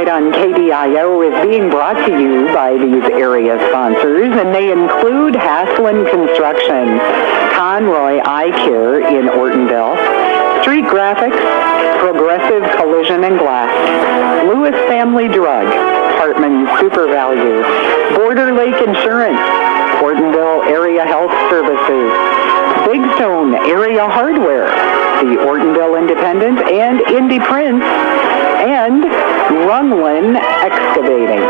tonight on KDIO is being brought to you by these area sponsors, and they include Haslin Construction, Conroy Eye Care in Ortonville, Street Graphics, Progressive Collision and Glass, Lewis Family Drug, Hartman Super Value, Border Lake Insurance, Ortonville Area Health Services, Big Stone Area Hardware, the Ortonville Independent and Indy Prince, and Runlin Excavating.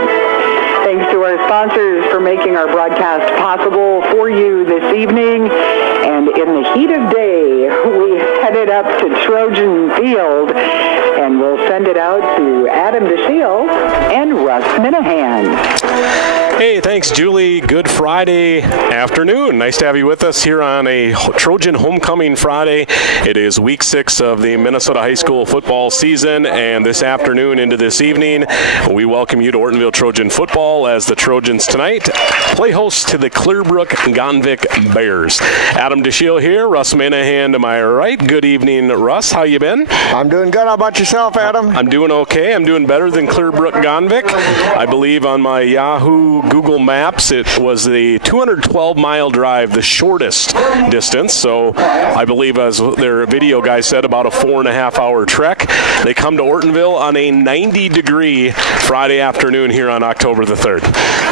Thanks to our sponsors for making our broadcast possible for you this evening. And in the heat of day, we headed up to Trojan Field, and we'll send it out to Adam DeShiel and Russ Minahan. Hey, thanks, Julie. Good Friday afternoon. Nice to have you with us here on a Trojan Homecoming Friday. It is week 6 of the Minnesota high school football season, and this afternoon into this evening, we welcome you to Ortonville Trojan football as the Trojans tonight play host to the Clearbrook-Gonvick Bears. Adam DeShiel here, Russ Minahan to my right. Good evening, Russ. How you been? I'm doing good. How about yourself, Adam? I'm doing okay. I'm doing better than Clearbrook-Gonvick. I believe on my Yahoo Google Maps, it was the 212-mile drive, the shortest distance. So I believe, as their video guy said, about a 4.5-hour trek. They come to Ortonville on a 90-degree Friday afternoon here on October the 3rd.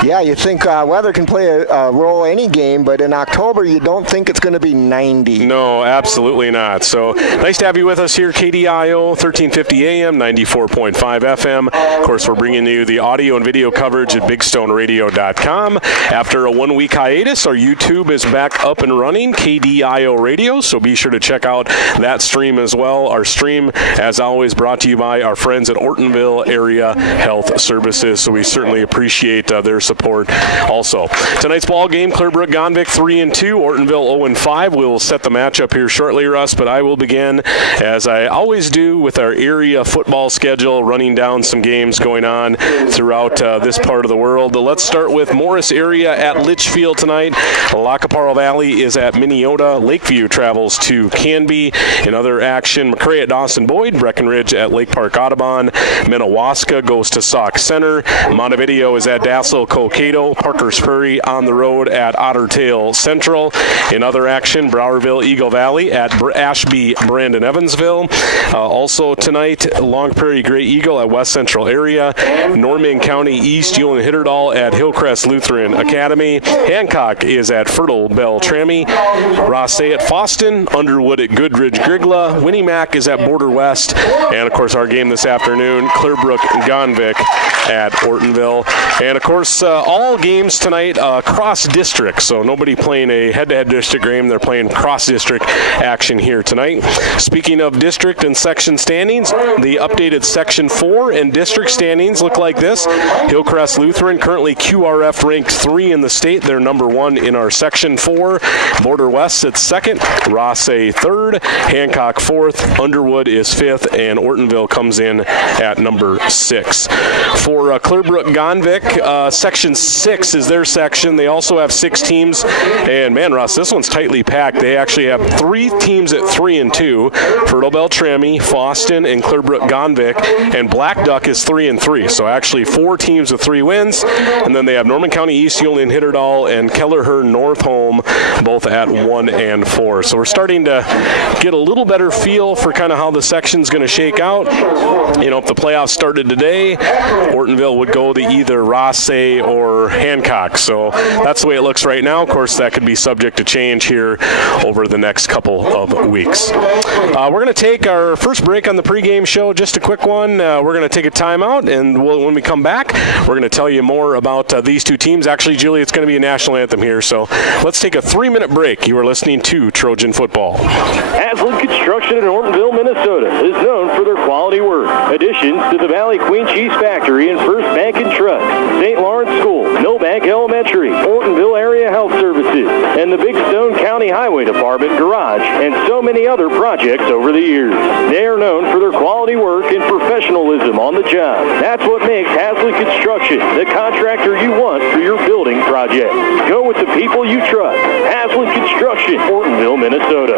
Yeah, you think weather can play a role any game, but in October you don't think it's going to be 90. No, absolutely not. So nice to have you with us here, KDIO, 1350 AM, 94.5 FM. Of course, we're bringing you the audio and video coverage at bigstoneradio.com. After a 1-week hiatus, our YouTube is back up and running, KDIO Radio, so be sure to check out that stream as well. Our stream, as always, brought to you by our friends at Ortonville Area Health Services, so we certainly appreciate their support also. Tonight's ball game, Clearbrook-Gonvick 3-2, Ortonville 0-5. We'll set the matchup here shortly, Russ, but I will begin, as I always do, with our area football schedule, running down some games going on throughout this part of the world. Let's start with Morris area at Litchfield tonight. Lacaparo Valley is at Minneota. Lakeview travels to Canby. In other action, McCray at Dawson Boyd. Breckenridge at Lake Park Audubon. Minnewaska goes to Sauk Center. Montevideo is at Dassel Colcado. Parker's Prairie on the road at Ottertail Central. In other action, Browerville Eagle Valley at Ashby Brandon Evansville. Also tonight, Long Prairie Gray Eagle at West Central area. Norman County East Ulen Hitterdal at Hillcrest Lutheran Academy. Hancock is at Fertile Beltrami. Rossay at Foston. Underwood at Goodridge Grigla. Winnimac is at Border West. And, of course, our game this afternoon, Clearbrook-Gonvick at Ortonville. And, of course, all games tonight cross-district, so nobody playing a head-to-head district game. They're playing cross-district action here tonight. Speaking of district and section standings, the updated Section 4 and district standings look like this. Hillcrest Lutheran currently QRF ranked 3 in the state. They're number 1 in our Section 4. Border West sits 2nd. Rossay 3rd. Hancock 4th. Underwood is 5th. And Ortonville comes in at number 6. For Clearbrook-Gonvick, Section 6 is their section. They also have 6 teams. And, man, Russ, this one's tightly packed. They actually have 3 teams at 3-2. Fertile Beltrami, Foston, and Clearbrook-Gonvick. And Black Duck is 3-3. So actually 4 teams with 3 wins. And then they have Norman County East, Ulen Hitterdal, and Kelleher North Home, both at 1-4. So we're starting to get a little better feel for kind of how the section's going to shake out. You know, if the playoffs started today, Ortonville would go to either Rossay or Hancock. So that's the way it looks right now. Of course, that could be subject to change here over the next couple of weeks. We're going to take our first break on the pregame show, just a quick one. We're going to take a timeout, and when we come back, we're going to tell you more about these 2 teams. Actually, Julie, it's going to be a national anthem here, so let's take a 3-minute break. You are listening to Trojan Football. Haslin Construction in Ortonville, Minnesota is known for their quality work. Additions to the Valley Queen Cheese Factory and First Bank and Trust, St. Lawrence School, Millbank Elementary, Ortonville Area Health Services, and the Big Stone County Highway Department garage, and so many other projects over the years. They are known for their quality work and professionalism on the job. That's what makes Hasley Construction the contractor you want for your building project. Go with the people you trust. Hasley Construction, Ortonville, Minnesota.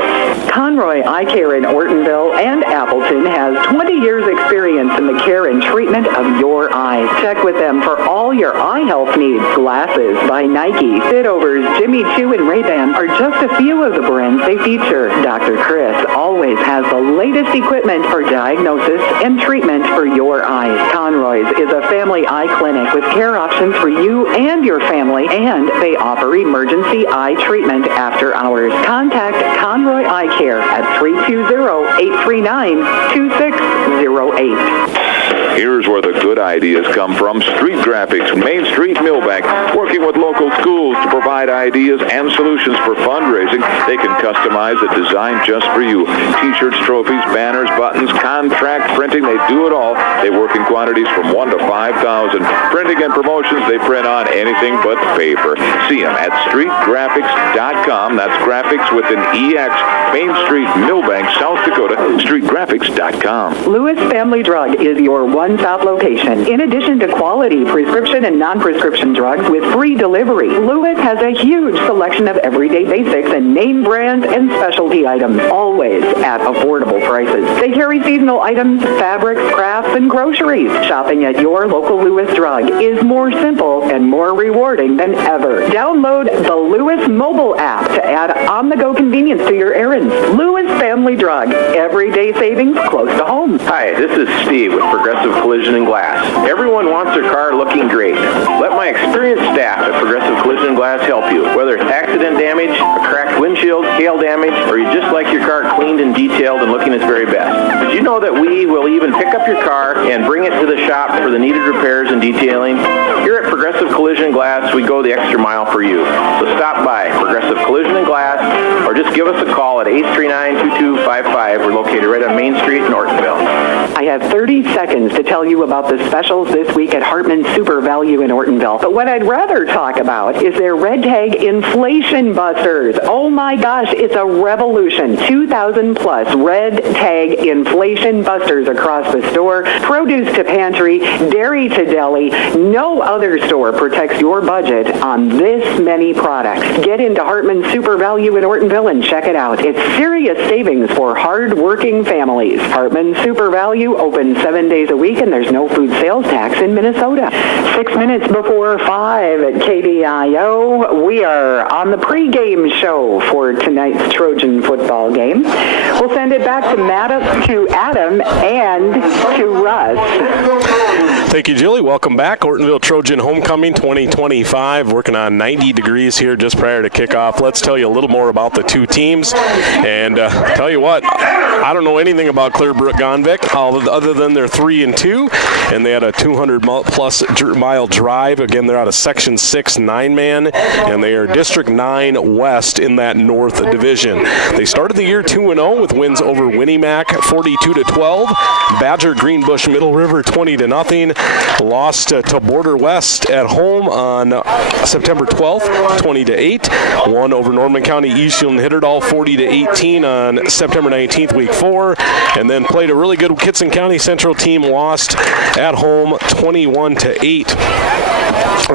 Conroy Eye Care in Ortonville and Appleton has 20 years experience in the care and treatment of your eyes. Check with them for all your eye health needs. Glasses by Nike, Fitovers, Jimmy Choo, and Ray-Ban are just a few of the brands they feature. Dr. Chris always has the latest equipment for diagnosis and treatment for your eyes. Conroy's is a family eye clinic with care options for you and your family, and they offer emergency eye treatment after hours. Contact Conroy Eye Care at 320-839-2608. Here's where the good ideas come from. Street Graphics, Main Street, Millbank, working with local schools to provide ideas and solutions for fundraising. They can customize a design just for you. T-shirts, trophies, banners, buttons, contract printing, they do it all. They work in quantities from 1 to 5,000. Printing and promotions, they print on anything but paper. See them at streetgraphics.com. That's graphics with an EX. Main Street, Millbank, South Dakota, streetgraphics.com. Lewis Family Drug is your one-stop location. In addition to quality prescription and non-prescription drugs with free delivery, Lewis has a huge selection of everyday basics and name brands and specialty items, always at affordable prices. They carry seasonal items, fabrics, crafts, and groceries. Shopping at your local Lewis Drug is more simple and more rewarding than ever. Download the Lewis mobile app to add on-the-go convenience to your errands. Lewis Family Drug, everyday savings close to home. Hi, this is Steve with Progressive Collision and Glass. Everyone wants their car looking great. Let my experienced staff at Progressive Collision and Glass help you. Whether it's accident damage, a cracked windshield, hail damage, or you just like your car cleaned and detailed and looking its very best. Did you know that we will even pick up your car and bring it to the shop for the needed repairs and detailing? Here at Progressive Collision and Glass, we go the extra mile for you. So stop by Progressive Collision and Glass or just give us a call at 839-2255. We're located right on Main Street in Ortonville. I have 30 seconds to tell you about the specials this week at Hartman Super Value in Ortonville. But what I'd rather talk about is their Red Tag Inflation Busters. Oh my gosh, it's a revolution. 2,000 plus Red Tag Inflation Busters across the store. Produce to pantry, dairy to deli. No other store protects your budget on this many products. Get into Hartman Super Value in Ortonville and check it out. It's serious savings for hard-working families. Hartman Super Value open 7 days a week, and there's no food sales tax in Minnesota. 6 minutes before 5 at KDIO. We are on the pregame show for tonight's Trojan football game. We'll send it back to Adam and to Russ. Thank you, Julie. Welcome back. Ortonville Trojan Homecoming 2025. Working on 90 degrees here just prior to kickoff. Let's tell you a little more about the two teams. And tell you what, I don't know anything about Clearbrook-Gonvick other than they're 3-2, and they had a 200-plus mile drive. Again, they're out of Section 6 9-man, and they are District 9 West in that North Division. They started the year 2-0 with wins over Winnie-Mac 42-12, Badger Greenbush Middle River 20-0, lost to Border West at home on September 12th 20-8, won over Norman County Eastland Hitterdall 40-18 on September 19th week 4, and then played a really good Kitson County Central team, lost at home 21-8.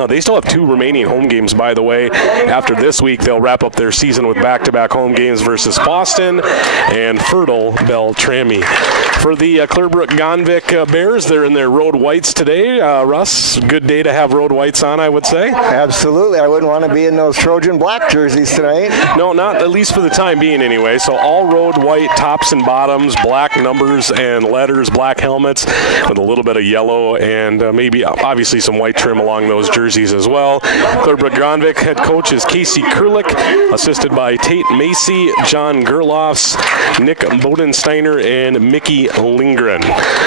They still have 2 remaining home games, by the way. After this week, they'll wrap up their season with back-to-back home games versus Boston and Fertile Beltrami. For the Clearbrook-Gonvick Bears, they're in their road whites today. Russ, good day to have road whites on, I would say. Absolutely. I wouldn't want to be in those Trojan black jerseys tonight. No, not at least for the time being anyway. So all road white tops and bottoms, black numbers and letters, black helmets with a little bit of yellow and maybe obviously some white trim along those jerseys as well. Clearbrook-Gonvick head coach is Casey Kurlick, assisted by Tate Macy, John Gerloffs, Nick Bodensteiner, and Mickey Lindgren.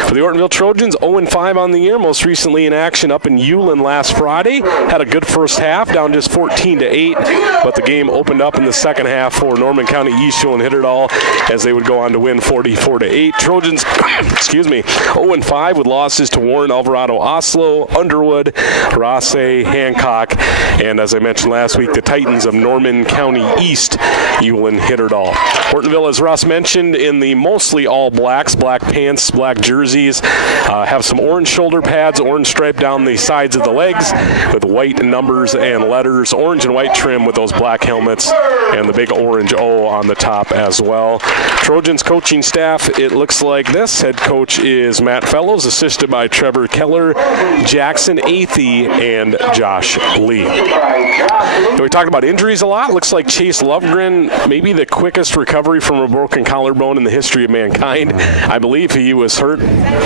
For the Ortonville Trojans, 0-5 on the year, most recently in action up in Ulen last Friday. Had a good first half, down just 14-8, but the game opened up in the second half for Norman County Eastland Hitterdall as they would go on to win 44-8. Trojans, 0-5 with losses to Warren, Alvarado, Oslo, Underwood, Rosse, Hancock, and as I mentioned last week, the Titans of Norman County East, Ewen Hitterdal. Ortonville, as Russ mentioned, in the mostly all blacks, black pants, black jerseys, have some orange shoulder pads, orange stripe down the sides of the legs with white numbers and letters, orange and white trim with those black helmets, and the big orange O on the top as well. Trojans coaching staff, it looks like this. Head coach is Matt Fellows, assisted by Trevor Keller, Jackson Athey, and Josh Lee. We talked about injuries a lot. Looks like Chase Lovegren, maybe the quickest recovery from a broken collarbone in the history of mankind. I believe he was hurt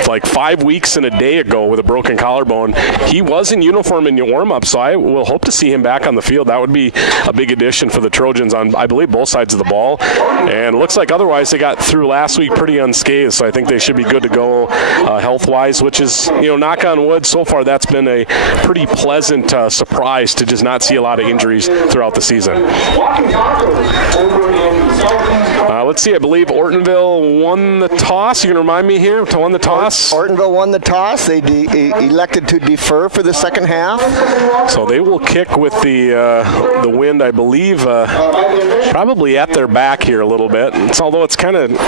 like 5 weeks and a day ago with a broken collarbone. He was in uniform in warm-up, so I will hope to see him back on the field. That would be a big addition for the Trojans on, I believe, both sides of the ball. And it looks like otherwise they got through last week pretty unscathed, so I think they should be good to go health-wise, which is, knock on wood, so far that's been a pretty pleasant surprise to just not see a lot of injuries throughout the season. Let's see, I believe Ortonville won the toss. You can remind me here to won the toss? Ortonville won the toss. They elected to defer for the second half. So they will kick with the wind, I believe, probably at their back here a little bit. Although it's kind of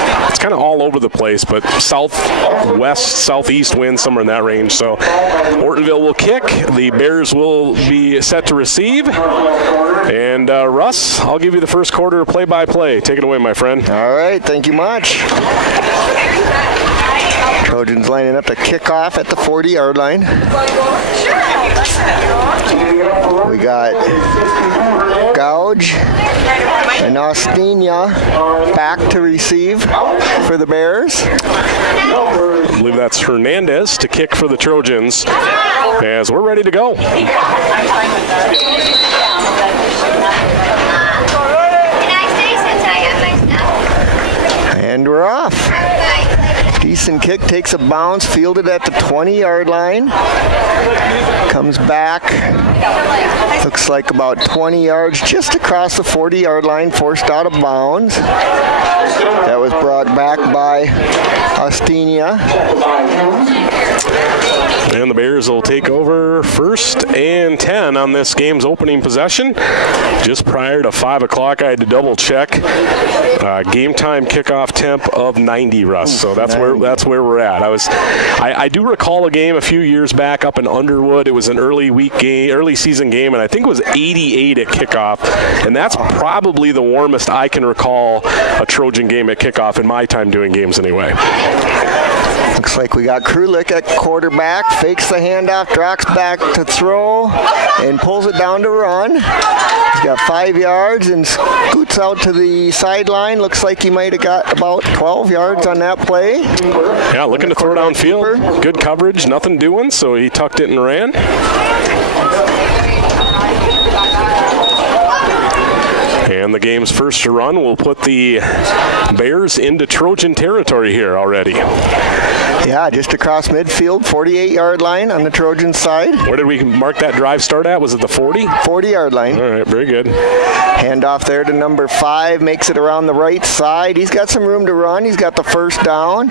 all over the place, but southwest, southeast wind, somewhere in that range. So Ortonville will kick. The Bears will be set to receive. And Russ, I'll give you the first quarter play-by-play. Take it away, my friend. All right, thank you much. Trojans lining up to kick off at the 40-yard line. We got Gouge and Ostinia back to receive for the Bears. I believe that's Hernandez to kick for the Trojans as we're ready to go. And we're off. Decent kick, takes a bounce, fielded at the 20-yard line. Comes back, looks like about 20 yards just across the 40-yard line, forced out of bounds. That was brought back by Ostinia. And the Bears will take over 1st and 10 on this game's opening possession. Just prior to 5 o'clock, I had to double check. Game time kickoff temp of 90, Russ. So that's where we're at. I do recall a game a few years back up in Underwood. It was an early season game, and I think it was 88 at kickoff. And that's probably the warmest I can recall a Trojan game at kickoff in my time doing games anyway. Looks like we got Krulik at quarterback, fakes the handoff, drops back to throw, and pulls it down to run. He's got 5 yards and scoots out to the sideline. Looks like he might have got about 12 yards on that play. Yeah, looking to throw downfield. Good coverage, nothing doing, so he tucked it and ran. And the game's first run will put the Bears into Trojan territory here already. Yeah, just across midfield, 48-yard line on the Trojan side. Where did we mark that drive start at? Was it the 40? 40-yard line. All right, very good. Handoff there to number 5, makes it around the right side. He's got some room to run. He's got the first down.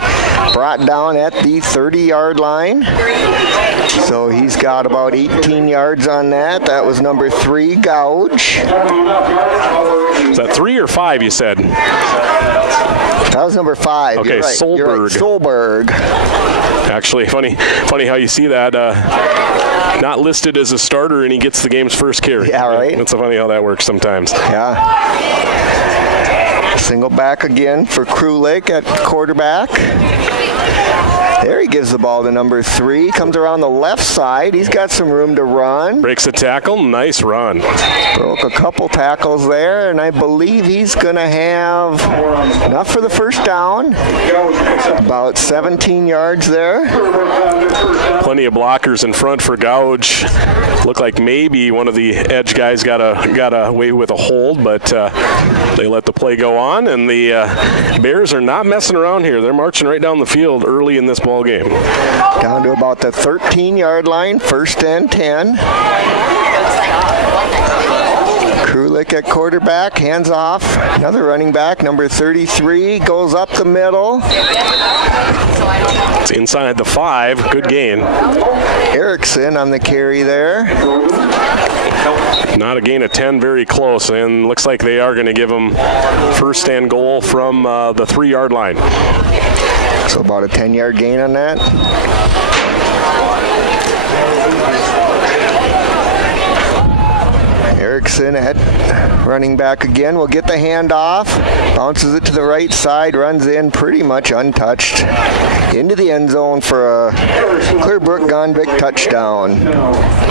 Brought down at the 30-yard line. So he's got about 18 yards on that. That was number 3, Gouge. Is that 3 or 5, you said? That was number 5. Okay, You're right. Solberg. You're right. Solberg. Actually, funny how you see that. Not listed as a starter, and he gets the game's first carry. Yeah, right. It's funny how that works sometimes. Yeah. Single back again for Krulik at quarterback. There he gives the ball to number 3. Comes around the left side. He's got some room to run. Breaks a tackle. Nice run. Broke a couple tackles there, and I believe he's going to have enough for the first down. About 17 yards there. Plenty of blockers in front for Gouge. Looked like maybe one of the edge guys got away with a hold, but they let the play go on, and the Bears are not messing around here. They're marching right down the field early in this ball game. Down to about the 13-yard line, 1st and 10. Krulik at quarterback, hands off. Another running back, number 33, goes up the middle. It's inside the 5. Good gain. Erickson on the carry there. Not a gain of 10, very close, and looks like they are going to give him first and goal from the 3-yard line. So about a 10-yard gain on that. Erickson at running back again. Will get the handoff. Bounces it to the right side. Runs in pretty much untouched. Into the end zone for a Clearbrook-Gonvick touchdown.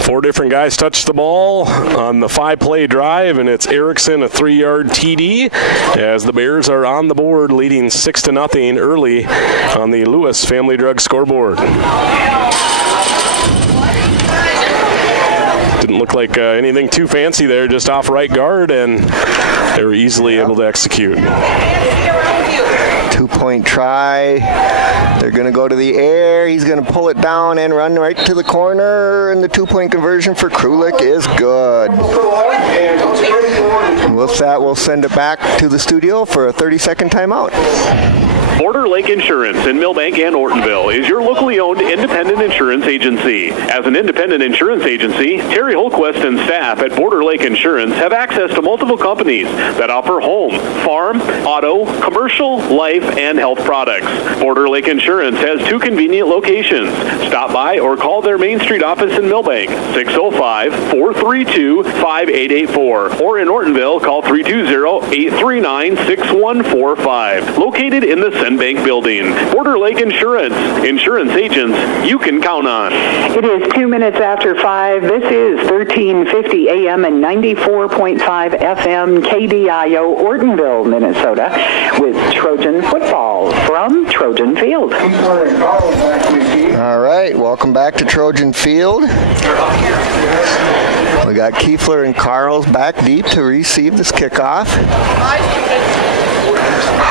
4 different guys touched the ball on the 5-play drive, and it's Erickson, a 3-yard TD, as the Bears are on the board, leading 6-0 early on the Lewis Family Drug scoreboard. Didn't look like anything too fancy there, just off right guard, and they were easily able to execute. 2-point try. They're going to go to the air. He's going to pull it down and run right to the corner, and the 2-point conversion for Krulik is good. And with that, we'll send it back to the studio for a 30-second timeout. Border Lake Insurance in Millbank and Ortonville is your locally owned independent insurance agency. As an independent insurance agency, Terry Holquist and staff at Border Lake Insurance have access to multiple companies that offer home, farm, auto, commercial, life, and health products. Border Lake Insurance has 2 convenient locations. Stop by or call their Main Street office in Millbank, 605-432-5884. Or in Ortonville, call 320-839-6145. Located in the Bank building. Border Lake Insurance. Insurance agents you can count on. It is 2 minutes after 5. This is 1350 AM and 94.5 FM KDIO, Ortonville, Minnesota, with Trojan football from Trojan Field. All right, welcome back to Trojan Field. We got Kiefler and Carls back deep to receive this kickoff.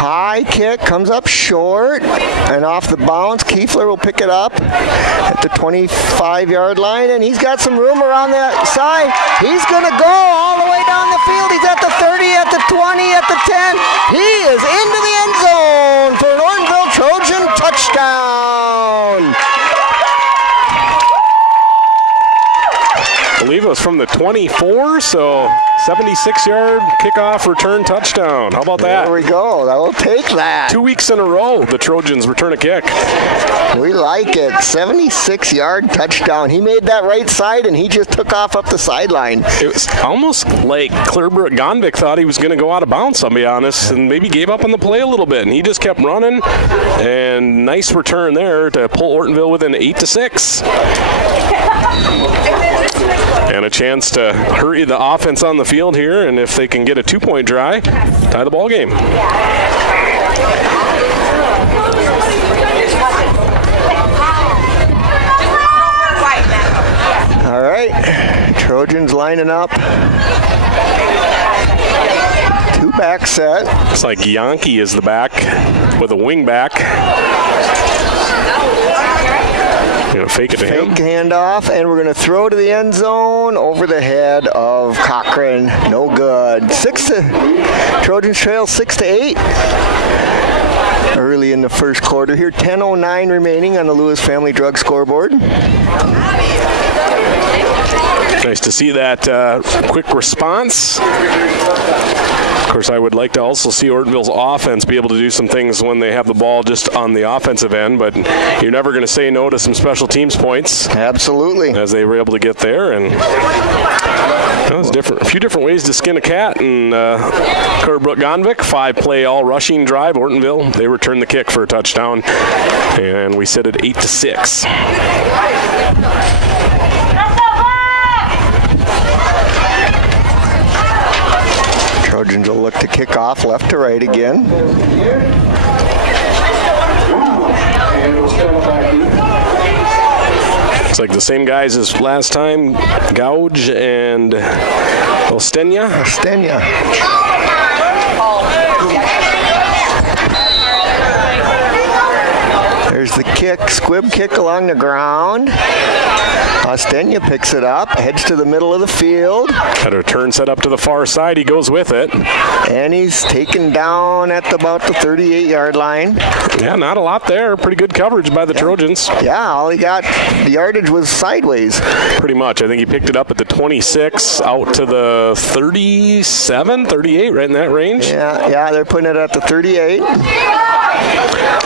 High kick comes up short and off the bounce. Kiefler will pick it up at the 25-yard line, and he's got some room around that side. He's going to go all the way down the field. He's at the 30, at the 20, at the 10. He is into the end zone for an Ortonville Trojan touchdown. I believe it was from the 24, so 76-yard kickoff return touchdown. How about that? There we go. I will take that. 2 weeks in a row, the Trojans return a kick. We like it. 76-yard touchdown. He made that right side, and he just took off up the sideline. It was almost like Clearbrook-Gonvick thought he was going to go out of bounds, I'll be honest, and maybe gave up on the play a little bit, and he just kept running. And nice return there to pull Ortonville within 8-6. And a chance to hurry the offense on the field here, and if they can get a 2-point try, tie the ball game. All right, Trojans lining up. 2-back set. It's like Yankee is the back with a wing back. Going to fake it to him. Fake handoff, and we're going to throw to the end zone over the head of Cochran. No good. Trojans trail 6-8. Early in the first quarter here. 10:09 remaining on the Lewis Family Drug scoreboard. Nice to see that quick response. Of course, I would like to also see Ortonville's offense be able to do some things when they have the ball just on the offensive end, but you're never going to say no to some special teams points. Absolutely. As they were able to get there, and that was different. A few different ways to skin a cat. And Clearbrook-Gonvick, 5-play all-rushing drive. Ortonville, they return the kick for a touchdown, and we sit at 8-6. Trojans will look to kick off left to right again. Looks like the same guys as last time, Gouge and Ostenia. There's the kick, squib kick along the ground. Ostenia picks it up, heads to the middle of the field. Got a return set up to the far side. He goes with it. And he's taken down at about the 38-yard line. Yeah, not a lot there. Pretty good coverage by the Trojans. Yeah, all he got, the yardage was sideways. Pretty much. I think he picked it up at the 26, out to the 37, 38, right in that range. Yeah, they're putting it at the 38.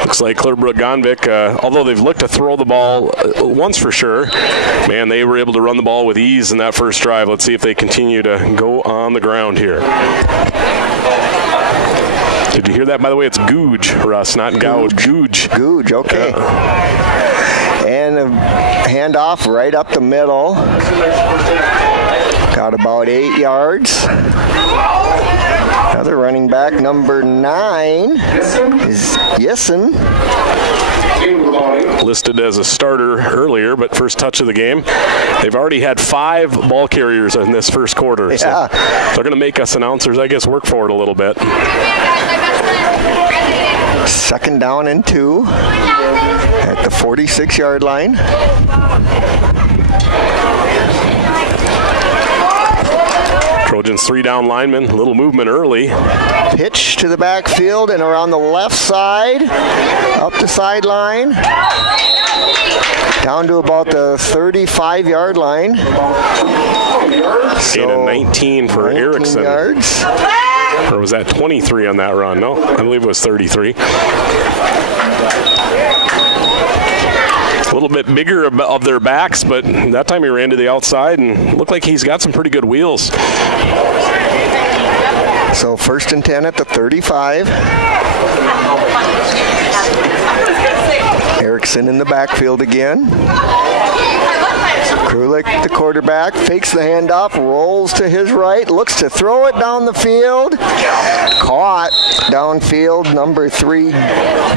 Looks like Clearbrook-Gonvick, although they've looked to throw the ball once for sure, man, they were able to run the ball with ease in that first drive. Let's see if they continue to go on the ground here. Did you hear that? By the way, it's Googe, Russ, not Gouge. Googe. Googe, okay. And a handoff right up the middle. Got about 8 yards. Another running back, number 9, is Yessen. Listed as a starter earlier, but first touch of the game. They've already had 5 ball carriers in this first quarter. Yeah. So they're going to make us announcers, I guess, work for it a little bit. 2nd down and 2 at the 46-yard line. Trojans 3 down linemen, a little movement early. Pitch to the backfield and around the left side, up the sideline, down to about the 35-yard line. Gain of 19 for 19 Erickson. yards. Or was that 23 on that run? No, I believe it was 33. A little bit bigger of their backs, but that time he ran to the outside and looked like he's got some pretty good wheels. So 1st and 10 at the 35. Erickson in the backfield again. Krulik, the quarterback, fakes the handoff, rolls to his right, looks to throw it down the field. Caught downfield, number 3,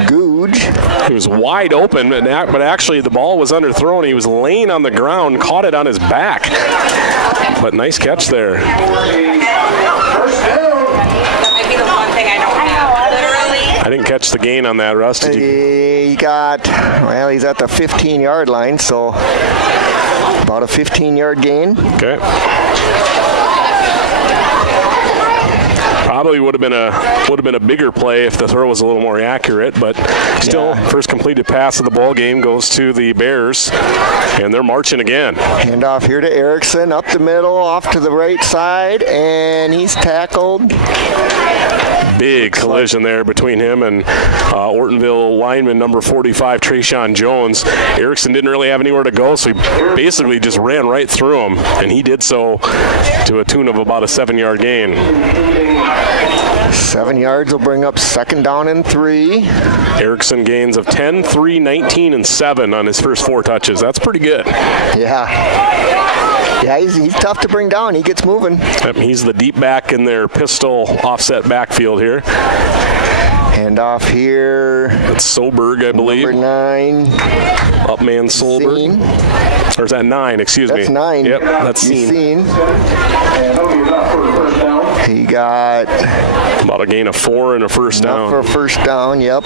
Googe. He was wide open, but actually the ball was underthrown. He was laying on the ground, caught it on his back. But nice catch there. I didn't catch the gain on that, Russ. Did you? He's at the 15-yard line, so about a 15-yard gain. Okay. Probably would have been a bigger play if the throw was a little more accurate, but still, first completed pass of the ball game goes to the Bears, and they're marching again. Handoff here to Erickson, up the middle, off to the right side, and he's tackled. Big collision there between him and Ortonville lineman number 45, Trojan Jones. Erickson didn't really have anywhere to go, so he basically just ran right through him, and he did so to a tune of about a 7-yard gain. 7 yards will bring up 2nd down and 3. Erickson gains of 10, 3, 19, and 7 on his first 4 touches. That's pretty good. Yeah, he's tough to bring down. He gets moving. Yep, he's the deep back in their pistol offset backfield here. Handoff here. That's Solberg, I believe. Number 9. Upman Solberg. Or is that 9? Excuse me. That's 9. Yep, that's Scene. He got about a gain of 4 and a first down. For a first down, yep.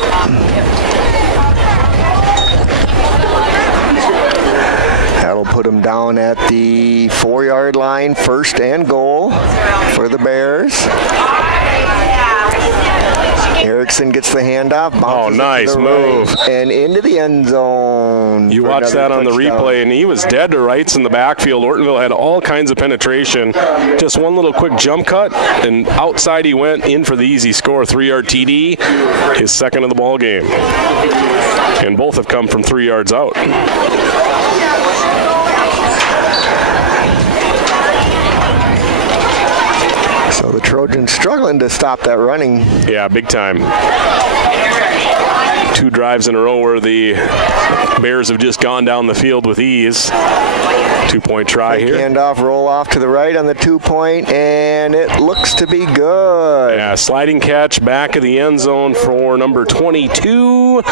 That'll put him down at the 4-yard line, 1st and goal for the Bears. Erickson gets the handoff. Oh, nice move. Right, and into the end zone. You watched that on the replay, and he was dead to rights in the backfield. Ortonville had all kinds of penetration. Just one little quick jump cut, and outside he went in for the easy score. 3-yard TD, his 2nd of the ball game. And both have come from 3 yards out. So the Trojans struggling to stop that running. Yeah, big time. 2 drives in a row where the Bears have just gone down the field with ease. 2-point try here. Handoff, roll off to the right on the 2-point, and it looks to be good. Yeah, sliding catch back of the end zone for number 22. 2.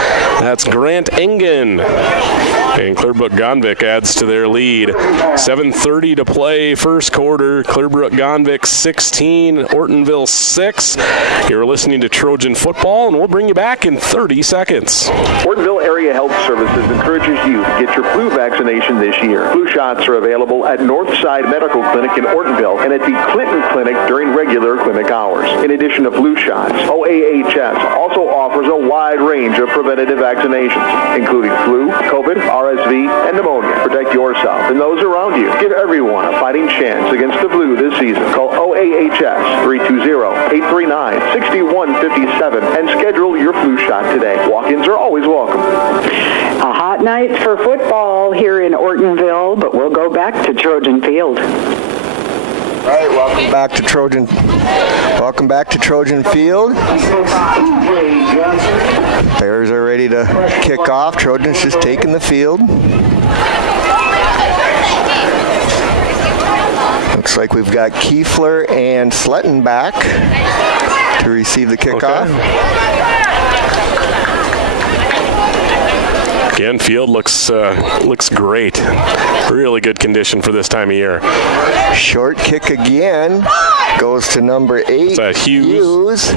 That's Grant Engen. And Clearbrook-Gonvick adds to their lead. 7:30 to play, first quarter. Clearbrook-Gonvick 16, Ortonville 6. You're listening to Trojan Football, and we'll bring you back in 30 seconds. Ortonville Area Health Services encourages you to get your flu vaccination this year. Flu shots are available at Northside Medical Clinic in Ortonville and at the Clinton Clinic during regular clinic hours. In addition to flu shots, OAHS also offers a wide range of preventative vaccinations, including flu, COVID, RSV, and pneumonia. Protect yourself and those around you. Give everyone a fighting chance against the flu this season. Call OAHS 320-839-6157 and schedule your flu shot today. Walk-ins are always welcome. A hot night for football here in Ortonville, but we'll go back to Trojan Field. All right, welcome back to Trojan Field. Bears are ready to kick off. Trojan's just taking the field. Looks like we've got Kiefler and Sletton back to receive the kickoff. Okay. Again, field looks great. Really good condition for this time of year. Short kick again. Goes to number 8. That's Hughes.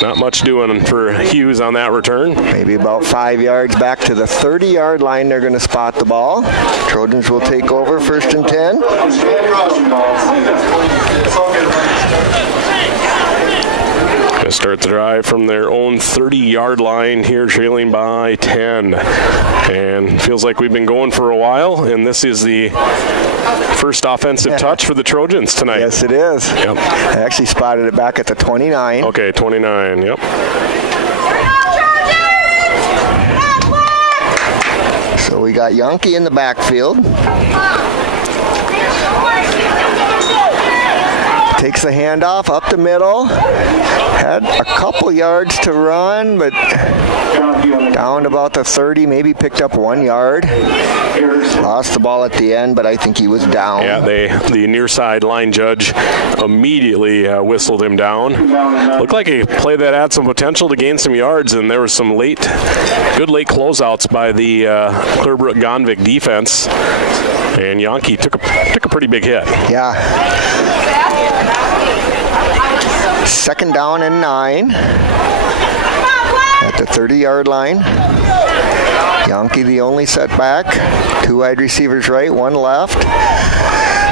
Not much doing for Hughes on that return. Maybe about 5 yards back to the 30-yard line. They're going to spot the ball. Trojans will take over, 1st and 10. Going to start the drive from their own 30-yard line here, trailing by 10. And feels like we've been going for a while, and this is the first offensive touch for the Trojans tonight. Yes, it is. Yep. I actually spotted it back at the 29. Okay, 29, yep. So we got Yankee in the backfield. Takes the handoff up the middle. Had a couple yards to run, but down to about the 30, maybe picked up 1 yard. Lost the ball at the end, but I think he was down. Yeah, the near side line judge immediately whistled him down. Looked like a play that had some potential to gain some yards, and there was some good late closeouts by the Clearbrook-Gonvick defense. And Yankee took a pretty big hit. Yeah. 2nd down and 9 at the 30-yard line. Yankee the only setback. 2 wide receivers right, 1 left.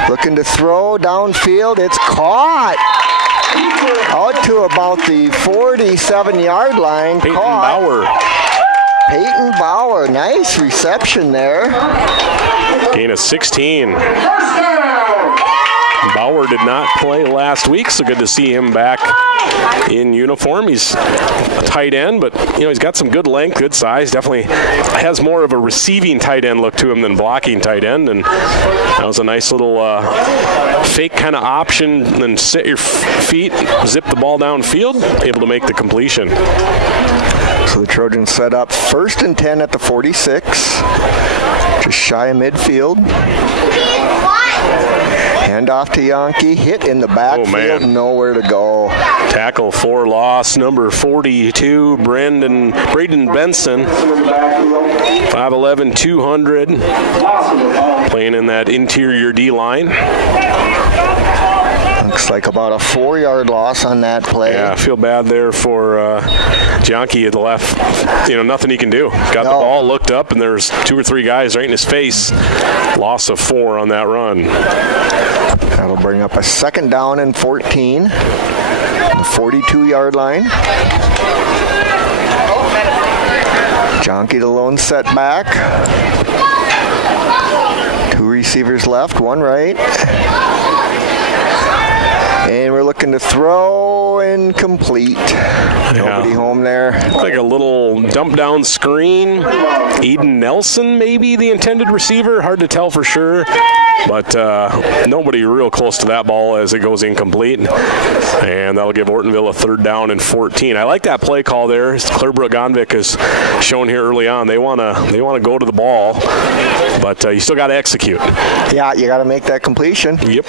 Looking to throw downfield. It's caught. Out to about the 47-yard line. Peyton Bauer. Peyton Bauer. Nice reception there. Gain of 16. Bauer did not play last week, so good to see him back in uniform. He's a tight end, but he's got some good length, good size. Definitely has more of a receiving tight end look to him than blocking tight end, and that was a nice little fake kind of option. Then set your feet, zip the ball downfield, able to make the completion. So the Trojans set up 1st and 10 at the 46, just shy of midfield. Hand off to Yankee, hit in the backfield, nowhere to go. Tackle for loss, number 42, Braden Benson, 5'11", 200, playing in that interior D-line. Looks like about a 4-yard loss on that play. Yeah, I feel bad there for Yankee at the left. Nothing he can do. Got the ball, looked up, and there's 2 or 3 guys right in his face. Loss of 4 on that run. That'll bring up a 2nd down and 14. The 42-yard line. Yankee the lone setback. 2 receivers left, 1 right. And we're looking to throw incomplete. Nobody home there. Like a little dump down screen. Eden Nelson, maybe the intended receiver. Hard to tell for sure. But nobody real close to that ball as it goes incomplete. And that'll give Ortonville a 3rd down and 14. I like that play call there. Clearbrook-Gonvick has shown here early on. They want to go to the ball, but you still got to execute. Yeah, you got to make that completion. Yep.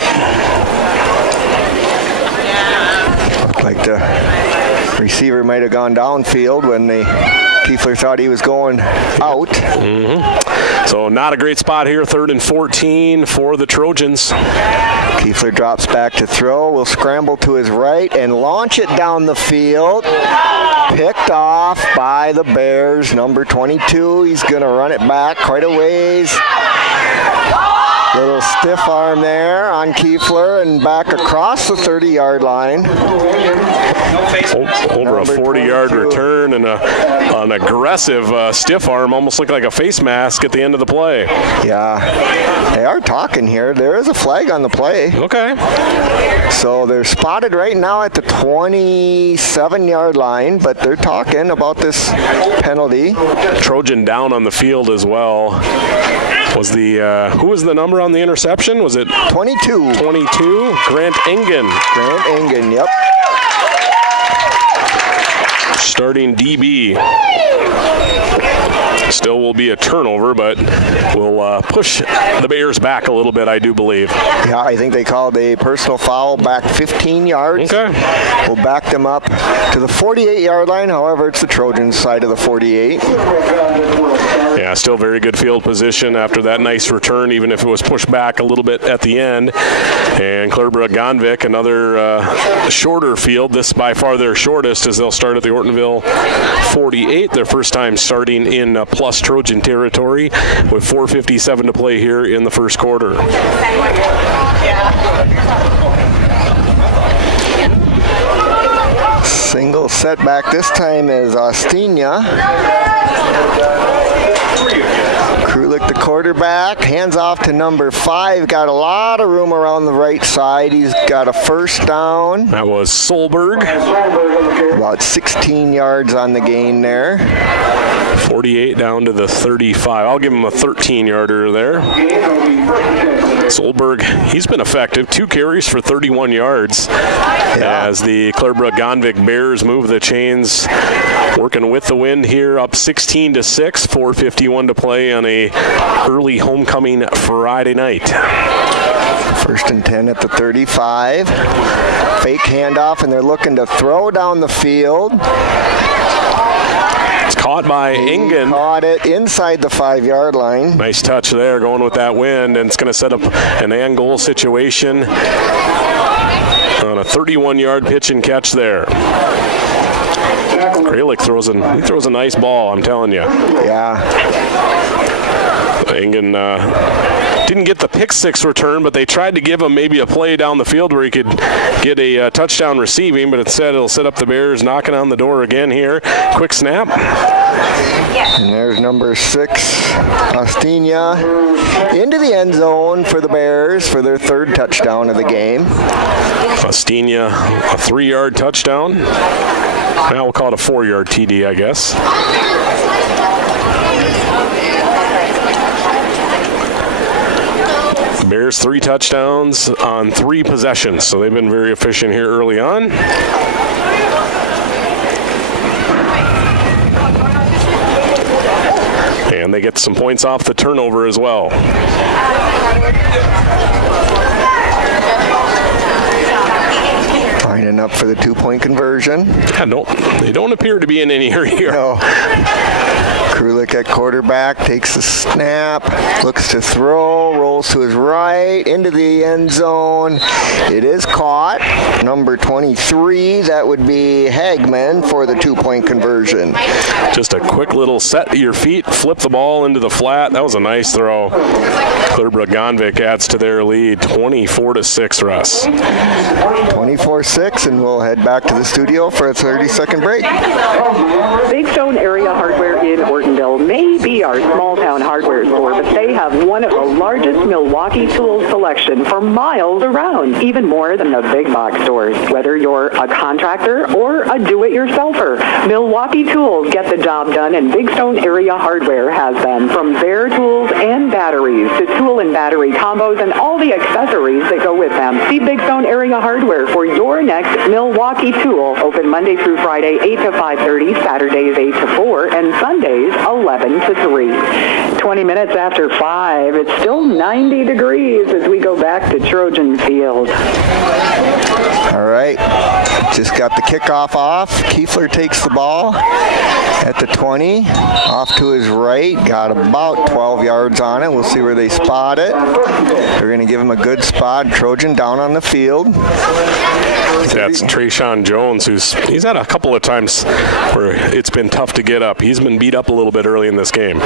Like the Receiver might have gone downfield when Kiefler thought he was going out. So not a great spot here, 3rd and 14 for the Trojans. Kiefler drops back to throw, will scramble to his right and launch it down the field. Picked off by the Bears, number 22. He's going to run it back quite a ways. Little stiff arm there on Kiefler and back across the 30-yard line. Over a 40-yard return and an aggressive stiff arm, almost looked like a face mask at the end of the play. Yeah, they are talking here. There is a flag on the play. Okay. So they're spotted right now at the 27-yard line, but they're talking about this penalty. Trojan down on the field as well. Was who was the number on the interception? Was it 22? 22. Grant Engen. Grant Engen, yep. Starting DB. Still will be a turnover, but will push the Bears back a little bit, I do believe. Yeah, I think they called a personal foul back 15 yards. Okay. We'll back them up to the 48-yard line. However, it's the Trojans' side of the 48. Yeah, still very good field position after that nice return, even if it was pushed back a little bit at the end. And Clearbrook-Gonvick, another shorter field. This by far their shortest, as they'll start at the Ortonville 48. Their first time starting in plus Trojan territory with 4:57 to play here in the first quarter. Single setback this time is Ostina. Krulik, the quarterback, hands off to number 5. Got a lot of room around the right side. He's got a first down. That was Solberg. About 16 yards on the gain there. 48 down to the 35. I'll give him a 13-yarder there. Solberg, he's been effective. 2 carries for 31 yards as the Clearbrook-Gonvick Bears move the chains. Working with the wind here, up 16-6, 4:51 to play on a early homecoming Friday night. 1st and 10 at the 35. Fake handoff, and they're looking to throw down the field. It's caught by Engen. Caught it inside the 5-yard line. Nice touch there, going with that wind, and it's going to set up an and goal situation on a 31-yard pitch and catch there. Kralik throws a nice ball, I'm telling you. Yeah. Engen didn't get the pick six return, but they tried to give him maybe a play down the field where he could get a touchdown receiving, but instead it'll set up the Bears knocking on the door again here. Quick snap. And there's number 6, Ostina, into the end zone for the Bears for their 3rd touchdown of the game. Ostina, a 3-yard touchdown. Now we'll call it a 4-yard TD, I guess. Bears 3 touchdowns on 3 possessions, so they've been very efficient here early on. And they get some points off the turnover as well. Lining up for the 2-point conversion. Yeah, they don't appear to be in any hurry here. No. Krulik at quarterback, takes the snap, looks to throw, rolls to his right, into the end zone. It is caught. Number 23, that would be Hagman for the 2-point conversion. Just a quick little set to your feet, flip the ball into the flat. That was a nice throw. Clearbrook-Gonvick adds to their lead, 24-6, Russ. 24-6, and we'll head back to the studio for a 30-second break. Big Stone Area Hardware in Ortonville may be our small-town hardware store, but they have one of the largest Milwaukee tool selection for miles around, even more than the big box stores. Whether you're a contractor or a do-it-yourselfer, Milwaukee Tools get the job done, and Big Stone Area Hardware has them. From bare tools and batteries to tool and battery combos and all the accessories that go with them. See Big Stone Area Hardware for your next Milwaukee tool. Open Monday through Friday, 8 to 5:30, Saturdays 8 to 4, and Sundays 11 to 3. 20 minutes after 5, it's still 90 degrees as we go back to Trojan Field. All right. Just got the kickoff off. Kiefler takes the ball at the 20. Off to his right. Got about 12 yards on it. We'll see where they spot it. They're going to give him a good spot. Trojan down on the field. That's Trojan Jones, he's had a couple of times where it's been tough to get up. He's been beat up a little bit early in this game.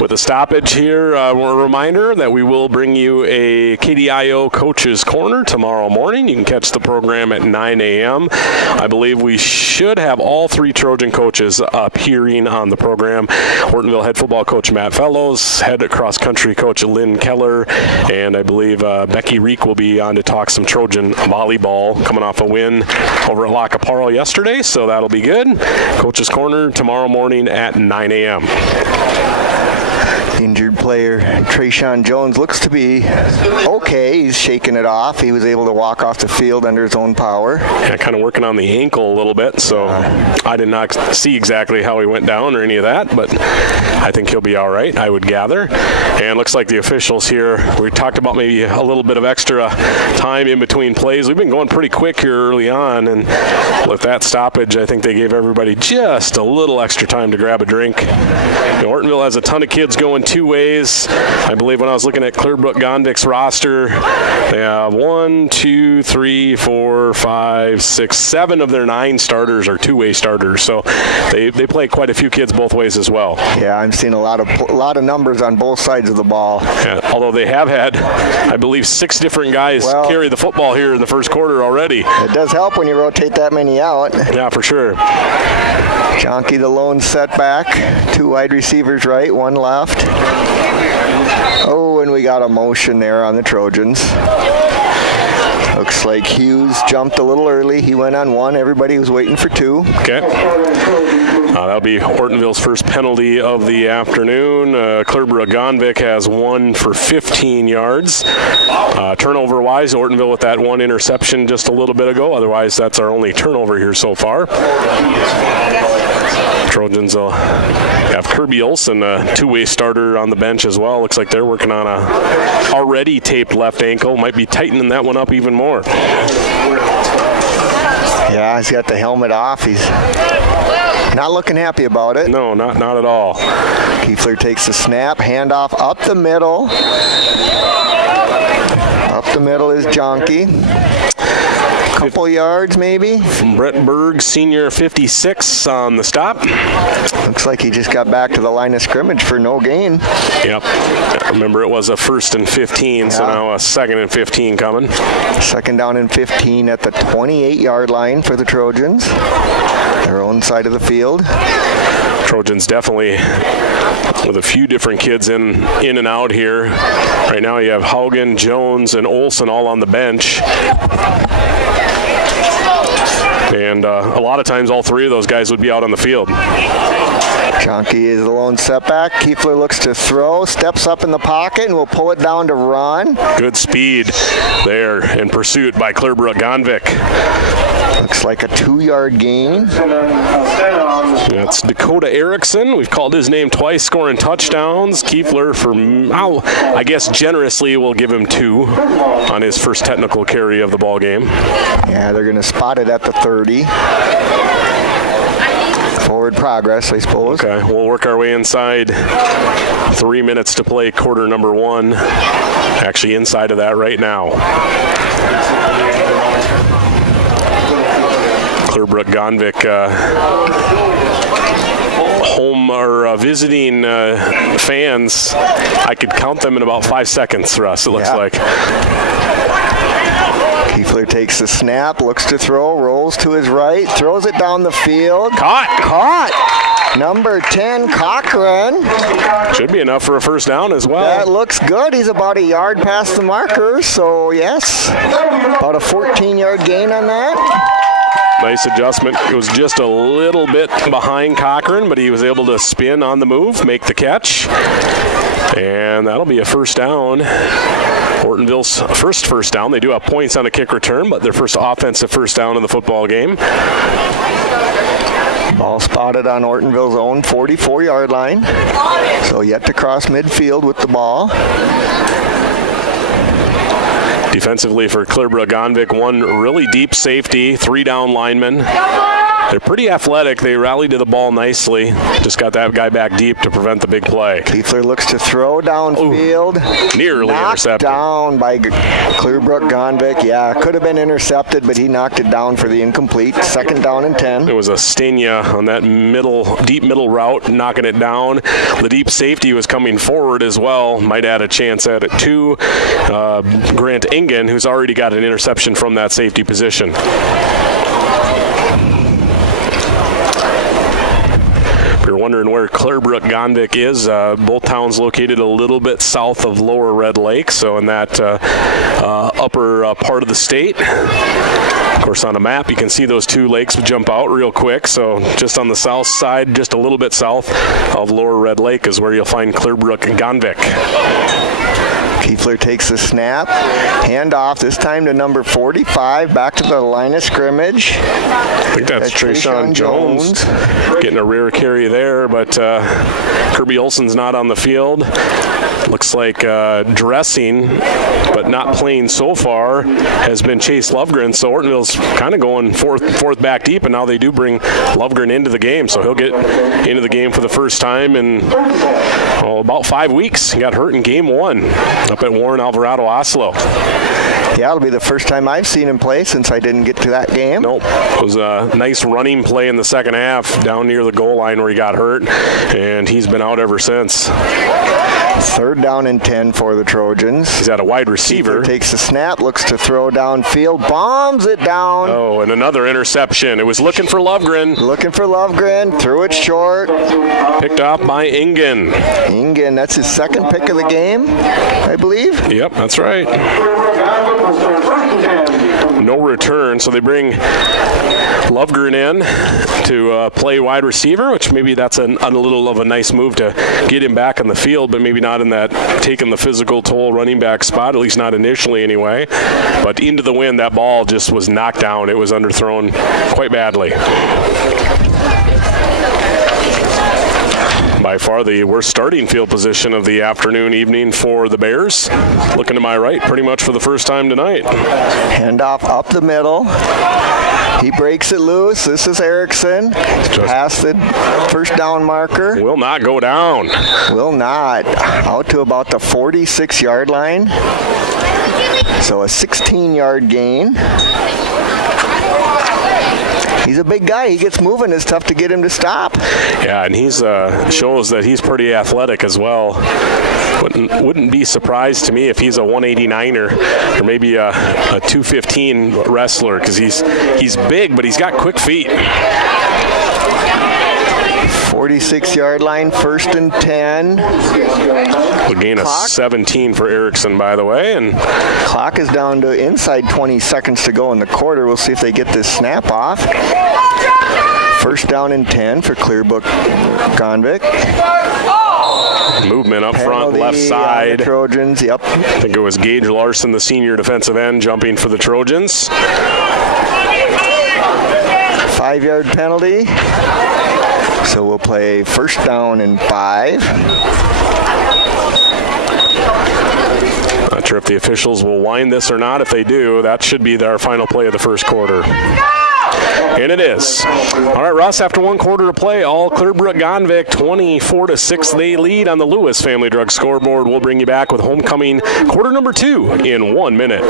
With a stoppage here, a reminder that we will bring you a KDIO Coach's Corner tomorrow morning. You can catch the program at 9 a.m. I believe we should have all three Trojan coaches appearing on the program. Ortonville head football coach Matt Fellows, head cross-country coach Lynn Keller, and I believe Becky Reek will be on to talk some Trojan volleyball, coming off a win over at Lacaparo yesterday, so that'll be good. Coach's Corner tomorrow morning at 9 a.m. Injured player Trojan Jones looks to be okay. He's shaking it off. He was able to walk off the field under his own power. Yeah, kind of working on the ankle a little bit, so I did not see exactly how he went down or any of that, but I think he'll be all right, I would gather. And looks like the officials here, we talked about maybe a little bit of extra time in between plays. We've been going pretty quick here early on, and with that stoppage, I think they gave everybody just a little extra time to grab a drink. Ortonville has a ton of kids going two ways. I believe when I was looking at Clearbrook-Gonvick's roster, they have 1, 2, 3, 4, 5, 6, 7 of their 9 starters are two-way starters. So they play quite a few kids both ways as well. Yeah, I'm seeing a lot of numbers on both sides of the ball. Yeah, although they have had, I believe, 6 different guys carry the football here in the first quarter already. It does help when you rotate that many out. Yeah, for sure. Jonky the lone setback. 2 wide receivers right, 1 left. Oh, and we got a motion there on the Trojans. Looks like Hughes jumped a little early. He went on 1. Everybody was waiting for 2. Okay. That'll be Ortonville's first penalty of the afternoon. Clearbrook-Gonvick has 1 for 15 yards. Turnover-wise, Ortonville with that 1 interception just a little bit ago. Otherwise, that's our only turnover here so far. Trojans will have Kirby Olson, a two-way starter on the bench as well. Looks like they're working on a already taped left ankle. Might be tightening that one up even more. Yeah, he's got the helmet off. He's not looking happy about it. No, not at all. Kiefler takes the snap, handoff up the middle. Up the middle is Jonky. Couple yards maybe. From Brett Berg, senior 56 on the stop. Looks like he just got back to the line of scrimmage for no gain. Yep. Remember, it was a 1st and 15, so now a 2nd and 15 coming. 2nd down and 15 at the 28-yard line for the Trojans. Their own side of the field. Trojans definitely with a few different kids in and out here. Right now you have Haugen, Jones, and Olson all on the bench. And a lot of times all 3 of those guys would be out on the field. Jonky is the lone setback. Kiefler looks to throw, steps up in the pocket, and will pull it down to run. Good speed there in pursuit by Clearbrook-Gonvick. Looks like a 2-yard gain. That's Dakota Erickson. We've called his name twice, scoring touchdowns. Kiefler, I guess generously, will give him 2 on his first technical carry of the ball game. Yeah, they're going to spot it at the 30. Forward progress, I suppose. Okay, we'll work our way inside. 3 minutes to play quarter number 1. Actually inside of that right now. Clearbrook-Gonvick home or visiting fans. I could count them in about 5 seconds, Russ, it looks like. Kiefler takes the snap, looks to throw, rolls to his right, throws it down the field. Caught! Number 10, Cochran. Should be enough for a first down as well. That looks good. He's about a yard past the marker, so yes. About a 14-yard gain on that. Nice adjustment. It was just a little bit behind Cochran, but he was able to spin on the move, make the catch. And that'll be a first down. Ortonville's first down. They do have points on a kick return, but their first offensive first down in the football game. Ball spotted on Ortonville's own 44-yard line. So yet to cross midfield with the ball. Defensively for Clearbrook-Gonvick, one really deep safety, 3 down linemen. They're pretty athletic. They rallied to the ball nicely. Just got that guy back deep to prevent the big play. Kiefler looks to throw downfield. Nearly knocked intercepted. Down by Clearbrook-Gonvick. Yeah, could have been intercepted, but he knocked it down for the incomplete. 2nd down and 10. It was a Stania on that deep middle route, knocking it down. The deep safety was coming forward as well. Might add a chance at it too. Grant Ingen, who's already got an interception from that safety position. If you're wondering where Clearbrook-Gonvick is, both towns located a little bit south of Lower Red Lake, so in that upper part of the state. Of course, on a map, you can see those 2 lakes jump out real quick. So just on the south side, just a little bit south of Lower Red Lake is where you'll find Clearbrook-Gonvick. Kiefler takes the snap, handoff, this time to number 45, back to the line of scrimmage. I think that's Trojan Jones getting a rare carry there, but Kirby Olson's not on the field. Looks like dressing, but not playing so far, has been Chase Lovegren. So Ortonville's kind of going fourth back deep, and now they do bring Lovegren into the game. So he'll get into the game for the first time in about 5 weeks. He got hurt in game 1 up at Warren Alvarado Oslo. Yeah, it'll be the first time I've seen him play since I didn't get to that game. Nope. It was a nice running play in the second half down near the goal line where he got hurt, and he's been out ever since. 3rd down and 10 for the Trojans. He's at a wide receiver. Kiefler takes the snap, looks to throw downfield, bombs it down. Oh, and another interception. It was looking for Lovegren. Looking for Lovegren, threw it short. Picked off by Ingen. Ingen, that's his 2nd pick of the game, I believe. Yep, that's right. No return, so they bring Lovegren in to play wide receiver, which maybe that's a little of a nice move to get him back on the field, but maybe not in that taking the physical toll running back spot, at least not initially anyway. But into the wind, that ball just was knocked down. It was underthrown quite badly. By far the worst starting field position of the afternoon, evening for the Bears. Looking to my right pretty much for the first time tonight. Handoff up the middle. He breaks it loose. This is Erickson. Past the first down marker. Will not go down. Will not. Out to about the 46-yard line. So a 16-yard gain. He's a big guy. He gets moving. It's tough to get him to stop. Yeah, and he's shows that he's pretty athletic as well. Wouldn't be surprised to me if he's a 189er or maybe a 215 wrestler, because he's big, but he's got quick feet. 46-yard line, 1st and 10. A gain of 17 for Erickson, by the way. And clock is down to inside 20 seconds to go in the quarter. We'll see if they get this snap off. 1st down and 10 for Clearbrook-Gonvick. Movement up front, left side. Trojans, yep. I think it was Gage Larson, the senior defensive end, jumping for the Trojans. 5-yard penalty. So we'll play 1st down and 5. Not sure if the officials will wind this or not. If they do, that should be our final play of the first quarter. And it is. All right, Russ, after 1 quarter to play, all Clearbrook-Gonvick 24-6. They lead on the Lewis Family Drug scoreboard. We'll bring you back with homecoming quarter number 2 in 1 minute.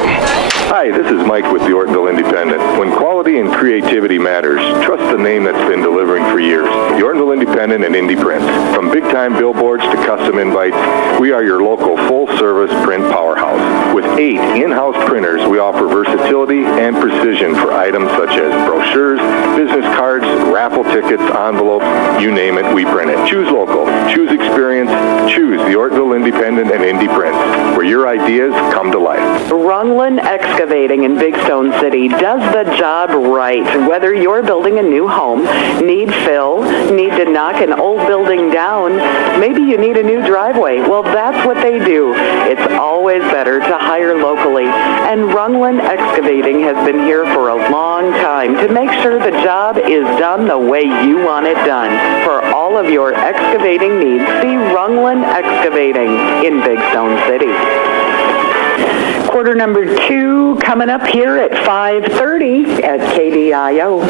Hi, this is Mike with the Ortonville Independent. When quality and creativity matters, trust the name that's been delivering for years. The Ortonville Independent and Indie Print. From big-time billboards to custom invites, we are your local full-service print powerhouse. With 8 in-house printers, we offer versatility and precision for items such as brochures, business cards, raffle tickets, envelopes, you name it, we print it. Choose local, choose experience, choose the Ortonville Independent and Indie Print, where your ideas come to life. Rungland Excavating in Big Stone City does the job right. Whether you're building a new home, need fill, need to knock an old building down, maybe you need a new driveway. Well, that's what they do. It's always better to hire locally. And Rungland Excavating has been here for a long time to make sure the job is done the way you want it done. For all of your excavating needs, see Rungland Excavating in Big Stone City. Quarter number 2 coming up here at 5:30 at KDIO.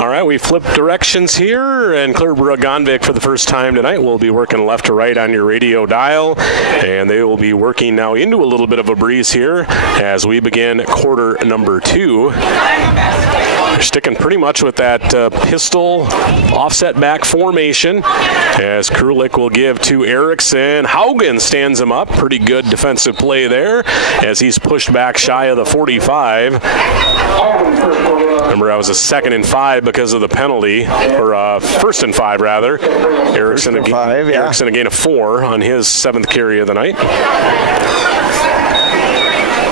All right, we flipped directions here, and Clearbrook-Gonvick for the first time tonight will be working left to right on your radio dial, and they will be working now into a little bit of a breeze here as we begin quarter number 2. They're sticking pretty much with that pistol offset back formation as Krulik will give to Erickson. Haugen stands him up. Pretty good defensive play there as he's pushed back shy of the 45. Remember, I was a 2nd and 5 because of the penalty, or 1st and 5 rather. Erickson a gain of 4 on his 7th carry of the night.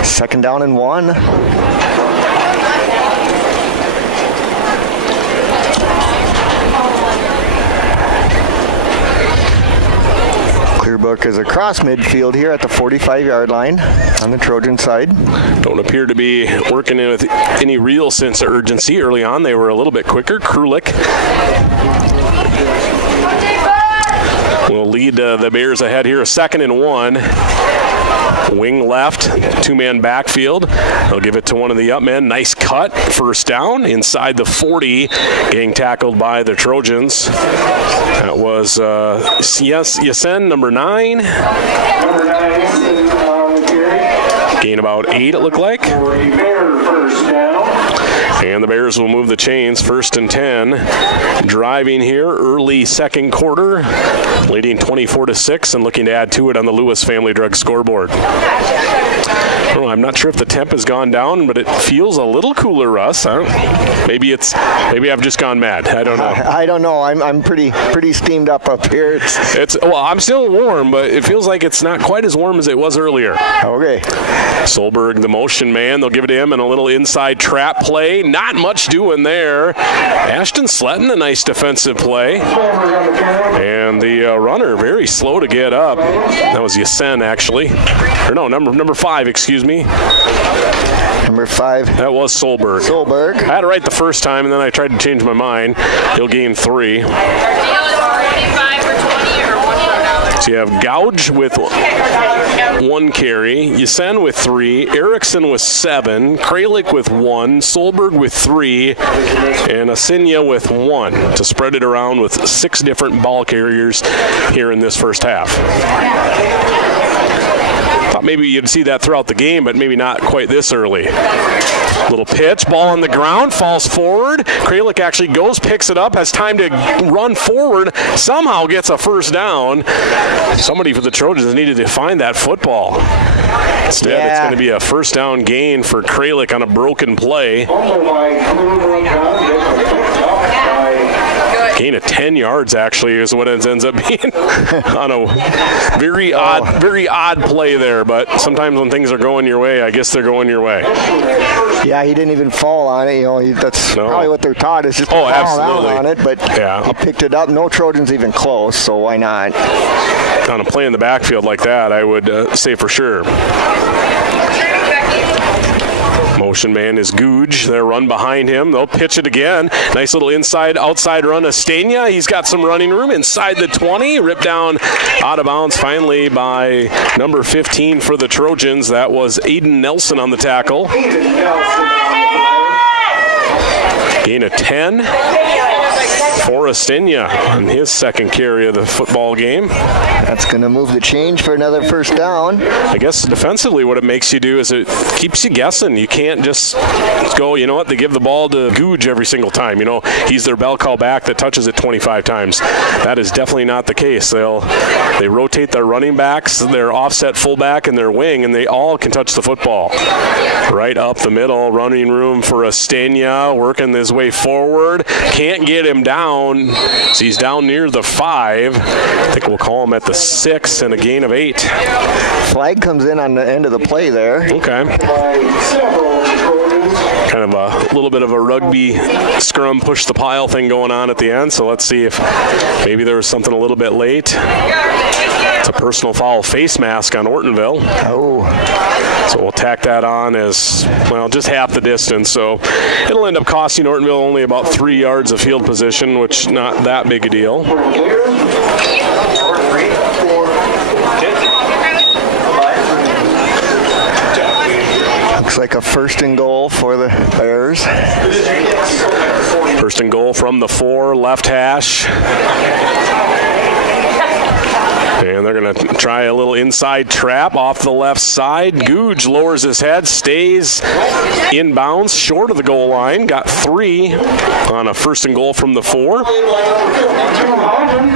2nd down and 1. Clearbrook is across midfield here at the 45-yard line on the Trojan side. Don't appear to be working in with any real sense of urgency. Early on, they were a little bit quicker. Krulik will lead the Bears ahead here, a 2nd and 1. Wing left, 2-man backfield. They'll give it to one of the up men. Nice cut, 1st down inside the 40, getting tackled by the Trojans. That was Yasen, number 9. Gain about 8, it looked like. And the Bears will move the chains, 1st and 10. Driving here, early 2nd quarter, leading 24-6 and looking to add to it on the Lewis Family Drug scoreboard. I'm not sure if the temp has gone down, but it feels a little cooler, Russ. Maybe I've just gone mad. I don't know. I don't know. I'm pretty steamed up here. Well, I'm still warm, but it feels like it's not quite as warm as it was earlier. Okay. Solberg, the motion man, they'll give it to him, and a little inside trap play. Not much doing there. Ashton Sletton, a nice defensive play. And the runner, very slow to get up. That was Yasen, actually. Or no, number 5, excuse me. Number 5. That was Solberg. I had it right the first time, and then I tried to change my mind. He'll gain 3. So you have Gouge with 1 carry, Yasen with 3, Erickson with 7, Kralik with 1, Solberg with 3, and Asinya with 1 to spread it around with 6 different ball carriers here in this first half. Thought maybe you'd see that throughout the game, but maybe not quite this early. Little pitch, ball on the ground, falls forward. Kralik actually goes, picks it up, has time to run forward, somehow gets a 1st down. Somebody for the Trojans needed to find that football. Instead, it's going to be a 1st down gain for Kralik on a broken play. Gain of 10 yards, actually, is what it ends up being on a very odd play there. But sometimes when things are going your way, I guess they're going your way. Yeah, he didn't even fall on it. That's probably what they're taught is just to fall down on it. But he picked it up. No Trojans even close, so why not? On a play in the backfield like that, I would say for sure. Motion man is Gouge. They'll run behind him. They'll pitch it again. Nice little outside run. Astenia. He's got some running room inside the 20. Ripped down out of bounds finally by number 15 for the Trojans. That was Aiden Nelson on the tackle. Gain of 10 for Astenia on his 2nd carry of the football game. That's going to move the change for another 1st down. I guess defensively what it makes you do is it keeps you guessing. You can't just go, you know what, they give the ball to Gouge every single time. You know, he's their bell cow back that touches it 25 times. That is definitely not the case. They rotate their running backs, their offset fullback, and their wing, and they all can touch the football. Right up the middle, running room for Astenia, working his way forward. Can't get him down. So he's down near the 5. I think we'll call him at the 6 and a gain of 8. Flag comes in on the end of the play there. Okay. Kind of a little bit of a rugby scrum push the pile thing going on at the end. So let's see if maybe there was something a little bit late. It's a personal foul face mask on Ortonville. So we'll tack that on as, well, just half the distance. So it'll end up costing Ortonville only about 3 yards of field position, which not that big a deal. Looks like a first and goal for the Bears. First and goal from the 4, left hash. And they're going to try a little inside trap off the left side. Googe lowers his head, stays inbounds, short of the goal line. Got 3 on a first and goal from the 4.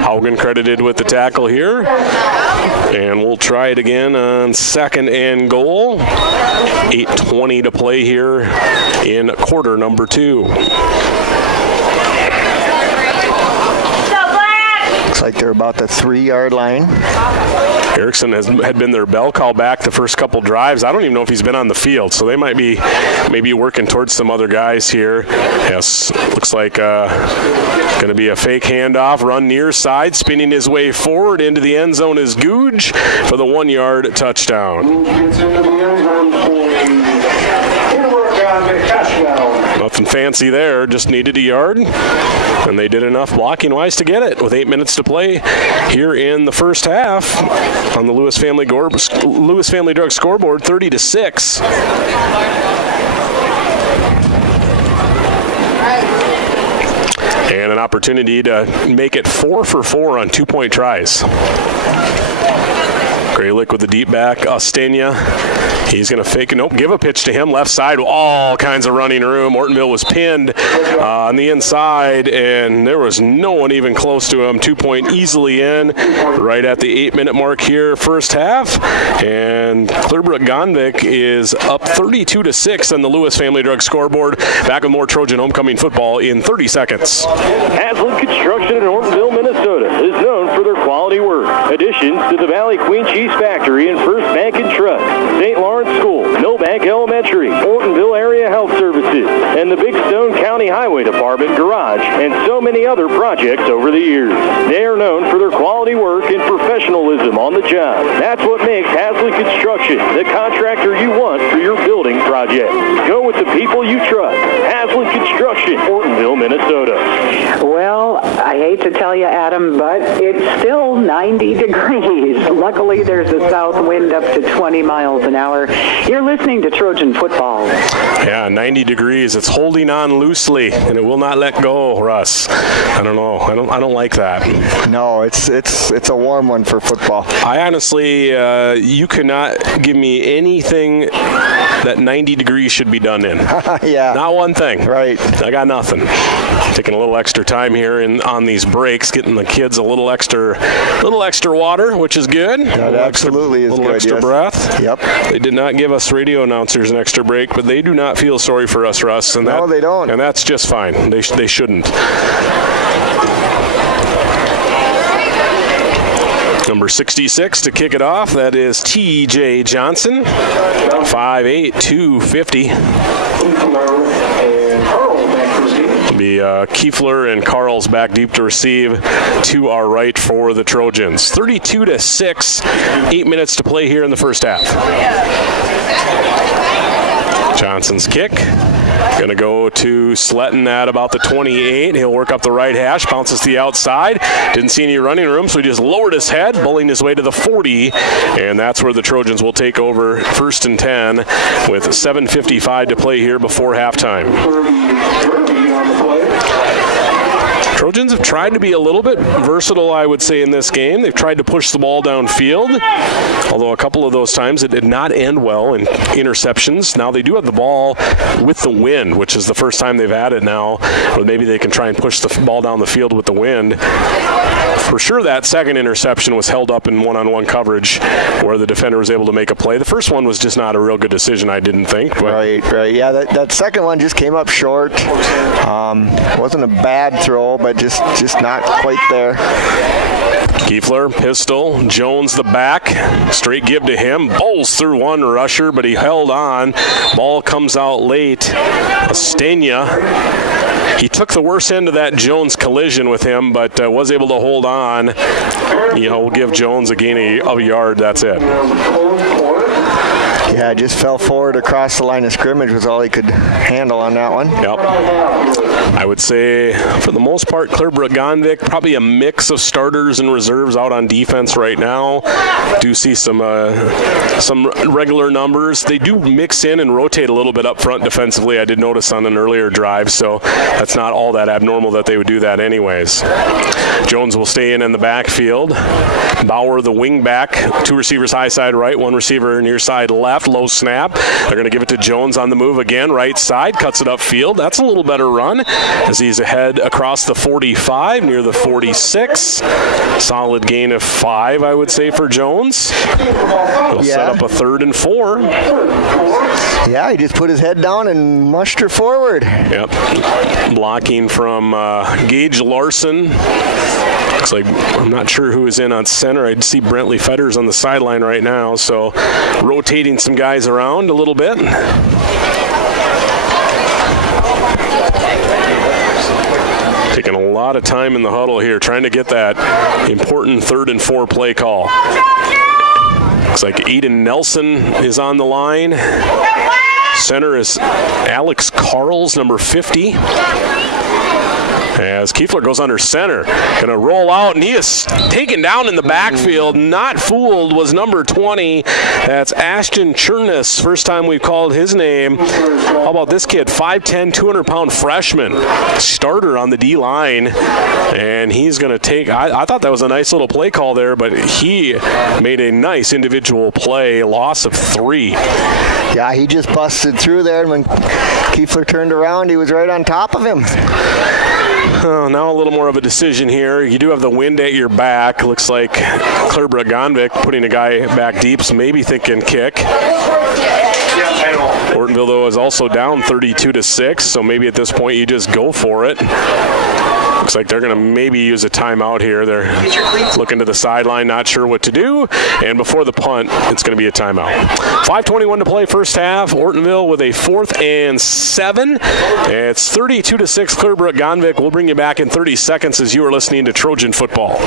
Haugen credited with the tackle here. And we'll try it again on second and goal. 8:20 to play here in quarter number 2. Looks like they're about the 3-yard line. Erickson had been their bell call back the first couple drives. I don't even know if he's been on the field, so they might be maybe working towards some other guys here. Yes, looks like going to be a fake handoff, run near side, spinning his way forward into the end zone is Googe for the 1-yard touchdown. Nothing fancy there, just needed a yard, and they did enough blocking-wise to get it with 8 minutes to play here in the first half on the Lewis Family Drug scoreboard, 30-6. And an opportunity to make it 4 for 4 on 2-point tries. Graylick with the deep back, Ostenia. He's going to fake, nope, give a pitch to him. Left side, all kinds of running room. Ortonville was pinned on the inside, and there was no one even close to him. 2-point easily in, right at the 8-minute mark here, first half. And Clearbrook-Gonvick is up 32-6 on the Lewis Family Drug scoreboard. Back with more Trojan homecoming football in 30 seconds. Haslam Construction in Ortonville, Minnesota is known for their quality work. Additions to the Valley Queen Cheese Factory and First Bank and Trust, St. Lawrence School, Millbank Elementary, Ortonville Area Health Services, and the Big Stone County Highway Department garage, and so many other projects over the years. They are known for their quality work and professionalism on the job. That's what makes Haslam Construction the contractor you want for your building project. Go with the people you trust. Haslam Construction, Ortonville, Minnesota. Well, I hate to tell you, Adam, but it's still 90 degrees. Luckily, there's a south wind up to 20 miles an hour. You're listening to Trojan football. Yeah, 90 degrees. It's holding on loosely, and it will not let go, Russ. I don't know. I don't like that. No, it's a warm one for football. I honestly, you cannot give me anything that 90 degrees should be done in. Yeah. Not one thing. Right. I got nothing. Taking a little extra time here on these breaks, getting the kids a little extra water, which is good. That absolutely is good. A little extra breath. Yep. They did not give us radio announcers an extra break, but they do not feel sorry for us, Russ. And no, they don't. And that's just fine. They shouldn't. Number 66 to kick it off, that is T.J. Johnson, 5'8", 250. It'll be Kiefler and Carl's back deep to receive to our right for the Trojans. 32-6, 8 minutes to play here in the first half. Johnson's kick. Going to go to Sletton at about the 28. He'll work up the right hash, bounces to the outside. Didn't see any running room, so he just lowered his head, bullying his way to the 40. And that's where the Trojans will take over first and 10 with 7:55 to play here before halftime. Trojans have tried to be a little bit versatile, I would say, in this game. They've tried to push the ball downfield, although a couple of those times it did not end well in interceptions. Now they do have the ball with the wind, which is the first time they've had it now, or maybe they can try and push the ball down the field with the wind. For sure, that second interception was held up in one-on-one coverage where the defender was able to make a play. The first one was just not a real good decision, I didn't think. But. Right. Yeah, that second one just came up short. Wasn't a bad throw, but just not quite there. Kiefler, pistol, Jones the back, straight give to him, bowls through one rusher, but he held on. Ball comes out late. Ostenia, he took the worst end of that Jones collision with him, but was able to hold on. We'll give Jones a gain of a yard, that's it. Yeah, just fell forward across the line of scrimmage was all he could handle on that one. Yep. I would say, for the most part, Clearbrook-Gonvick, probably a mix of starters and reserves out on defense right now. Do see some regular numbers. They do mix in and rotate a little bit up front defensively. I did notice on an earlier drive, so that's not all that abnormal that they would do that anyways. Jones will stay in the backfield. Bauer, the wing back, 2 receivers high side right, 1 receiver near side left, low snap. They're going to give it to Jones on the move again, right side, cuts it upfield. That's a little better run as he's ahead across the 45, near the 46. Solid gain of 5, I would say, for Jones. He'll set up a 3rd and 4. Yeah, he just put his head down and mushed her forward. Yep. Blocking from Gage Larson. Looks like, I'm not sure who is in on center. I see Brentley Fetters on the sideline right now, so rotating some guys around a little bit. Taking a lot of time in the huddle here, trying to get that important 3rd and 4 play call. Looks like Aiden Nelson is on the line. Center is Alex Carls, number 50. As Kiefler goes under center, going to roll out, and he is taken down in the backfield. Not fooled was number 20. That's Ashton Cherness. First time we've called his name. How about this kid? 5'10", 200-pound freshman. Starter on the D-line. And he's going to take, I thought that was a nice little play call there, but he made a nice individual play. Loss of 3. Yeah, he just busted through there, and when Kiefler turned around, he was right on top of him. Now a little more of a decision here. You do have the wind at your back. Looks like Clearbrook-Gonvick putting a guy back deep, so maybe thinking kick. Ortonville, though, is also down 32-6, so maybe at this point you just go for it. Looks like they're going to maybe use a timeout here. They're looking to the sideline, not sure what to do. And before the punt, it's going to be a timeout. 5:21 to play first half. Ortonville with a 4th and 7. It's 32-6 Clearbrook-Gonvick. We'll bring you back in 30 seconds as you are listening to Trojan Football.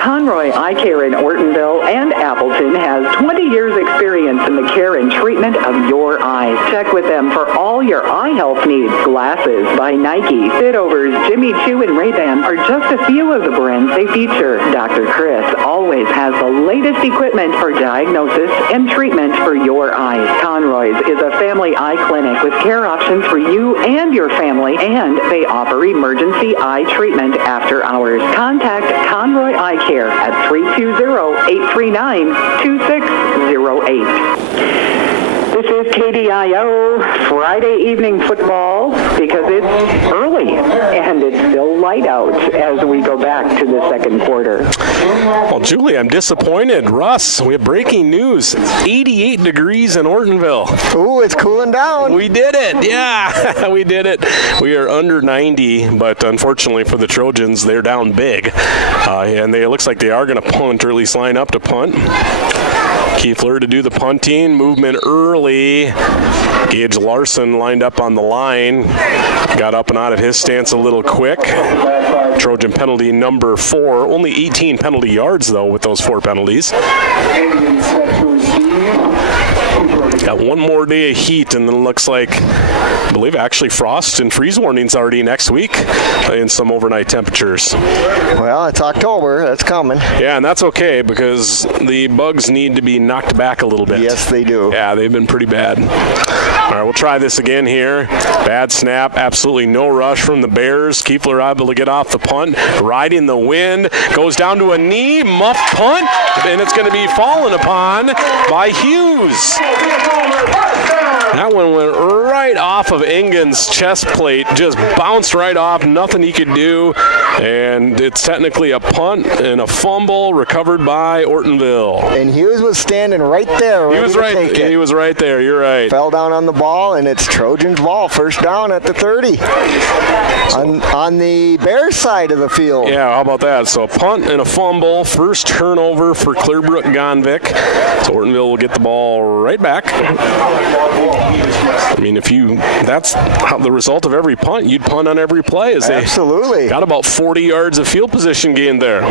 Conroy Eye Care in Ortonville and Appleton has 20 years experience in the care and treatment of your eyes. Check with them for all your eye health needs. Glasses by Nike, Fitovers, Jimmy Choo, and Ray-Ban are just a few of the brands they feature. Dr. Chris always has the latest equipment for diagnosis and treatment for your eyes. Conroy's is a family eye clinic with care options for you and your family, and they offer emergency eye treatment after hours. Contact Conroy Eye Care at 320-839-2608. This is KDIO Friday evening football because it's early and it's still light out as we go back to the second quarter. Well, Julie, I'm disappointed. Russ, we have breaking news. 88 degrees in Ortonville. Ooh, it's cooling down. We did it. Yeah, we did it. We are under 90, but unfortunately for the Trojans, they're down big. And it looks like they are going to punt, or at least line up to punt. Kiefler to do the punting, movement early. Gage Larson lined up on the line. Got up and out of his stance a little quick. Trojan penalty number 4. Only 18 penalty yards, though, with those 4 penalties. Got one more day of heat, and then looks like, I believe, actually frost and freeze warnings already next week in some overnight temperatures. Well, it's October. That's coming. Yeah, and that's okay because the bugs need to be knocked back a little bit. Yes, they do. Yeah, they've been pretty bad. All right, we'll try this again here. Bad snap, absolutely no rush from the Bears. Kiefler able to get off the punt, riding the wind, goes down to a knee, muff punt, and it's going to be fallen upon by Hughes. That one went right off of Engen's chest plate, just bounced right off, nothing he could do, and it's technically a punt and a fumble recovered by Ortonville. And Hughes was standing right there. He was right. He was right there. You're right. Fell down on the ball, and it's Trojan's ball, first down at the 30 on the Bears side of the field. Yeah, how about that? So a punt and a fumble, first turnover for Clearbrook-Gonvick. So Ortonville will get the ball right back. I mean, that's how the result of every punt. You'd punt on every play. As they absolutely got about 40 yards of field position gained there.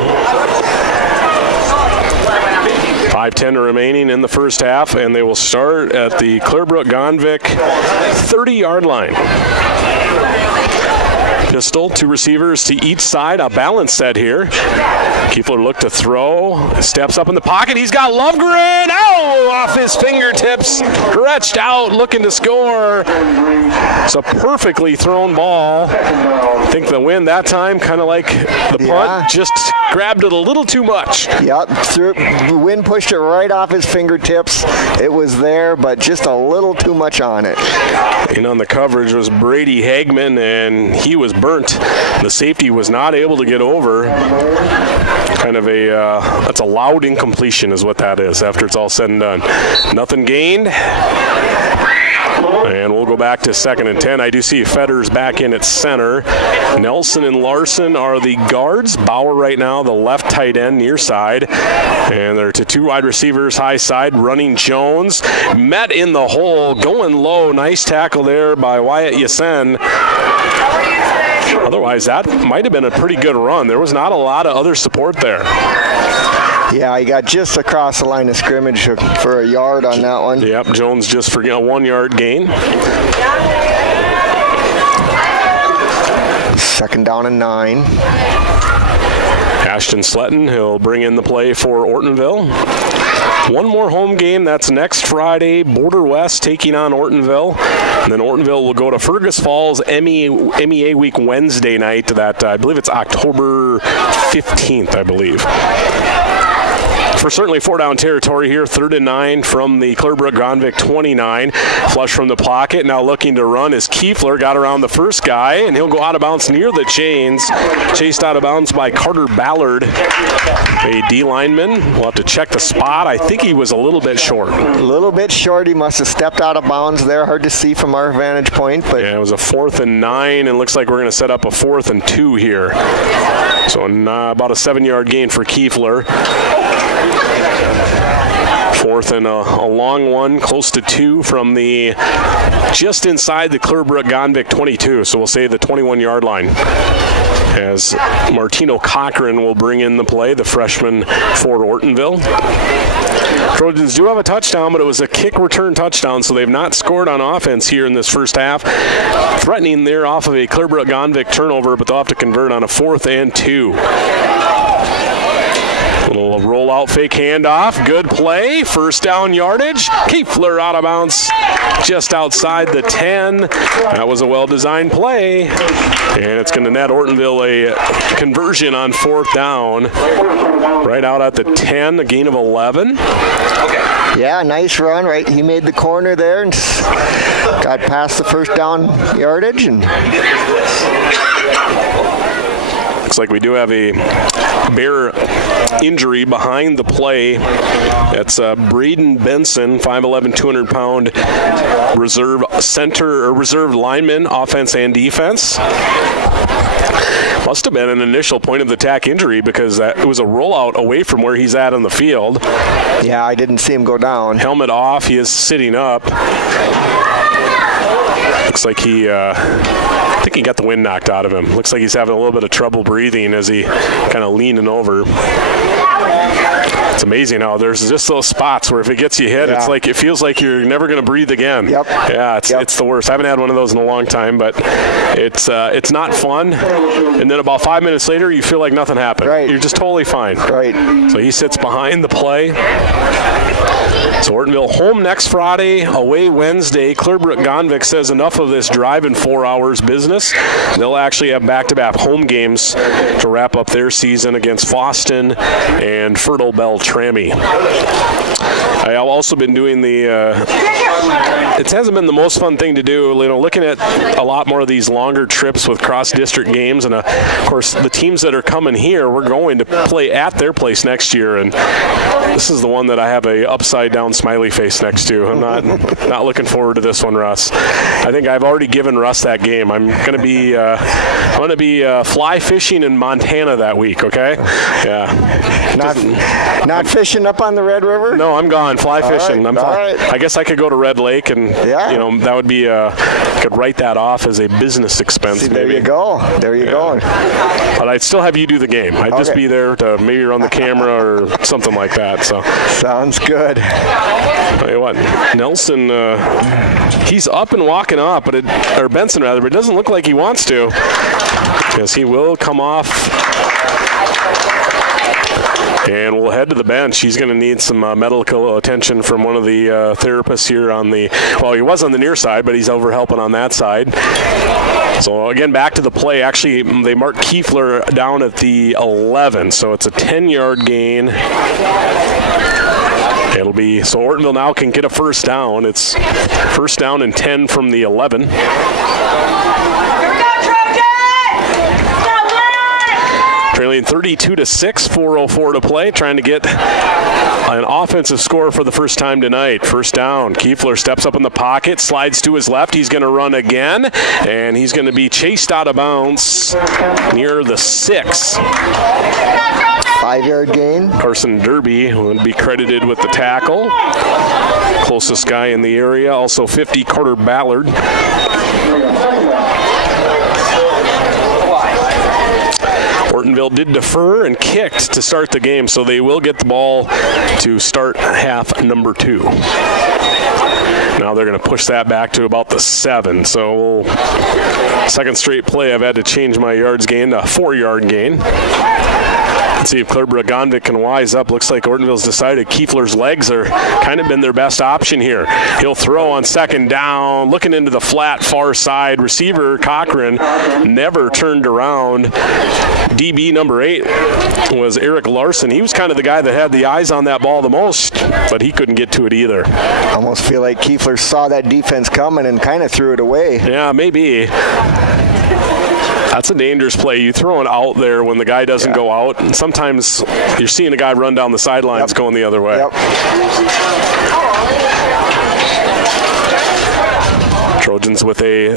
5:10 remaining in the first half, and they will start at the Clearbrook-Gonvick 30-yard line. Pistol, 2 receivers to each side, a balance set here. Kiefler looked to throw, steps up in the pocket. He's got Lovegren. Oh, off his fingertips, stretched out, looking to score. It's a perfectly thrown ball. I think the wind that time, kind of like the punt, just grabbed it a little too much. Yep, the wind pushed it right off his fingertips. It was there, but just a little too much on it. And on the coverage was Brady Hagman, and he was burnt. The safety was not able to get over. Kind of that's a loud incompletion is what that is after it's all said and done. Nothing gained. And we'll go back to 2nd and 10. I do see Fetters back in at center. Nelson and Larson are the guards. Bauer right now, the left tight end near side. And they're to 2 wide receivers, high side, running Jones. Met in the hole, going low. Nice tackle there by Wyatt Yassen. Otherwise, that might have been a pretty good run. There was not a lot of other support there. Yeah, he got just across the line of scrimmage for a yard on that one. Yep, Jones just for a 1-yard gain. 2nd down and 9. Ashton Sletton, he'll bring in the play for Ortonville. One more home game, that's next Friday. Border West taking on Ortonville. And then Ortonville will go to Fergus Falls MEA Week Wednesday night. That I believe it's October 15th, I believe. For certainly 4-down territory here, 3rd and 9 from the Clearbrook-Gonvick 29. Flush from the pocket, now looking to run is Kiefler. Got around the first guy, and he'll go out of bounds near the chains. Chased out of bounds by Carter Ballard, a D lineman. We'll have to check the spot. I think he was a little bit short. A little bit short. He must have stepped out of bounds there. Hard to see from our vantage point. But yeah, it was a 4th and 9, and looks like we're going to set up a 4th and 2 here. So about a 7-yard gain for Kiefler. 4th and a long one, close to 2 from the just inside the Clearbrook-Gonvick 22. So we'll say the 21-yard line. As Martino Cochran will bring in the play, the freshman for Ortonville. Trojans do have a touchdown, but it was a kick return touchdown, so they've not scored on offense here in this first half. Threatening there off of a Clearbrook-Gonvick turnover, but they'll have to convert on a 4th and 2. Little rollout fake handoff. Good play. 1st down yardage. Kiefler out of bounds just outside the 10. That was a well-designed play. And it's going to net Ortonville a conversion on 4th down. Right out at the 10, a gain of 11. Yeah, nice run. Right, he made the corner there and got past the 1st down yardage. And looks like we do have a Bear injury behind the play. That's Braden Benson, 5'11", 200-pound reserve center or reserve lineman, offense and defense. Must have been an initial point of attack injury because it was a rollout away from where he's at on the field. Yeah, I didn't see him go down. Helmet off, he is sitting up. Looks like I think he got the wind knocked out of him. Looks like he's having a little bit of trouble breathing as he kind of leaning over. It's amazing how there's just those spots where if it gets you hit, it's like it feels like you're never going to breathe again. Yep. Yeah, it's the worst. I haven't had one of those in a long time, but it's not fun. And then about 5 minutes later, you feel like nothing happened. Right. You're just totally fine. Right. So he sits behind the play. So Ortonville home next Friday, away Wednesday. Clearbrook-Gonvick says enough of this driving 4 hours business. They'll actually have back-to-back home games to wrap up their season against Foston and Fertile Beltrami. I've also been doing it hasn't been the most fun thing to do, looking at a lot more of these longer trips with cross-district games. And, of course, the teams that are coming here, we're going to play at their place next year. And this is the one that I have a upside-down smiley face next to. I'm not looking forward to this one, Russ. I think I've already given Russ that game. I'm going to be fly fishing in Montana that week, okay? Yeah. Not fishing up on the Red River? No, I'm gone. Fly fishing. Right, I'm fine. Right. I guess I could go to Red Lake and, that would be, I could write that off as a business expense. See, there you go. There you go. But I'd still have you do the game. I'd just be there to maybe run the camera or something like that. So sounds good. Tell you what, Nelson, he's up and walking off. off, but Benson rather, but it doesn't look like he wants to, because he will come off. And we'll head to the bench. He's going to need some medical attention from one of the therapists here on the, well, he was on the near side, but he's over helping on that side. So, again, back to the play. Actually, they marked Kiefler down at the 11, so it's a 10-yard gain. It'll be, so Ortonville now can get a first down. It's first down and 10 from the 11. Trailing 32-6, 4:04 to play, trying to get an offensive score for the first time tonight. First down. Kiefler steps up in the pocket, slides to his left. He's going to run again, and he's going to be chased out of bounds near the 6. 5-yard gain. Carson Derby would be credited with the tackle. Closest guy in the area. Also 50, Carter Ballard. Ortonville did defer and kicked to start the game, so they will get the ball to start half number 2. Now they're going to push that back to about the 7. So second straight play, I've had to change my yards gain to a 4-yard gain. Let's see if Clearbrook-Gonvick can wise up. Looks like Ortonville's decided Kiefler's legs are kind of been their best option here. He'll throw on second down, looking into the flat far side. Receiver Cochran never turned around. DB number 8 was Eric Larson. He was kind of the guy that had the eyes on that ball the most, but he couldn't get to it either. Almost feel like Kiefler saw that defense coming and kind of threw it away. Yeah, maybe. That's a dangerous play. You throw it out there when the guy doesn't go out, and sometimes you're seeing a guy run down the sidelines going the other way. Trojans with a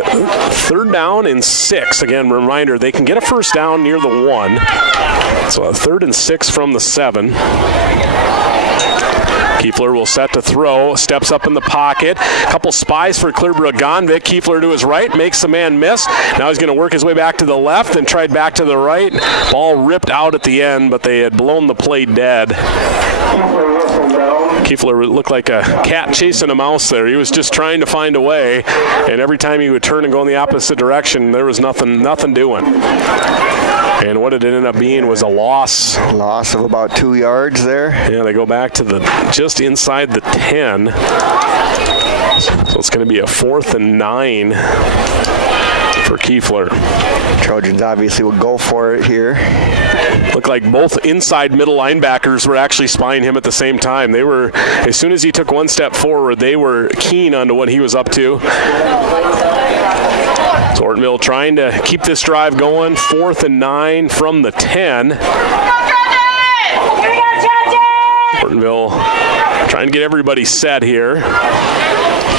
third down and 6. Again, reminder, they can get a first down near the 1. So a 3rd and 6 from the 7. Kiefler will set to throw, steps up in the pocket. Couple spies for Clearbrook-Gonvick. Kiefler to his right, makes the man miss. Now he's going to work his way back to the left and tried back to the right. Ball ripped out at the end, but they had blown the play dead. Kiefler looked like a cat chasing a mouse there. He was just trying to find a way, and every time he would turn and go in the opposite direction, there was nothing doing. And what it ended up being was a loss. Loss of about 2 yards there. Yeah, they go back to just inside the 10. So it's going to be a 4th and 9 for Kiefler. Trojans obviously will go for it here. Looked like both inside middle linebackers were actually spying him at the same time. They were, as soon as he took one step forward, they were keen on to what he was up to. So Ortonville trying to keep this drive going. 4th and 9 from the 10. Ortonville trying to get everybody set here.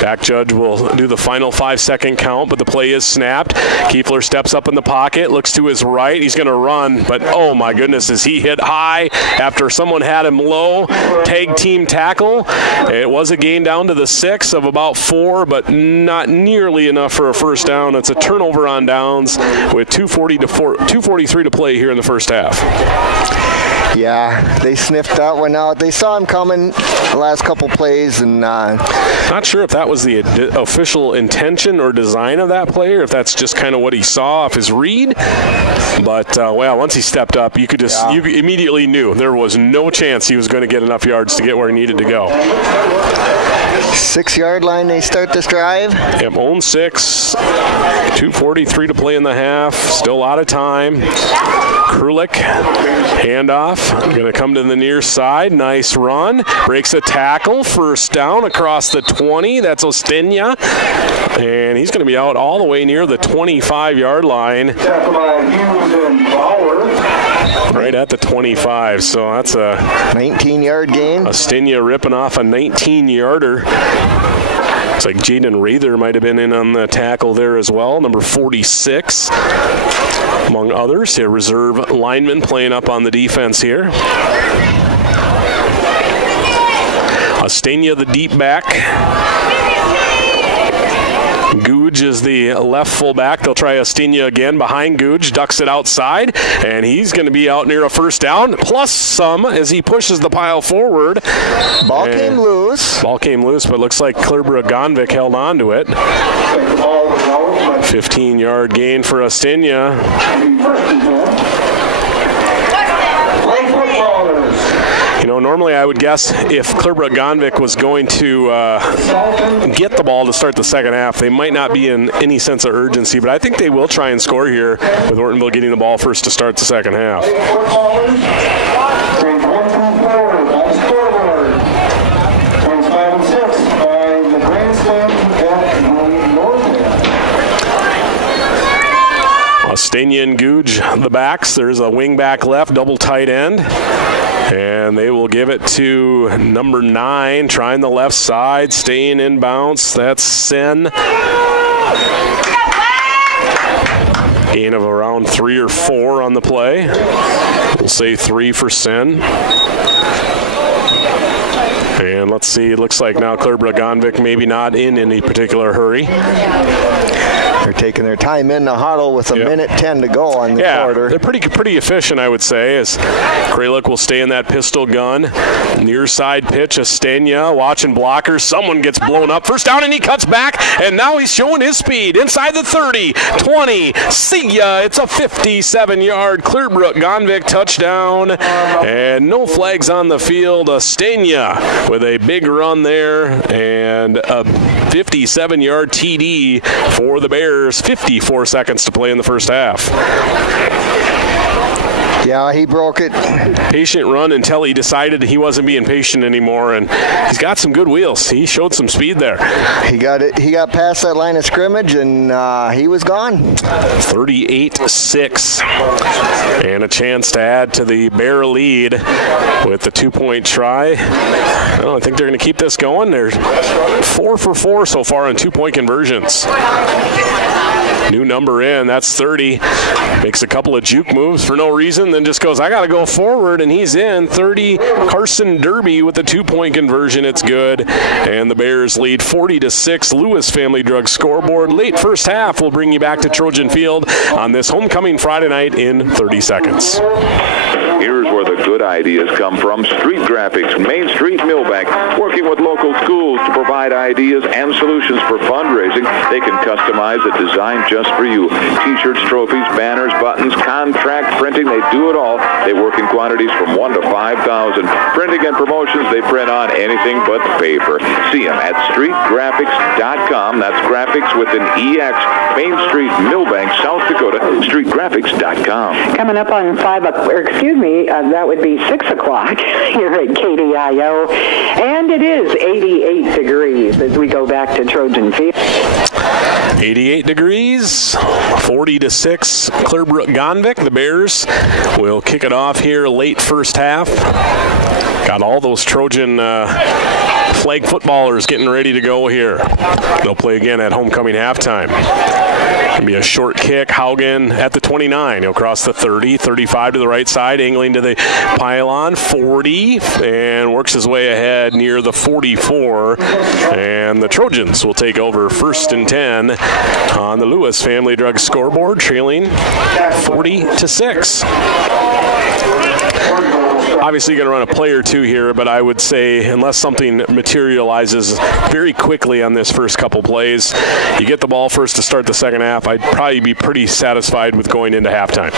Back judge will do the final 5-second count, but the play is snapped. Kiefler steps up in the pocket, looks to his right. He's going to run, but oh my goodness, is he hit high after someone had him low. Tag team tackle. It was a gain down to the 6 of about 4, but not nearly enough for a first down. It's a turnover on downs with 2:43 to play here in the first half. Yeah, they sniffed that one out. They saw him coming the last couple plays, and not sure if that was the official intention or design of that play, or if that's just kind of what he saw off his read. But well, once he stepped up, you immediately knew there was no chance he was going to get enough yards to get where he needed to go. 6-yard line, they start this drive. Yep, own 6. 2:43 to play in the half. Still a lot of time. Krulik, handoff. Going to come to the near side. Nice run. Breaks a tackle. First down across the 20. That's Ostenia. And he's going to be out all the way near the 25-yard line. Right at the 25. So that's a 19-yard gain. Ostenia ripping off a 19-yarder. Looks like Jaden Rather might have been in on the tackle there as well. Number 46, among others. A reserve lineman playing up on the defense here. Ostenia, the deep back. Googe is the left fullback. They'll try Ostenia again behind Googe, ducks it outside, and he's going to be out near a first down, plus some as he pushes the pile forward. Ball came loose, but looks like Clearbrook-Gonvick held on to it. 15-yard gain for Ostenia. You know, normally I would guess if Clearbrook-Gonvick was going to get the ball to start the second half, they might not be in any sense of urgency, but I think they will try and score here with Ortonville getting the ball first to start the second half. Ostenia and Googe, the backs. There's a wing back left, double tight end. And they will give it to number 9, trying the left side, staying in bounds. That's Sen. Gain of around 3 or 4 on the play. We'll say 3 for Sen. And let's see, it looks like now Clearbrook-Gonvick maybe not in any particular hurry. They're taking their time in the huddle with a minute 10 to go on the quarter. They're pretty efficient, I would say, as Kralik will stay in that pistol gun. Near side pitch, Ostenia watching blockers. Someone gets blown up. First down, and he cuts back, and now he's showing his speed. Inside the 30, 20, see ya. It's a 57-yard Clearbrook-Gonvick touchdown, and no flags on the field. Ostenia with a big run there, and a 57-yard TD for the Bears. 54 seconds to play in the first half. Yeah, he broke it. Patient run until he decided he wasn't being patient anymore, and he's got some good wheels. He showed some speed there. He got it. He got past that line of scrimmage, and he was gone. 38-6, and a chance to add to the Bear lead with the 2-point try. Well, I think they're going to keep this going. They're 4 for 4 so far on 2-point conversions. New number in, that's 30. Makes a couple of juke moves for no reason, then just goes, I got to go forward, and he's in. 30, Carson Derby with the 2-point conversion. It's good. And the Bears lead 40-6. Lewis Family Drug scoreboard. Late first half will bring you back to Trojan Field on this homecoming Friday night in 30 seconds. Here's where the good ideas come from. Street Graphics, Main Street, Millbank, working with local schools to provide ideas and solutions for fundraising. They can customize a design just for you. T-shirts, trophies, banners, buttons, contract printing, they do it all. They work in quantities from 1 to 5,000. Printing and promotions, they print on anything but paper. See them at streetgraphics.com. That's graphics with an EX. Main Street, Millbank, South Dakota, streetgraphics.com. Coming up on that would be 6 o'clock here at KDIO. And it is 88 degrees as we go back to Trojan Field. 88 degrees, 40-6, Clearbrook-Gonvick. The Bears will kick it off here late first half. Got all those Trojan flag footballers getting ready to go here. They'll play again at homecoming halftime. It'll be a short kick. Haugen at the 29. He'll cross the 30, 35 to the right side, angling to the pylon, 40, and works his way ahead near the 44. And the Trojans will take over 1st and 10 on the Lewis Family Drug scoreboard, trailing 40-6. Obviously going to run a play or two here, but I would say unless something materializes very quickly on this first couple plays, you get the ball first to start the second half, I'd probably be pretty satisfied with going into halftime.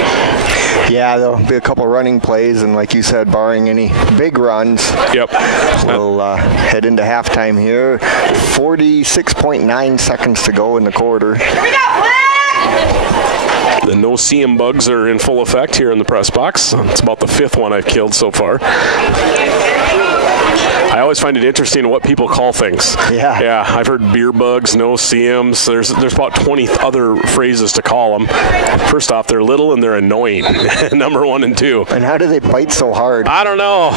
Yeah, there'll be a couple running plays, and like you said, barring any big runs, we'll head into halftime here. 46.9 seconds to go in the quarter. The no-see-em bugs are in full effect here in the press box. It's about the 5th one I've killed so far. I always find it interesting what people call things. Yeah, I've heard beer bugs, no-see-ems. There's about 20 other phrases to call them. First off, they're little and they're annoying. Number 1 and 2. And how do they bite so hard? I don't know.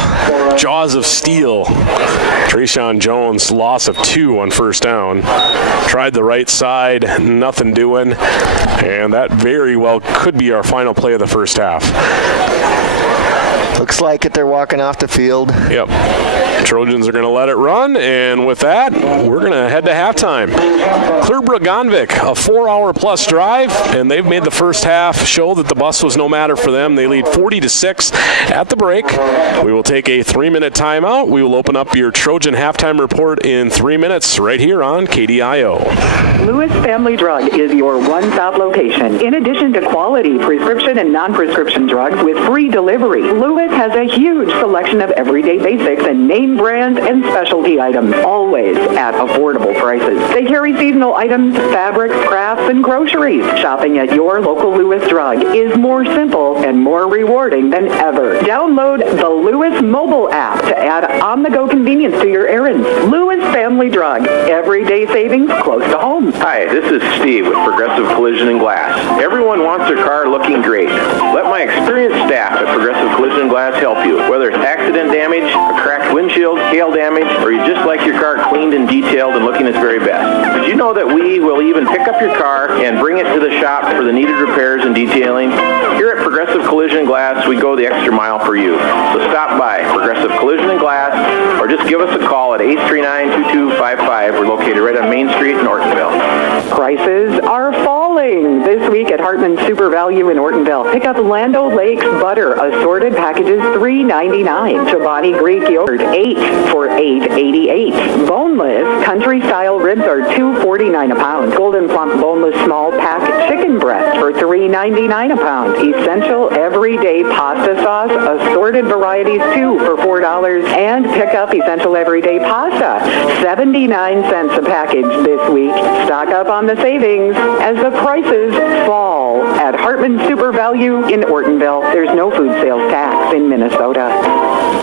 Jaws of steel. Trayshawn Jones, loss of 2 on first down. Tried the right side, nothing doing. And that very well could be our final play of the first half. Looks like it. They're walking off the field. Yep. Trojans are going to let it run, and with that, we're going to head to halftime. Clearbrook-Gonvick, a 4-hour-plus drive, and they've made the first half show that the bus was no matter for them. They lead 40-6 at the break. We will take a 3-minute timeout. We will open up your Trojan halftime report in 3 minutes right here on KDIO. Lewis Family Drug is your one-stop location. In addition to quality prescription and non-prescription drugs with free delivery, Lewis has a huge selection of everyday basics and name brands and specialty items, always at affordable prices. They carry seasonal items, fabrics, crafts, and groceries. Shopping at your local Lewis Drug is more simple and more rewarding than ever. Download the Lewis mobile app to add on-the-go convenience to your errands. Lewis Family Drug, everyday savings close to home. Hi, this is Steve with Progressive Collision and Glass. Everyone wants their car looking great. Let my experienced staff at Progressive Collision and Glass help you. Whether it's accident damage, a cracked windshield, hail damage, or you just like your car cleaned and detailed and looking its very best. Did you know that we will even pick up your car and bring it to the shop for the needed repairs and detailing? Here at Progressive Collision and Glass, we go the extra mile for you. So stop by Progressive Collision and Glass or just give us a call at 839-2255. We're located right on Main Street in Ortonville. Prices are falling this week at Hartman's Super Value in Ortonville. Pick up Land O'Lakes butter, assorted packages $3.99. Chobani Greek yogurt, 8 for $8.88. Boneless country-style ribs are $2.49 a pound. Golden Plump boneless small pack chicken breast for $3.99 a pound. Essential everyday pasta sauce, assorted varieties, 2 for $4. And pick up Essential Everyday Pasta, 79 cents a package this week. Stock up on the savings as the prices fall at Hartman Super Value in Ortonville. There's no food sales tax in Minnesota.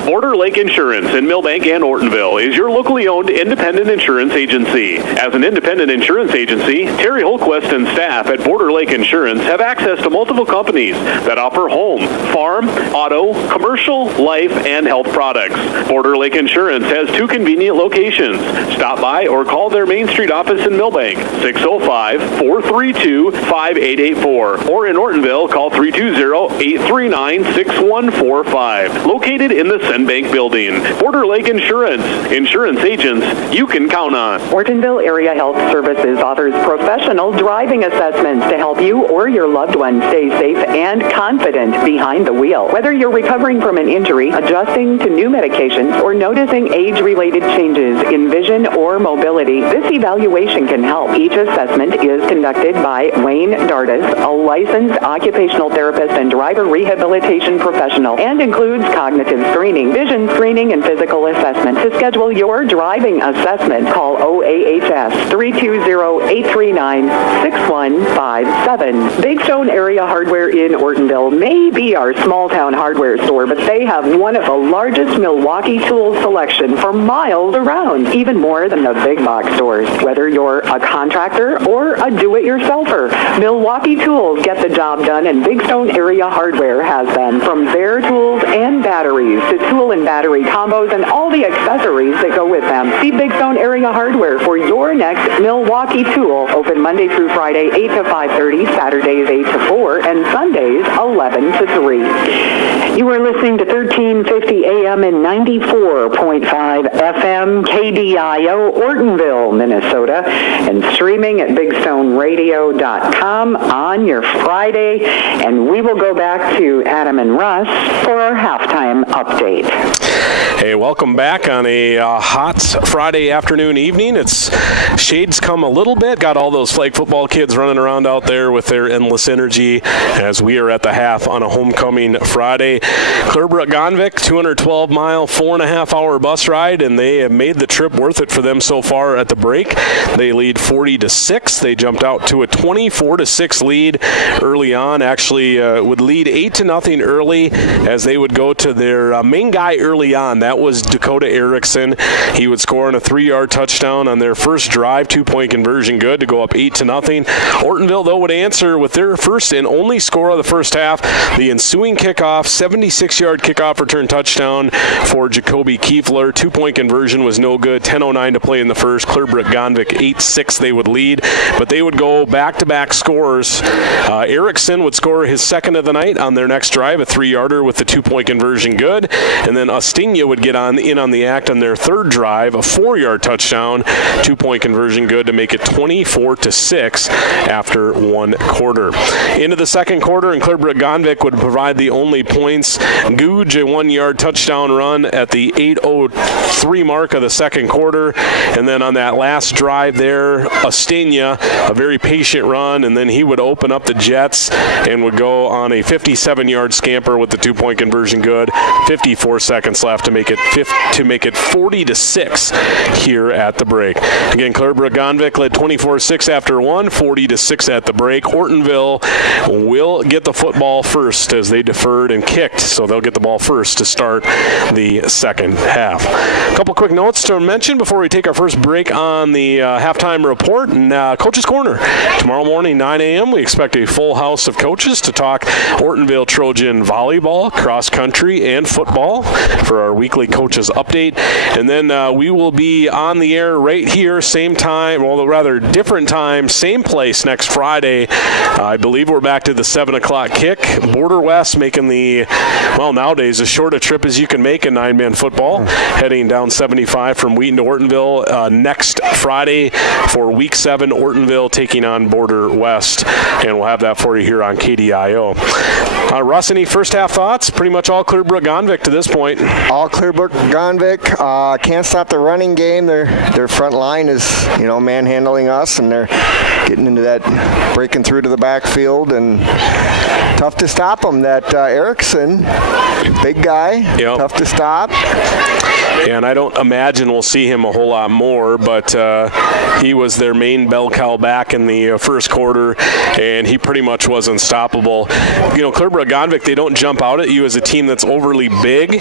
Border Lake Insurance in Millbank and Ortonville is your locally owned independent insurance agency. As an independent insurance agency, Terry Holquist and staff at Border Lake Insurance have access to multiple companies that offer home, farm, auto, commercial, life, and health products. Border Lake Insurance has 2 convenient locations. Stop by or call their Main Street office in Millbank, 605-432-5884. Or in Ortonville, call 320-839-6145. Located in the Bank building. Border Lake Insurance. Insurance agents you can count on. Ortonville Area Health Services offers professional driving assessments to help you or your loved one stay safe and confident behind the wheel. Whether you're recovering from an injury, adjusting to new medications, or noticing age-related changes in vision or mobility, this evaluation can help. Each assessment is conducted by Wayne Dardis, a licensed occupational therapist and driver rehabilitation professional, and includes cognitive screening, vision screening, and physical assessment. To schedule your driving assessment, call OAHS 320-839-6157. Big Stone Area Hardware in Ortonville may be our small-town hardware store, but they have one of the largest Milwaukee tool selection for miles around, even more than the big box stores. Whether you're a contractor or a do-it-yourselfer, Milwaukee Tools get the job done, and Big Stone Area Hardware has them. From bare tools and batteries to tool and battery combos and all the accessories that go with them. See Big Stone Area Hardware for your next Milwaukee tool. Open Monday through Friday, 8 to 5:30, Saturdays 8 to 4, and Sundays 11 to 3. You are listening to 1350 AM and 94.5 FM KDIO, Ortonville, Minnesota, and streaming at BigStoneRadio.com on your Friday. And we will go back to Adam and Russ for our halftime update. Hey, welcome back on a hot Friday afternoon evening. It's shades come a little bit. Got all those flag football kids running around out there with their endless energy as we are at the half on a homecoming Friday. Clearbrook-Gonvick, 212-mile, 4.5-hour bus ride, and they have made the trip worth it for them so far at the break. They lead 40-6. They jumped out to a 24-6 lead early on. Actually would lead 8-0 early as they would go to their main guy early on. That was Dakota Erickson. He would score on a 3-yard touchdown on their first drive, 2-point conversion good to go up 8-0. Ortonville, though, would answer with their first and only score of the first half. The ensuing kickoff, 76-yard kickoff return touchdown for Jacoby Kiefler. 2-point conversion was no good. 10:09 to play in the first. Clearbrook-Gonvick 8-6 they would lead, but they would go back-to-back scores. Erickson would score his second of the night on their next drive, a 3-yarder with the 2-point conversion good, and then Ostigna would get in on the act on their third drive, a 4-yard touchdown, 2-point conversion good to make it 24-6 after one quarter. Into the second quarter, and Clearbrook-Gonvick would provide the only points. Googe, a 1-yard touchdown run at the 8:03 mark of the second quarter, and then on that last drive there, Ostigna, a very patient run, and then he would open up the Jets and would go on a 57-yard scamper with the 2-point conversion good. 54 seconds left to make it 40-6 here at the break. Again, Clearbrook-Gonvick led 24-6 after one, 40-6 at the break. Ortonville will get the football first as they deferred and kicked, so they'll get the ball first to start the second half. A couple quick notes to mention before we take our first break on the halftime report and Coach's Corner. Tomorrow morning, 9 a.m., we expect a full house of coaches to talk Ortonville Trojan volleyball, cross country, and football for our weekly coaches update. And then we will be on the air right here, same time, although rather different time, same place next Friday. I believe we're back to the 7 o'clock kick. Border West making the, well, nowadays as short a trip as you can make in 9-man football, heading down 75 from Wheaton to Ortonville next Friday for Week 7. Ortonville taking on Border West, and we'll have that for you here on KDIO. Russ, any first half thoughts? Pretty much all Clearbrook-Gonvick to this point. All Clearbrook-Gonvick. Can't stop the running game. Their front line is, manhandling us, and they're getting into that, breaking through to the backfield, and tough to stop them. That Erickson, big guy, yep. Tough to stop. And I don't imagine we'll see him a whole lot more, but he was their main bell cow back in the first quarter, and he pretty much was unstoppable. Clearbrook-Gonvick, they don't jump out at you as a team that's overly big,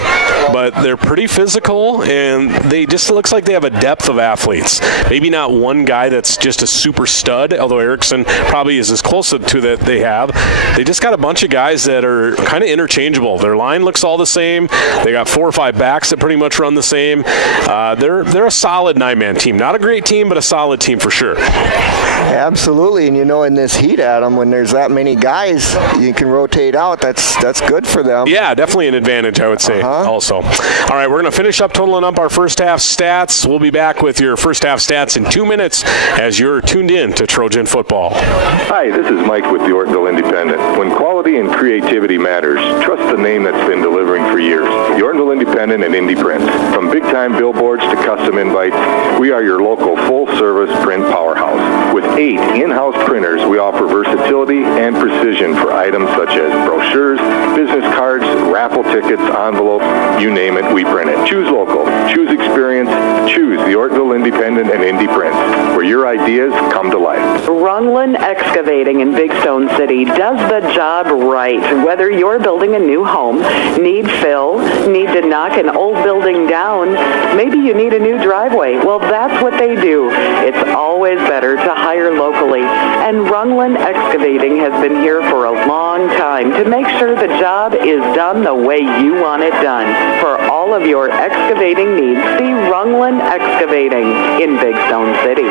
but they're pretty physical, and they just looks like they have a depth of athletes. Maybe not one guy that's just a super stud, although Erickson probably is as close to that they have. They just got a bunch of guys that are kind of interchangeable. Their line looks all the same. They got 4 or 5 backs that pretty much run the same. They're a solid 9-man team. Not a great team, but a solid team for sure. Absolutely, and in this heat, Adam, when there's that many guys, you can rotate out. That's good for them. Yeah, definitely an advantage, I would say, also. All right, we're going to finish up totaling up our first half stats. We'll be back with your first half stats in 2 minutes as you're tuned in to Trojan football. Hi, this is Mike with the Ortonville Independent. When quality and creativity matters, trust the name that's been delivering for years. The Ortonville Independent and Indie Print. From big-time billboards to custom invites, we are your local full-service print powerhouse. With 8 in-house printers, we offer versatility and precision for items such as brochures, business cards, raffle tickets, envelopes, you name it, we print it. Choose local, choose experience, choose the Ortonville Independent and Indie Print, where your ideas come to life. Runlin Excavating in Big Stone City does the job right. Whether you're building a new home, need fill, need to knock an old building down, maybe you need a new driveway. Well, that's what they do. It's always better to hire locally. And Runlin Excavating has been here for a long time to make sure the job is done the way you want it done. For all of your excavating needs, see Runlin Excavating in Big Stone City.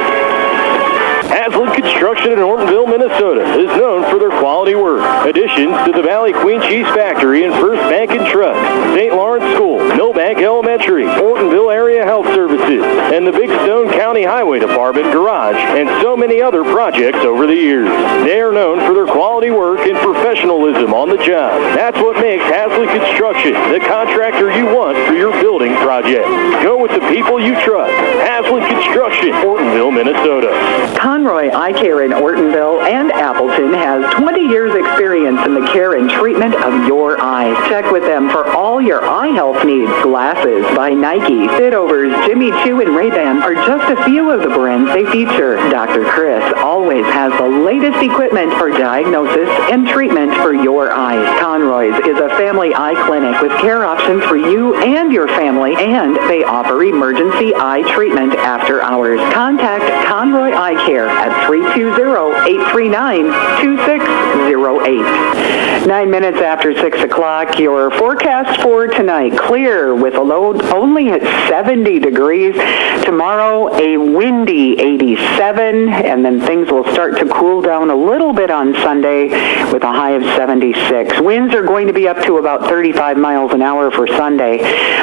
Haslam Construction in Ortonville, Minnesota is known for their quality work. Additions to the Valley Queen Cheese Factory and First Bank and Trust, St. Lawrence School, Millbank Elementary, Ortonville Area Health Services, and the Big Stone County Highway Department Garage, and so many other projects over the years. They are known for their quality work and professionalism on the job. That's what makes Haslam Construction the contractor you want for your building project. Go with the people you trust. Haslam Construction, Ortonville, Minnesota. Conroy Eye Care in Ortonville and Appleton has 20 years experience in the care and treatment of your eyes. Check with them for all your eye health needs. Glasses by Nike, Fitovers, Jimmy Choo, and Ray-Ban are just a few of the brands they feature. Dr. Chris always has the latest equipment for diagnosis and treatment for your eyes. Conroy's is a family eye clinic with care options for you and your family, and they offer emergency eye treatment after hours. Contact Conroy Eye Care at 320-839-2608. 9 minutes after 6 o'clock, your forecast for tonight, clear with a low only at 70 degrees. Tomorrow, a windy 87, and then things will start to cool down a little bit on Sunday with a high of 76. Winds are going to be up to about 35 miles an hour for Sunday.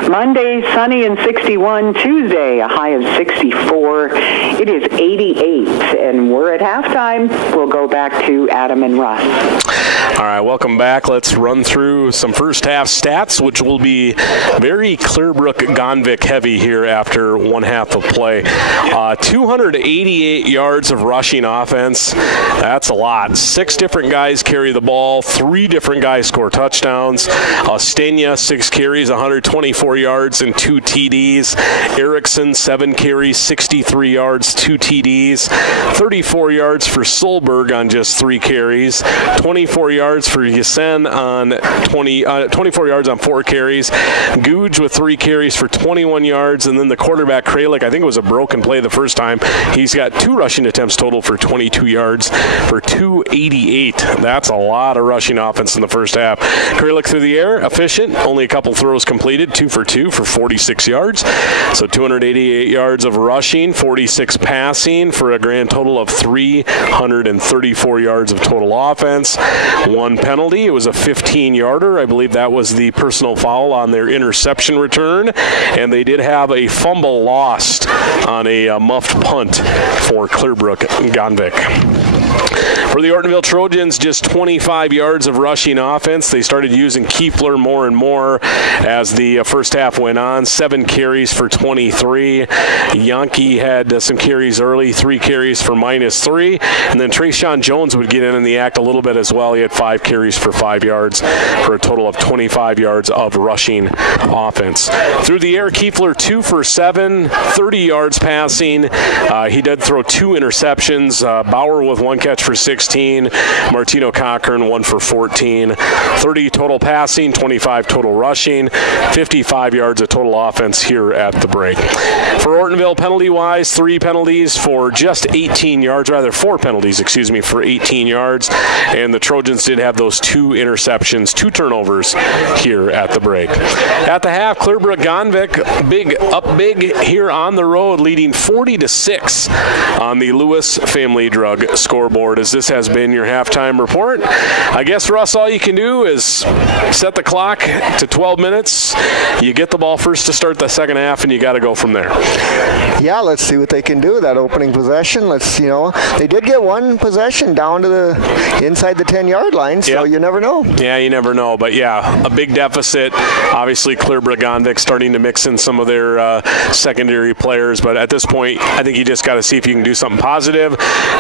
Monday, sunny and 61. Tuesday, a high of 64. It is 88, and we're at halftime. We'll go back to Adam and Russ. All right, welcome back. Let's run through some first half stats, which will be very Clearbrook-Gonvick heavy here after one half of play. 288 yards of rushing offense. That's a lot. 6 different guys carry the ball. 3 different guys score touchdowns. Stenya, 6 carries, 124 yards and 2 TDs. Erickson, 7 carries, 63 yards, 2 TDs. 34 yards for Solberg on just 3 carries. 24 yards for Yasen on 24 yards on 4 carries. Googe with 3 carries for 21 yards, and then the quarterback Kralik, I think it was a broken play the first time. He's got 2 rushing attempts total for 22 yards for 288. That's a lot of rushing offense in the first half. Kralik through the air, efficient, only a couple throws completed, 2 for 2 for 46 yards. So 288 yards of rushing, 46 passing for a grand total of 334 yards of total offense. 1 penalty. It was a 15-yarder. I believe that was the personal foul on their interception return. And they did have a fumble lost on a muffed punt for Clearbrook-Gonvick. For the Ortonville Trojans, just 25 yards of rushing offense. They started using Kiefler more and more as the first half went on. 7 carries for 23. Yankee had some carries early, 3 carries for -3. And then Trayshawn Jones would get in the act a little bit as well. He had 5 carries for 5 yards for a total of 25 yards of rushing offense. Through the air, Kiefler 2 for 7, 30 yards passing. He did throw 2 interceptions. Bauer with 1 catch for 16. Martino Cochran 1 for 14. 30 total passing, 25 total rushing, 55 yards of total offense here at the break. For Ortonville, penalty-wise, 3 penalties for just 18 yards, rather 4 penalties, for 18 yards. And the Trojans did have those 2 interceptions, 2 turnovers here at the break. At the half, Clearbrook-Gonvick big here on the road, leading 40-6 on the Lewis Family Drug scoreboard. As this has been your halftime report, I guess, Russ, all you can do is set the clock to 12 minutes. You get the ball first to start the second half, and you got to go from there. Yeah, let's see what they can do, that opening possession. They did get 1 possession down to the inside the 10-yard line, so you never know. Yeah, you never know, but yeah, a big deficit. Obviously, Clearbrook-Gonvick starting to mix in some of their secondary players, but at this point, I think you just got to see if you can do something positive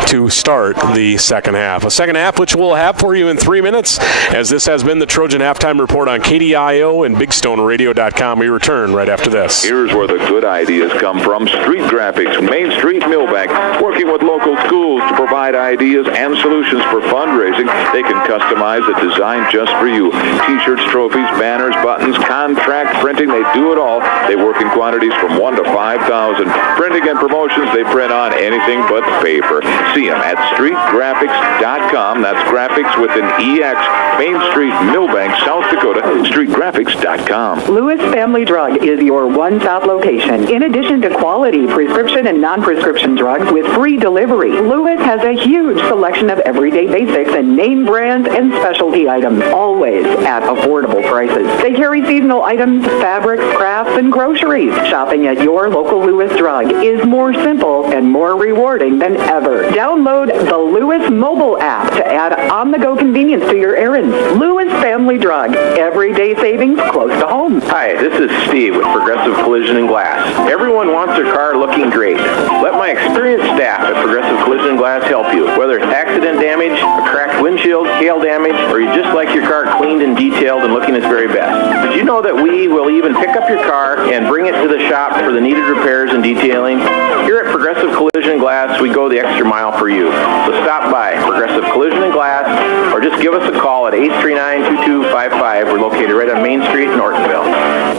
to start the second half. A second half which we'll have for you in 3 minutes, as this has been the Trojan Halftime Report on KDIO and BigStoneRadio.com. We return right after this. Here's where the good ideas come from. Street Graphics, Main Street, Millbank, working with local schools to provide ideas and solutions for fundraising. They can customize a design just for you. T-shirts, trophies, banners, buttons, contract printing, they do it all. They work in quantities from 1 to 5,000. Printing and promotions, they print on anything but paper. See them at streetgraphics.com. That's graphics with an EX. Main Street, Millbank, South Dakota, streetgraphics.com. Lewis Family Drug is your one-stop location. In addition to quality prescription and non-prescription drugs with free delivery, Lewis has a huge selection of everyday basics and name brands and specialty items, always at affordable prices. They carry seasonal items, fabrics, crafts, and groceries. Shopping at your local Lewis Drug is more simple and more rewarding than ever. Download the Lewis mobile app to add on-the-go convenience to your errands. Lewis Family Drug. Everyday savings close to home. Hi, this is Steve with Progressive Collision and Glass. Everyone wants their car looking great. Let my experienced staff at Progressive Collision and Glass help you. Whether it's accident damage, a cracked windshield, hail damage, or you just like your car cleaned and detailed and looking its very best. Did you know that we will even pick up your car and bring it to the shop for the needed repairs and detailing? Here at Progressive Collision and Glass, we go the extra mile for you. So stop by Progressive Collision and Glass or just just give us a call at 839-2255. We're located right on Main Street in Ortonville.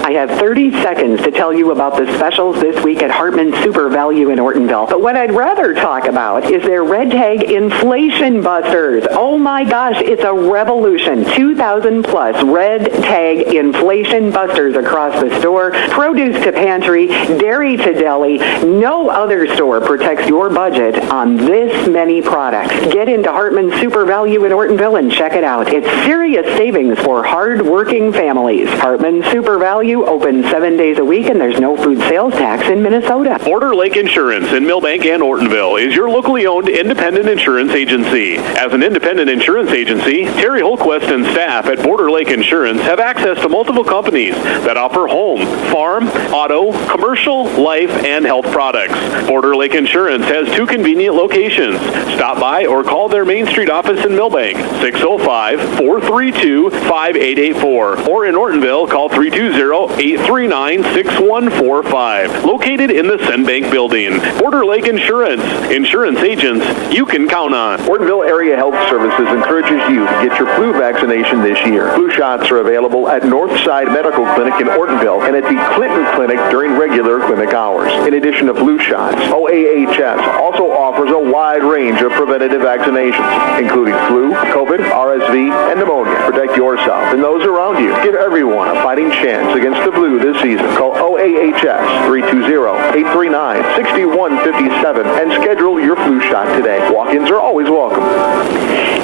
I have 30 seconds to tell you about the specials this week at Hartman Super Value in Ortonville. But what I'd rather talk about is their Red Tag Inflation Busters. Oh my gosh, it's a revolution. 2,000 plus Red Tag Inflation Busters across the store. Produce to pantry, dairy to deli. No other store protects your budget on this many products. Get into Hartman Super Value in Ortonville and check it out. It's serious savings for hard-working families. Hartman Super Value open 7 days a week, and there's no food sales tax in Minnesota. Border Lake Insurance in Millbank and Ortonville is your locally owned independent insurance agency. As an independent insurance agency, Terry Holquist and staff at Border Lake Insurance have access to multiple companies that offer home, farm, auto, commercial, life, and health products. Border Lake Insurance has 2 convenient locations. Stop by or call their Main Street office in Millbank, 605-432-5884. Or in Ortonville, call 320-839-6145. Located in the Senbank building. Border Lake Insurance. Insurance agents you can count on. Ortonville Area Health Services encourages you to get your flu vaccination this year. Flu shots are available at Northside Medical Clinic in Ortonville and at the Clinton Clinic during regular clinic hours. In addition to flu shots, OAHS also offers a wide range of preventative vaccinations, including flu, COVID, RSV, and pneumonia. Protect yourself and those around you. Give everyone a fighting chance against the flu this season. Call OAHS 320-839-6157 and schedule your flu shot today. Walk-ins are always welcome.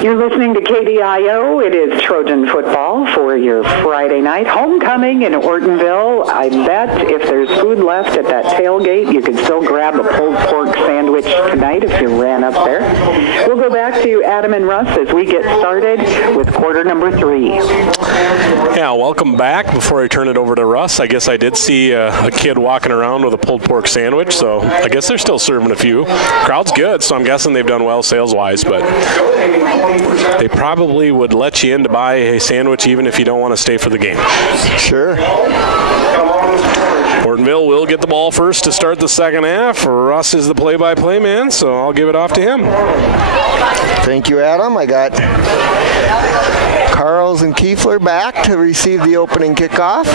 You're listening to KDIO. It is Trojan football for your Friday night homecoming in Ortonville. I bet if there's food left at that tailgate, you could still grab a pulled pork sandwich tonight if you ran up there. We'll go back to Adam and Russ as we get started with quarter number 3. Yeah, welcome back. Before I turn it over to Russ, I guess I did see a kid walking around with a pulled pork sandwich, so I guess they're still serving a few. Crowd's good, so I'm guessing they've done well sales-wise, but they probably would let you in to buy a sandwich even if you don't want to stay for the game. Sure. Ortonville will get the ball first to start the second half. Russ is the play-by-play man, so I'll give it off to him. Thank you, Adam. I got Carls and Kiefler back to receive the opening kickoff.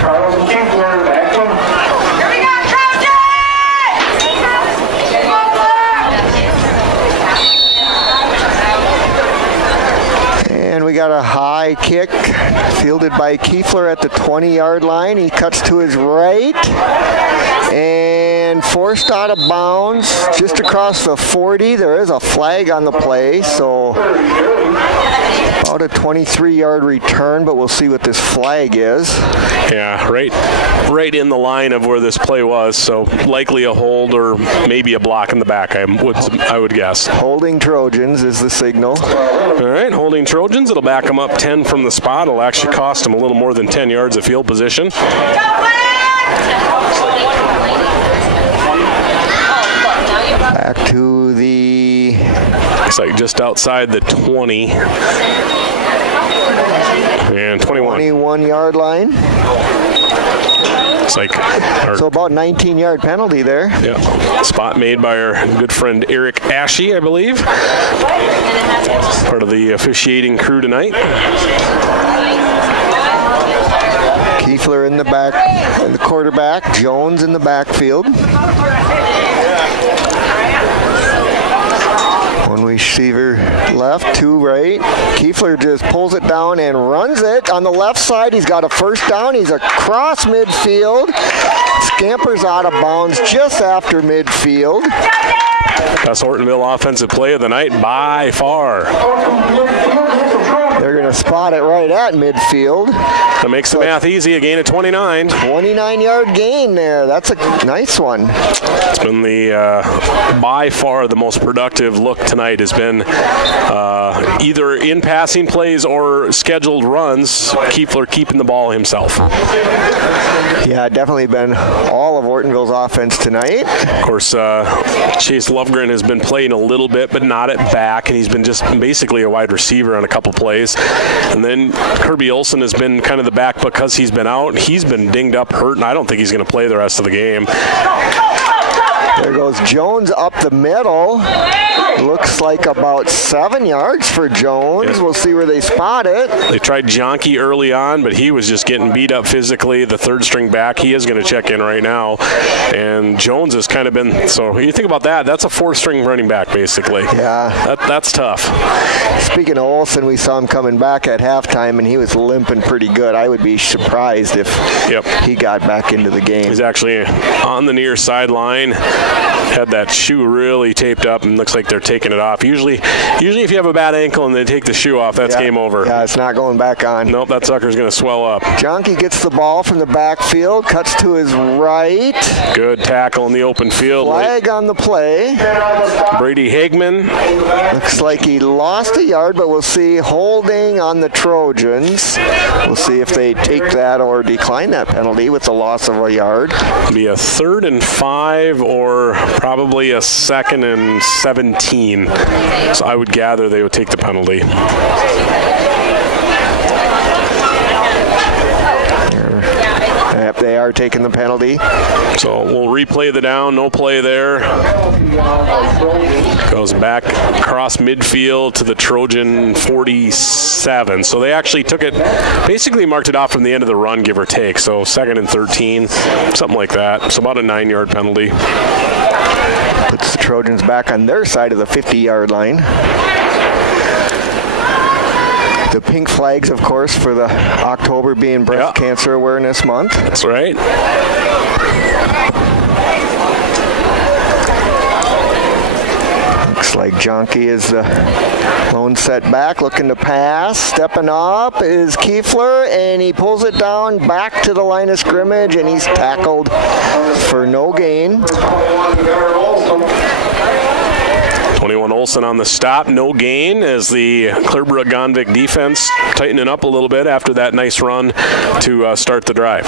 Carls and Kiefler back in. Here we go, Trojan! And we got a high kick fielded by Kiefler at the 20-yard line. He cuts to his right and forced out of bounds just across the 40. There is a flag on the play, so about a 23-yard return, but we'll see what this flag is. Yeah, right in the line of where this play was, so likely a hold or maybe a block in the back, I would guess. Holding Trojans is the signal. All right, holding Trojans. It'll back them up 10 from the spot. It'll actually cost them a little more than 10 yards of field position. Back to the... Looks like just outside the 20. And 21. 21-yard line. It's like so about 19-yard penalty there. Yeah, spot made by our good friend Eric Ashe, I believe. Part of the officiating crew tonight. Kiefler in the back, and the quarterback. Jones in the backfield. One receiver left, 2 right. Kiefler just pulls it down and runs it on the left side. He's got a first down. He's across midfield. Scampers out of bounds just after midfield. Best Ortonville offensive play of the night by far. They're going to spot it right at midfield. That makes the math easy. A gain of 29. 29-yard gain there. That's a nice one. It's been the by far the most productive look tonight. Has been either in passing plays or scheduled runs. Kiefler keeping the ball himself. Yeah, definitely been all of Ortonville's offense tonight. Of course, Chase Lovegren has been playing a little bit, but not at back, and he's been just basically a wide receiver on a couple plays. And then Kirby Olson has been kind of the back because he's been out. He's been dinged up, hurt, and I don't think he's going to play the rest of the game. There goes Jones up the middle. Looks like about 7 yards for Jones. We'll see where they spot it. They tried Jonke early on, but he was just getting beat up physically. The third string back, he is going to check in right now. And Jones has kind of been, so when you think about that, that's a fourth string running back basically. Yeah. That's tough. Speaking of Olsen, we saw him coming back at halftime, and he was limping pretty good. I would be surprised if he got back into the game. He's actually on the near sideline. Had that shoe really taped up, and looks like they're taking it off. Usually if you have a bad ankle and they take the shoe off, that's game over. Yeah, it's not going back on. Nope, that sucker's going to swell up. Jonke gets the ball from the backfield, cuts to his right. Good tackle in the open field. Flag on the play. Brady Hagman. Looks like he lost a yard, but we'll see holding on the Trojans. We'll see if they take that or decline that penalty with the loss of a yard. Be a 3rd and 5 or probably a 2nd and 17. So I would gather they would take the penalty. Yep, they are taking the penalty. So we'll replay the down. No play there. Goes back across midfield to the Trojan 47. So they actually took it, basically marked it off from the end of the run, give or take. So 2nd and 13, something like that. So about a 9-yard penalty. Puts the Trojans back on their side of the 50-yard line. The pink flags, of course, for the October being Breast Cancer Awareness Month. That's right. Looks like Jonke is the lone setback, looking to pass. Stepping up is Kiefler, and he pulls it down back to the line of scrimmage, and he's tackled for no gain. 21 Olsen on the stop, no gain as the Clearbrook-Gonvick defense tightening up a little bit after that nice run to start the drive.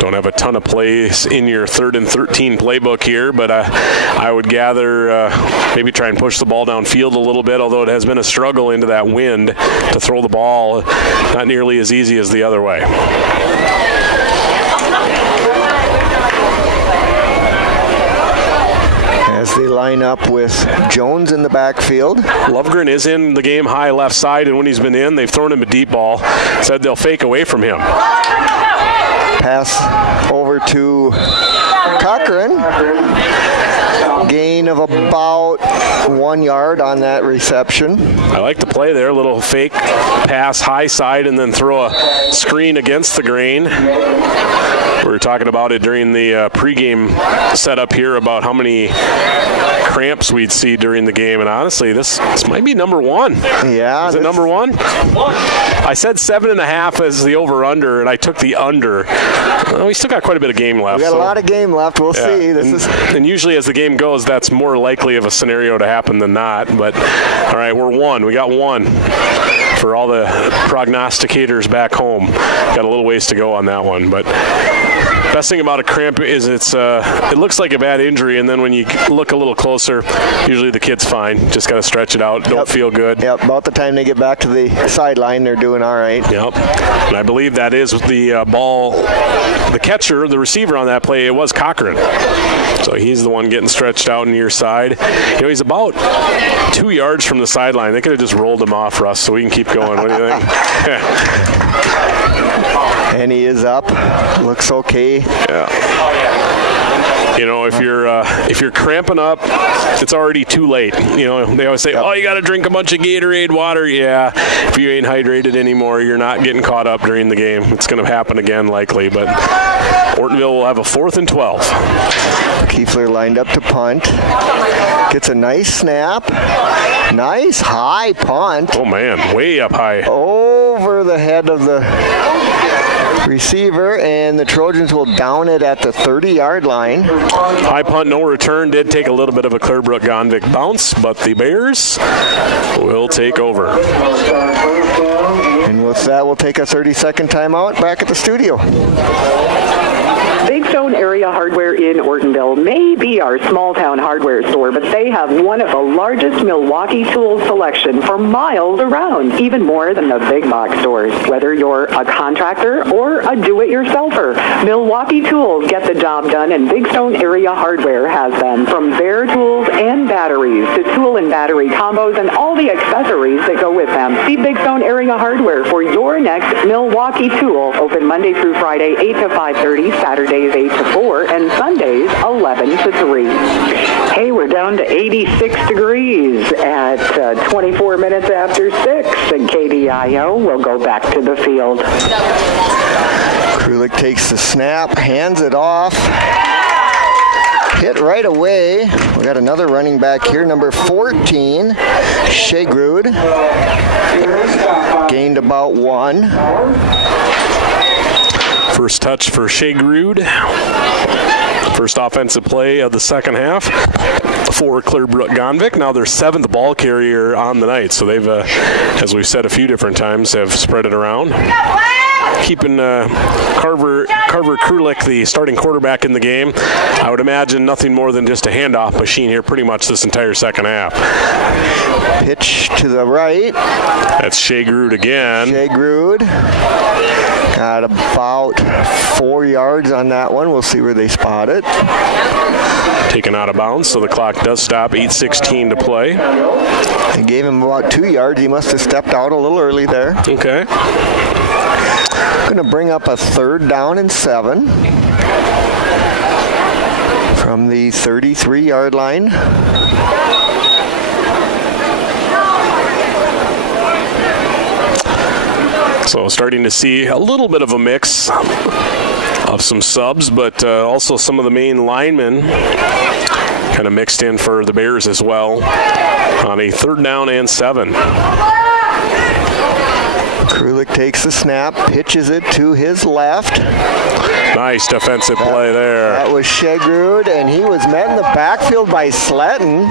Don't have a ton of plays in your 3rd and 13 playbook here, but I would gather maybe try and push the ball downfield a little bit, although it has been a struggle into that wind to throw the ball, not nearly as easy as the other way. As they line up with Jones in the backfield. Lovegren is in the game high left side, and when he's been in, they've thrown him a deep ball. Said they'll fake away from him. Pass over to Cochran. Gain of about 1 yard on that reception. I like the play there. A little fake pass high side and then throw a screen against the grain. We were talking about it during the pregame setup here about how many cramps we'd see during the game, and honestly, this might be number 1. Yeah. Is it number 1? I said 7.5 as the over-under, and I took the under. Well, we still got quite a bit of game left. We got a lot of game left. We'll see. And usually as the game goes, that's more likely of a scenario to happen than not. But, all right, we're 1. We got 1 for all the prognosticators back home. Got a little ways to go on that one, but best thing about a cramp is it looks like a bad injury, and then when you look a little closer, usually the kid's fine. Just got to stretch it out. Don't feel good. Yep, about the time they get back to the sideline, they're doing all right. Yep, and I believe that is the ball, the catcher, the receiver on that play, it was Cochran. So he's the one getting stretched out near side. You know, he's about 2 yards from the sideline. They could have just rolled him off, Russ, so we can keep going. What do you think? And he is up. Looks okay. Yeah. You know, if you're cramping up, it's already too late. You know, they always say, oh, you got to drink a bunch of Gatorade water. Yeah, if you ain't hydrated anymore, you're not getting caught up during the game. It's going to happen again, likely. But Ortonville will have a 4th and 12. Kiefler lined up to punt. Gets a nice snap. Nice high punt. Oh, man, way up high. Over the head of the receiver, and the Trojans will down it at the 30-yard line. High punt, no return. Did take a little bit of a Clearbrook-Gonvick bounce, but the Bears will take over. And with that, we'll take a 30-second timeout back at the studio. Big Stone area Area Hardware in Ortonville may be our small-town hardware store, but they have one of the largest Milwaukee tool selection for miles around, even more than the big box stores. Whether you're a contractor or a do-it-yourselfer, Milwaukee Tools get the job done, and Big Stone Area Hardware has them. From bare tools and batteries to tool and battery combos and all the accessories that go with them. See Big Stone Area Hardware for your next Milwaukee tool. Open Monday through Friday, 8 to 5:30, Saturdays 8 to 4, and Sundays 11 to 3. Hey, we're down to 86 degrees at 24 minutes after 6, and KDIO will go back to the field. Krulik takes the snap, hands it off. Hit right away. We got another running back here, number 14, Shagrud. Gained about 1. First touch for Shagrud. First offensive play of the second half for Clearbrook-Gonvick. Now their 7th ball carrier on the night, so they've, as we've said a few different times, have spread it around. Keeping Carver Krulik, the starting quarterback, in the game. I would imagine nothing more than just a handoff machine here pretty much this entire second half. Pitch to the right. That's Shagrud again. Shagrud got about 4 yards on that one. We'll see where they spot it. Taken out of bounds, so the clock does stop. 8:16 to play. They gave him about 2 yards. He must have stepped out a little early there. Okay. Going to bring up a 3rd down and 7 from the 33-yard line. So starting to see a little bit of a mix of some subs, but also some of the main linemen kind of mixed in for the Bears as well on a 3rd down and 7. Krulik takes the snap, pitches it to his left. Nice defensive play there. That was Shagrud, and he was met in the backfield by Sletton.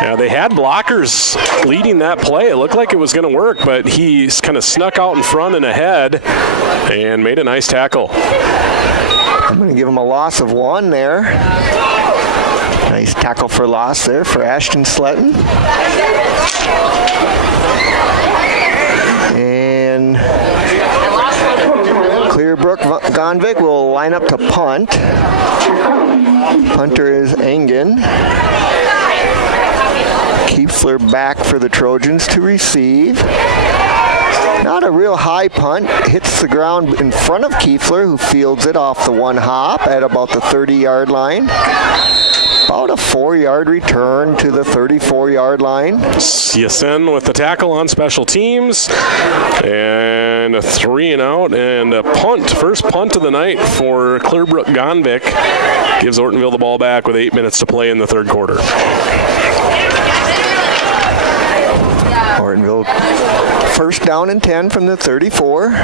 Yeah, they had blockers leading that play. It looked like it was going to work, but he kind of snuck out in front and ahead and made a nice tackle. I'm going to give him a loss of 1 there. Nice tackle for loss there for Ashton Sletton. And Clearbrook-Gonvick will line up to punt. Punter is Engen. Kiefler back for the Trojans to receive. Not a real high punt. Hits the ground in front of Kiefler, who fields it off the 1 hop at about the 30-yard line. About a 4-yard return to the 34-yard line. Yasin with the tackle on special teams. And a 3-and-out and a punt. First punt of the night for Clearbrook-Gonvick. Gives Ortonville the ball back with 8 minutes to play in the 3rd quarter. Ortonville, 1st down and 10 from the 34.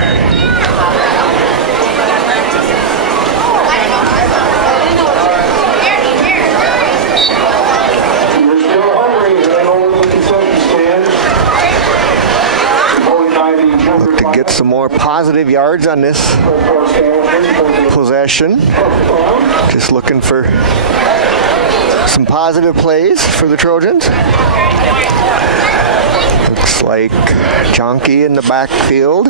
Look to get some more positive yards on this possession. Just looking for some positive plays for the Trojans. Looks like Jonky in the backfield.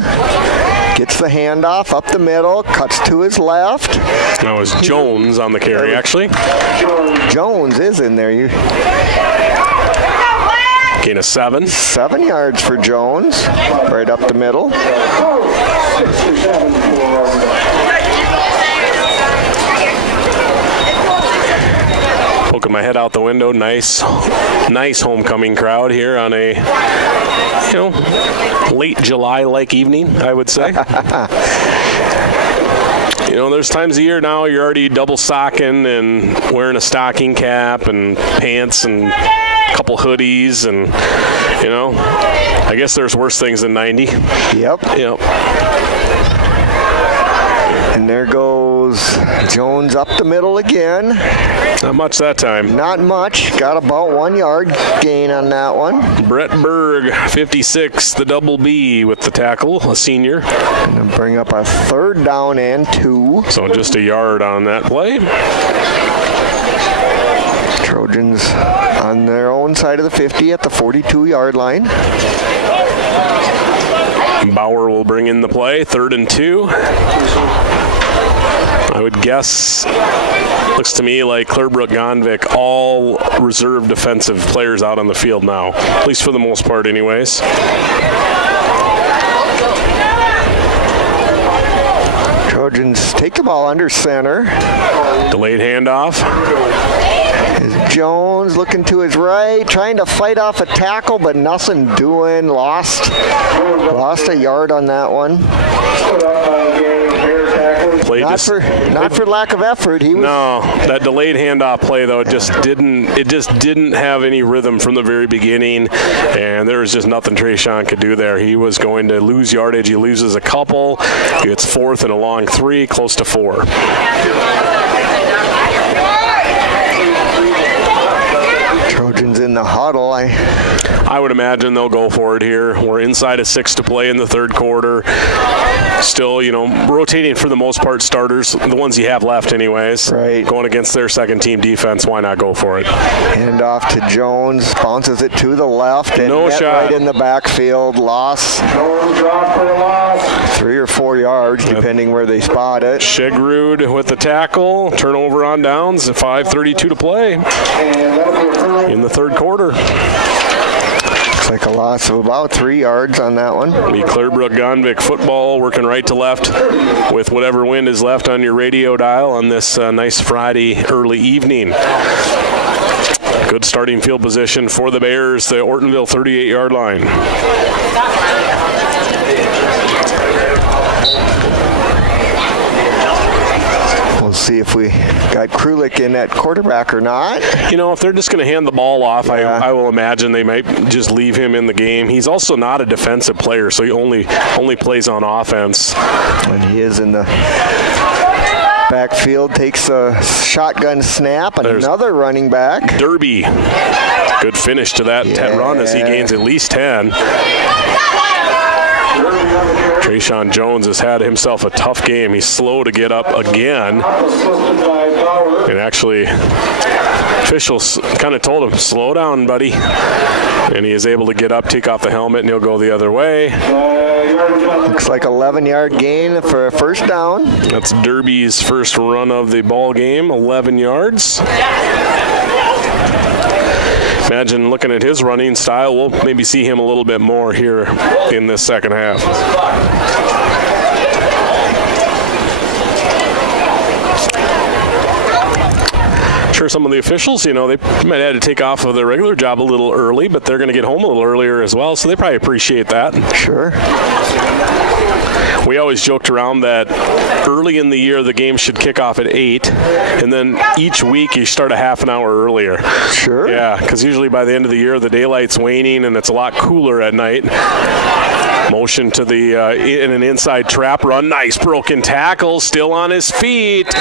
Gets the handoff up the middle, cuts to his left. That was Jones on the carry, actually. Jones is in there. Gain of 7. 7 yards for Jones, right up the middle. Poking my head out the window. Nice homecoming crowd here on a, late July-like evening, I would say. There's times of year now you're already double socking and wearing a stocking cap and pants and a couple hoodies and, I guess there's worse things than 90. Yep. And there goes goes Jones up the middle again. Not much that time. Not much. Got about 1 yard gain on that one. Brett Berg, 56, the double B with the tackle, a senior. Going to bring up a 3rd down and 2. So just a yard on that play. Trojans on their own side of the 50 at the 42-yard line. Bauer will bring in the play, 3rd and 2. I would guess, looks to me like Clearbrook-Gonvick, all reserve defensive players out on the field now, at least for the most part anyways. Trojans take the ball under center. Delayed handoff. Jones looking to his right, trying to fight off a tackle, but nothing doing. Lost a yard on that one. Play not for lack of effort. No, that delayed handoff play though, it just didn't have any rhythm from the very beginning, and there was just nothing Trojan could do there. He was going to lose yardage. He loses a couple. It's 4th and a long 3, close to 4. Trojans in the huddle. I would imagine they'll go for it here. We're inside of 6 to play in the 3rd quarter. Still, rotating for the most part starters, the ones you have left anyways. Right. Going against their second-team defense, why not go for it? Hand off to Jones, bounces it to the left, and no shot. Right in the backfield. Loss. 3 or 4 yards, depending where they spot it. Shigrud with the tackle. Turnover on downs. 5:32 to play in the 3rd quarter. Looks like a loss of about 3 yards on that one. The Clearbrook-Gonvick football working right to left with whatever wind is left on your radio dial on this nice Friday early evening. Good starting field position for the Bears, the Ortonville 38-yard line. We'll see if we got Krulik in at quarterback or not. If they're just going to hand the ball off, I will imagine they might just leave him in the game. He's also not a defensive player, so he only plays on offense. And he is in the backfield, takes a shotgun snap, and another running back. Derby. Good finish to that run as he gains at least 10. Trayshawn Jones has had himself a tough game. He's slow to get up again. And actually, officials kind of told him, slow down, buddy. And he is able to get up, take off the helmet, and he'll go the other way. Looks like 11-yard gain for a 1st down. That's Derby's first run of the ball game, 11 yards. Imagine looking at his running style, we'll maybe see him a little bit more here in this second half. Sure, some of the officials, they might have to take off of their regular job a little early, but they're going to get home a little earlier as well, so they probably appreciate that. Sure. We always joked around that early in the year the game should kick off at 8, and then each week you start a half an hour earlier. Sure. Yeah, because usually by the end of the year the daylight's waning and it's a lot cooler at night. Motion to the in an inside trap run. Nice broken tackle. Still on his feet.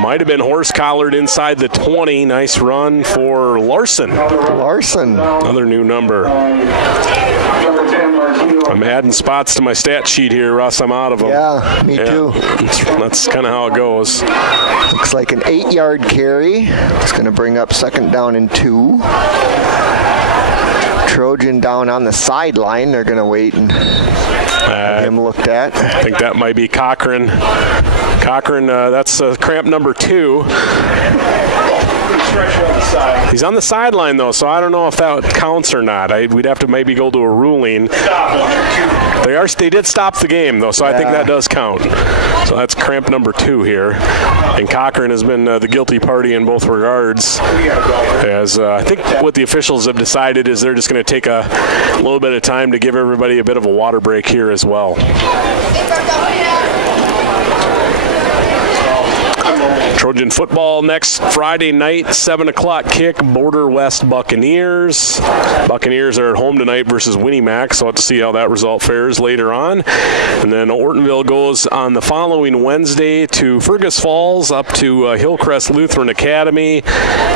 Might have been horse-collared inside the 20. Nice run for Larson. Another new number. I'm adding spots to my stat sheet here, Russ. I'm out of them. Yeah, me too. That's kind of how it goes. Looks like an 8-yard carry. It's going to bring up 2nd down and 2. Trojan down on the sideline. They're going to wait and have him looked at. I think that might be Cochran. That's cramp number 2. He's on the sideline, though, so I don't know if that counts or not. We'd have to maybe go to a ruling. They did stop the game, though, so I think that does count. So that's cramp number 2 here. And Cochran has been the guilty party in both regards. As I think what the officials have decided is they're just going to take a little bit of time to give everybody a bit of a water break here as well. Trojan football next Friday night, 7 o'clock kick, Border West Buccaneers. Buccaneers are at home tonight versus Winnie-Mac, so we'll have to see how that result fares later on. And then Ortonville goes on the following Wednesday to Fergus Falls, up to Hillcrest Lutheran Academy.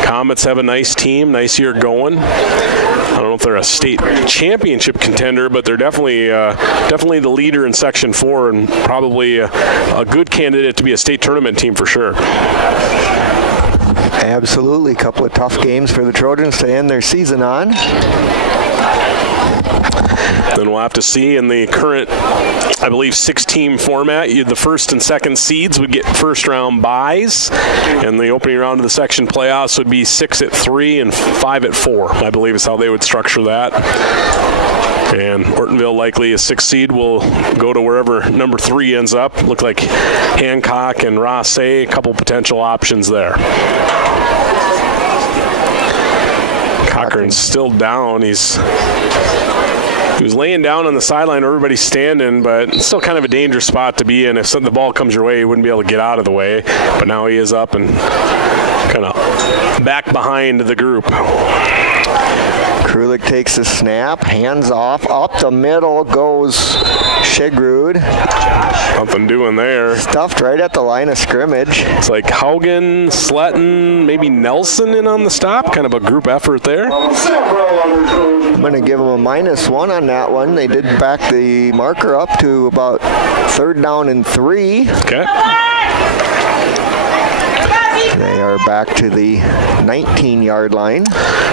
Comets have a nice team, nice year going. I don't know if they're a state championship contender, but they're definitely the leader in Section 4 and probably a good candidate to be a state tournament team for sure. Absolutely. A couple of tough games for the Trojans to end their season on. Then we'll have to see in the current, I believe, 6-team format. The first and second seeds would get first-round byes, and the opening round of the section playoffs would be 6 at 3 and 5 at 4, I believe is how they would structure that. And Ortonville, likely a 6th seed, will go to wherever number 3 ends up. Look like Hancock and Rosse, a couple potential options there. Cochran's still down. He was laying down on the sideline, everybody's standing, but it's still kind of a dangerous spot to be in. If the ball comes your way, you wouldn't be able to get out of the way. But now he is up and kind of back behind the group. Krulik takes a snap, hands off, up the middle goes Shigrud. Something doing there. Stuffed right at the line of scrimmage. It's like Haugen, Sletton, maybe Nelson in on the stop. Kind of a group effort there. I'm going to give them a -1 on that one. They did back the marker up to about 3rd down and 3. Okay. They are back to the 19-yard line.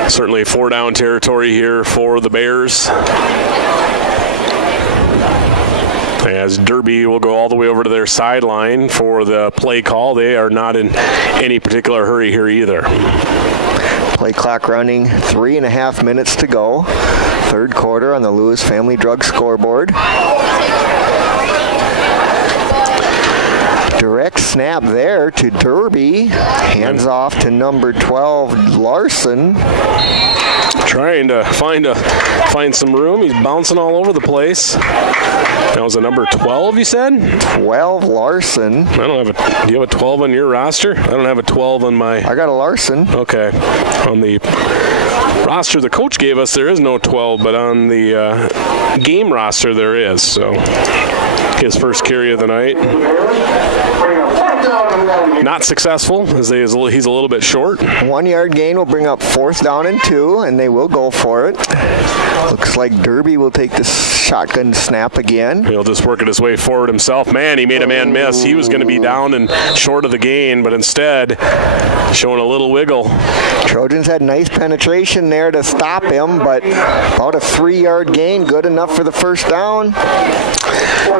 Certainly 4-down territory here for the Bears. As Derby will go all the way over to their sideline for the play call. They are not in any particular hurry here either. Play clock running, 3.5 minutes to go. 3rd quarter on the Lewis Family Drug scoreboard. Direct snap there to Derby. Hands off to number 12, Larson. Trying to find some room. He's bouncing all over the place. That was a number 12, you said? 12, Larson. Do you have a 12 on your roster? I don't have a 12 on my... I got a Larson. Okay. On the roster the coach gave us, there is no 12, but on the game roster there is. So his first carry of the night. Not successful, as he's a little bit short. 1-yard gain will bring up 4th down and 2, and they will go for it. Looks like Derby will take the shotgun snap again. He'll just work it his way forward himself. Man, he made a man miss. He was going to be down and short of the gain, but instead showing a little wiggle. Trojans had nice penetration there to stop him, but about a 3-yard gain, good enough for the first down.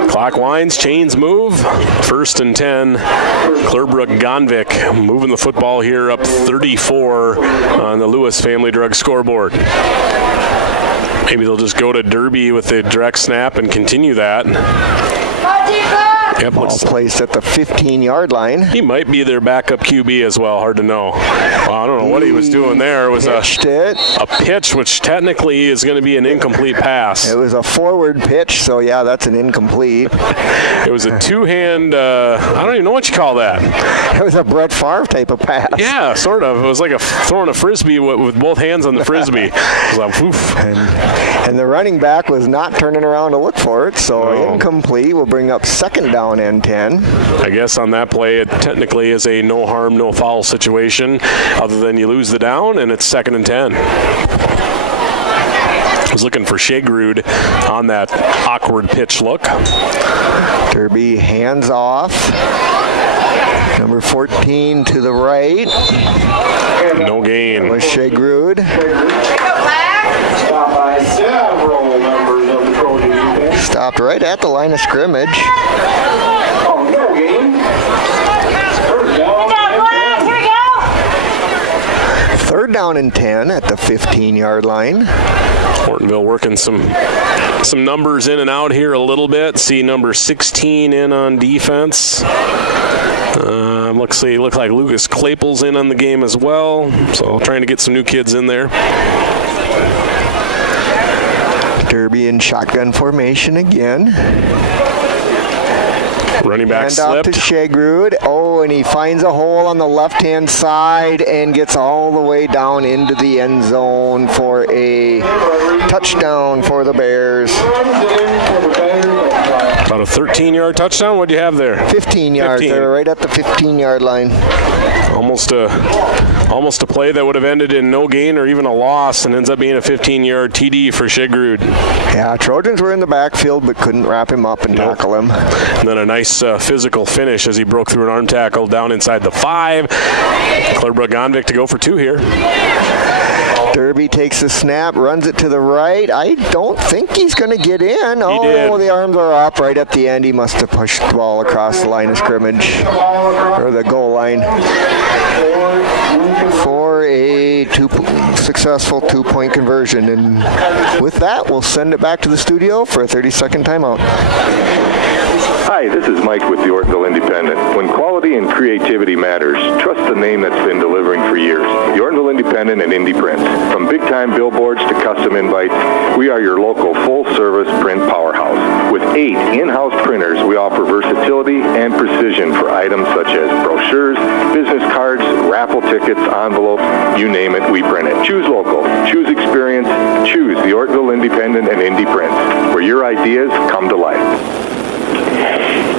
Clock winds, chains move. 1st and 10. Clearbrook-Gonvick moving the football here up 34 on the Lewis Family Drug scoreboard. Maybe they'll just go to Derby with the direct snap and continue that. Yep, Ball placed at the 15-yard line. He might be their backup QB as well. Hard to know. Well, I don't know what he was doing there. It was a pitch, which technically is going to be an incomplete pass. It was a forward pitch, so yeah, that's an incomplete. It was a two-hand, I don't even know what you call that. It was a Brett Favre type of pass. Yeah, sort of. It was like throwing a Frisbee with both hands on the Frisbee. It was like, oof. And the running back was not turning around to look for it, so incomplete will bring up 2nd down and 10. I guess on that play, it technically is a no harm, no foul situation, other than you lose the down, and it's 2nd and 10. I was looking for Shigrud on that awkward pitch look. Derby hands off. Number 14 to the right. No gain. Was Shigrud. Stopped by several members of the Trojan defense. Stopped right at the line of scrimmage. Oh, no game. Third down and 10 at the 15-yard line. Ortonville working some numbers in and out here a little bit. See number 16 in on defense. Looks like Lucas Claypool's in on the game as well. So trying to get some new kids in there. Derby in shotgun formation again. Running back Hand off slipped. to Shagrud. Oh, and he finds a hole on the left-hand side and gets all the way down into the end zone for a touchdown for the Bears. About a 13-yard touchdown. What'd you have there? 15 yards. 15. They're right at the 15-yard line. Almost a play that would have ended in no gain or even a loss, and ends up being a 15-yard TD for Shagrud. Yeah, Trojans were in the backfield but couldn't wrap him up and tackle him. And then a nice physical finish as he broke through an arm tackle down inside the 5. Clearbrook-Gonvick to go for 2 here. Derby takes the snap, runs it to the right. I don't think he's going to get in. Did. The arms are up right at the end. He must have pushed the ball across the line of scrimmage, or the goal line, for a successful 2-point conversion. And with that, we'll send it back to the studio for a 30-second timeout. Hi, this is Mike with the Ortonville Independent. When quality and creativity matters, trust the name that's been delivering for years. The Ortonville Independent and Indie Print. From big-time billboards to custom invites, we are your local full-service print powerhouse. With 8 in-house printers, we offer versatility and precision for items such as brochures, business cards, raffle tickets, envelopes, you name it, we print it. Choose local, choose experience, choose the Ortonville Independent and Indie Print, where your ideas come to life.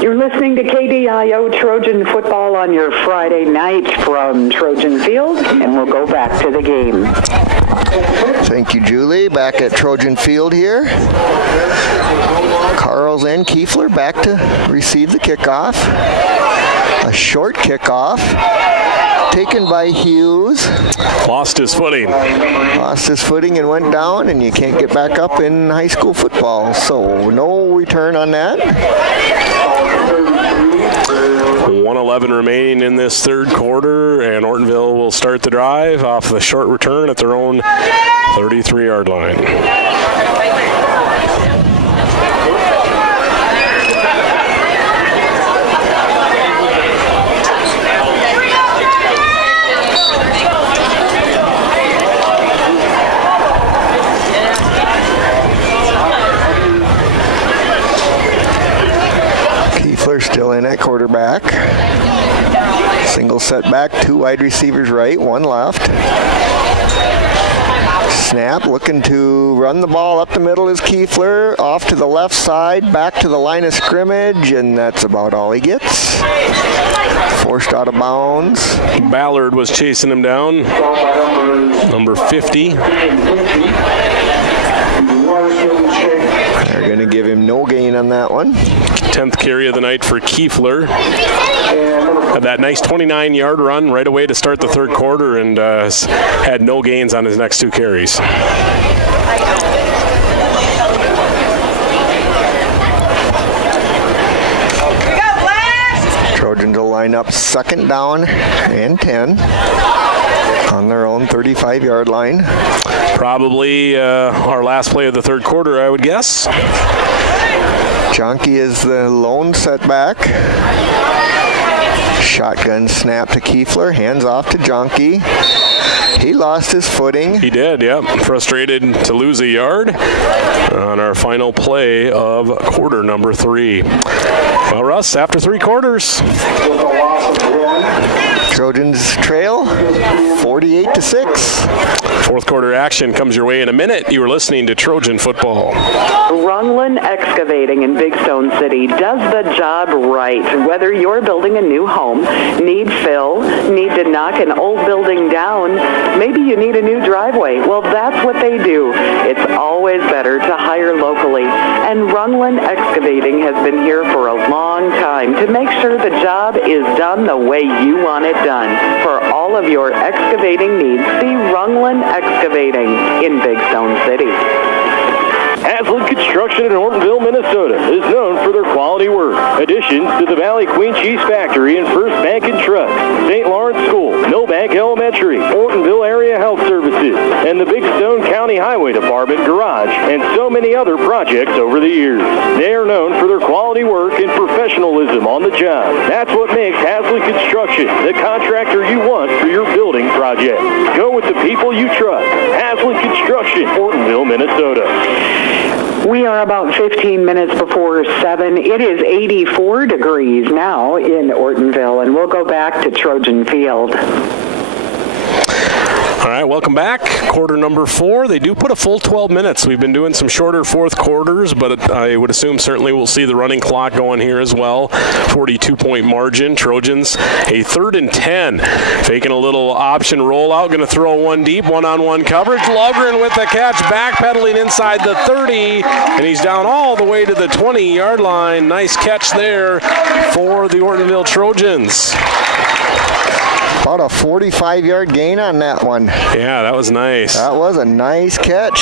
You're listening to KDIO Trojan football on your Friday night from Trojan Field, and we'll go back to the game. Thank you, Julie. Back at Trojan Field here. Carls and Kiefler back to receive the kickoff. A short kickoff taken by Hughes. Lost his footing And went down, and you can't get back up in high school football. So no return on that. 1:11 remaining in this third quarter, and Ortonville will start the drive off the short return at their own 33-yard line. Still in at quarterback. Single set back, 2 wide receivers right, 1 left. Snap, looking to run the ball up the middle is Kiefler. Off to the left side, back to the line of scrimmage, and that's about all he gets. Forced out of bounds. Ballard was chasing him down. Number 50. They're going to give him no gain on that one. 10th carry of the night for Kiefler. Had that nice 29-yard run right away to start the third quarter, and had no gains on his next 2 carries. Trojans will line up 2nd down and 10 on their own 35-yard line. Probably our last play of the third quarter, I would guess. Jonke is the lone setback. Shotgun snap to Kiefler, hands off to Jonke. He lost his footing. He did, yep. Frustrated to lose a yard on our final play of quarter number 3. Well, Russ, after 3 quarters. Trojans trail 48-6. Fourth quarter action comes your way in a minute. You are listening to Trojan football. Rungland Excavating in Big Stone City does the job right. Whether you're building a new home, need fill, need to knock an old building down, maybe you need a new driveway. Well, that's what they do. It's always better to hire locally. And Rungland Excavating has been here for a long time to make sure the job is done the way you want it done. For all of your excavating needs, see Rungland Excavating in Big Stone City. Haslam Construction in Ortonville, Minnesota is known for their quality work. Additions to the Valley Queen Cheese Factory and First Bank and Trust, St. Lawrence School, Millbank Elementary, Ortonville Area Health Services, and the Big Stone County Highway Department Garage, and so many other projects over the years. They are known for their quality work and professionalism on the job. That's what makes Haslam Construction the contractor you want for your building project. Go with the people you trust. Haslam Construction, Ortonville, Minnesota. We are about 15 minutes before 7. It is 84 degrees now in Ortonville, and we'll go back to Trojan Field. All right, welcome back. Quarter number 4. They do put a full 12 minutes. We've been doing some shorter fourth quarters, but I would assume certainly we'll see the running clock going here as well. 42-point margin. Trojans a 3rd and 10. Faking a little option rollout. Going to throw one deep, one-on-one coverage. Lovgren with the catch, backpedaling inside the 30, and he's down all the way to the 20-yard line. Nice catch there for the Ortonville Trojans. About a 45-yard gain on that one. Yeah, that was nice. That was a nice catch.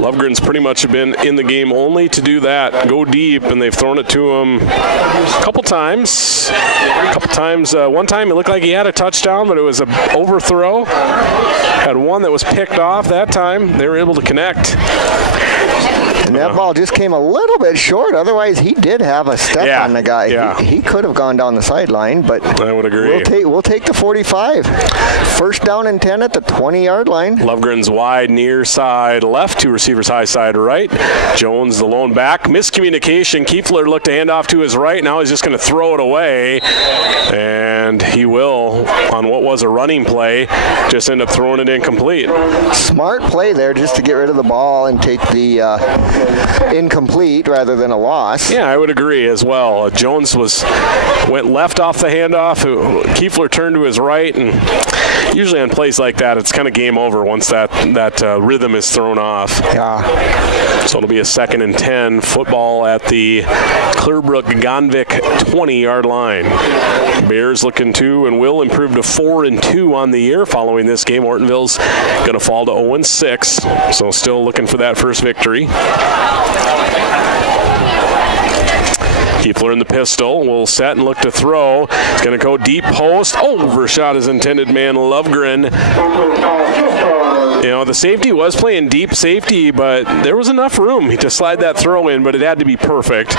Lovgren's pretty much been in the game only to do that, go deep, and they've thrown it to him a couple times. One time it looked like he had a touchdown, but it was an overthrow. Had one that was picked off that time. They were able to connect. And that ball just came a little bit short. Otherwise, he did have a step on the guy. Yeah. He could have gone down the sideline, but I would agree. We'll take the 45. First down and 10 at the 20-yard line. Lovgren's wide near side left, 2 receivers high side right. Jones the lone back. Miscommunication. Kiefler looked to hand off to his right. Now he's just going to throw it away. And he will, on what was a running play, just end up throwing it incomplete. Smart play there just to get rid of the ball and take the incomplete rather than a loss. Yeah, I would agree as well. Jones went left off the handoff. Kiefler turned to his right, and usually on plays like that, it's kind of game over once that rhythm is thrown off. Yeah. So it'll be a 2nd and 10. Football at the Clearbrook-Gonvick 20-yard line. Bears looking to and will improve to 4-2 on the year. Following this game, Ortonville's going to fall to 0-6. So still looking for that first victory. Kiefler in the pistol will set and look to throw. He's going to go deep post. Overshot his intended man, Lovgren. You know, the safety was playing deep safety, but there was enough room to slide that throw in, but it had to be perfect.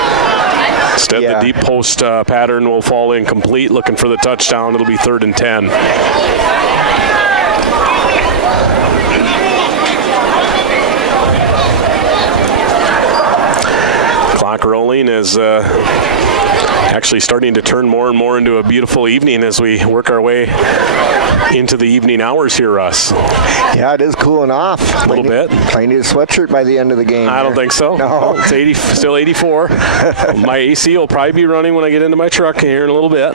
Instead, the deep post pattern will fall incomplete. Looking for the touchdown. It'll be 3rd and 10. Clock rolling as actually starting to turn more and more into a beautiful evening as we work our way into the evening hours here, Russ. Yeah, it is cooling off. A little bit. I need a sweatshirt by the end of the game. I don't think so. No. It's still 84. My AC will probably be running when I get into my truck here in a little bit.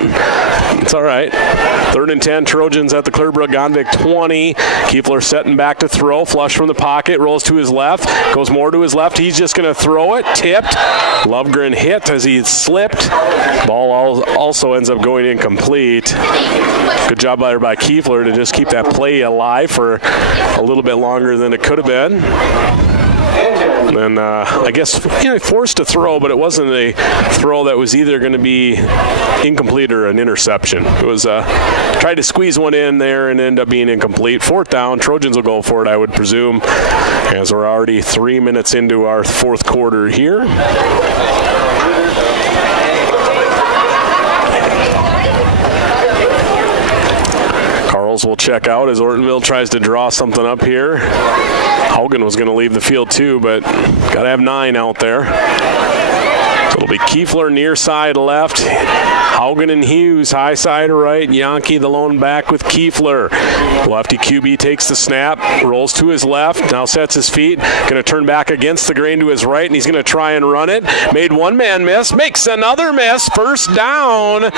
It's all right. 3rd and 10, Trojans at the Clearbrook-Gonvick 20. Kiefler setting back to throw. Flush from the pocket. Rolls to his left. Goes more to his left. He's just going to throw it. Tipped. Lovgren hit as he slipped. Ball also ends up going incomplete. Good job by Kiefler to just keep that play alive for a little bit longer than it could have been. And I guess forced to throw, but it wasn't a throw that was either going to be incomplete or an interception. It was tried to squeeze one in there and end up being incomplete. 4th down. Trojans will go for it, I would presume, as we're already 3 minutes into our 4th quarter here. Will check out as Ortonville tries to draw something up here. Haugen was going to leave the field too, but got to have 9 out there. So it'll be Kiefler near side left, Haugen and Hughes high side right, Yankee the lone back with Kiefler. Lefty QB takes the snap, rolls to his left, now sets his feet, going to turn back against the grain to his right, and he's going to try and run it. Made one man miss, makes another miss, 1st down.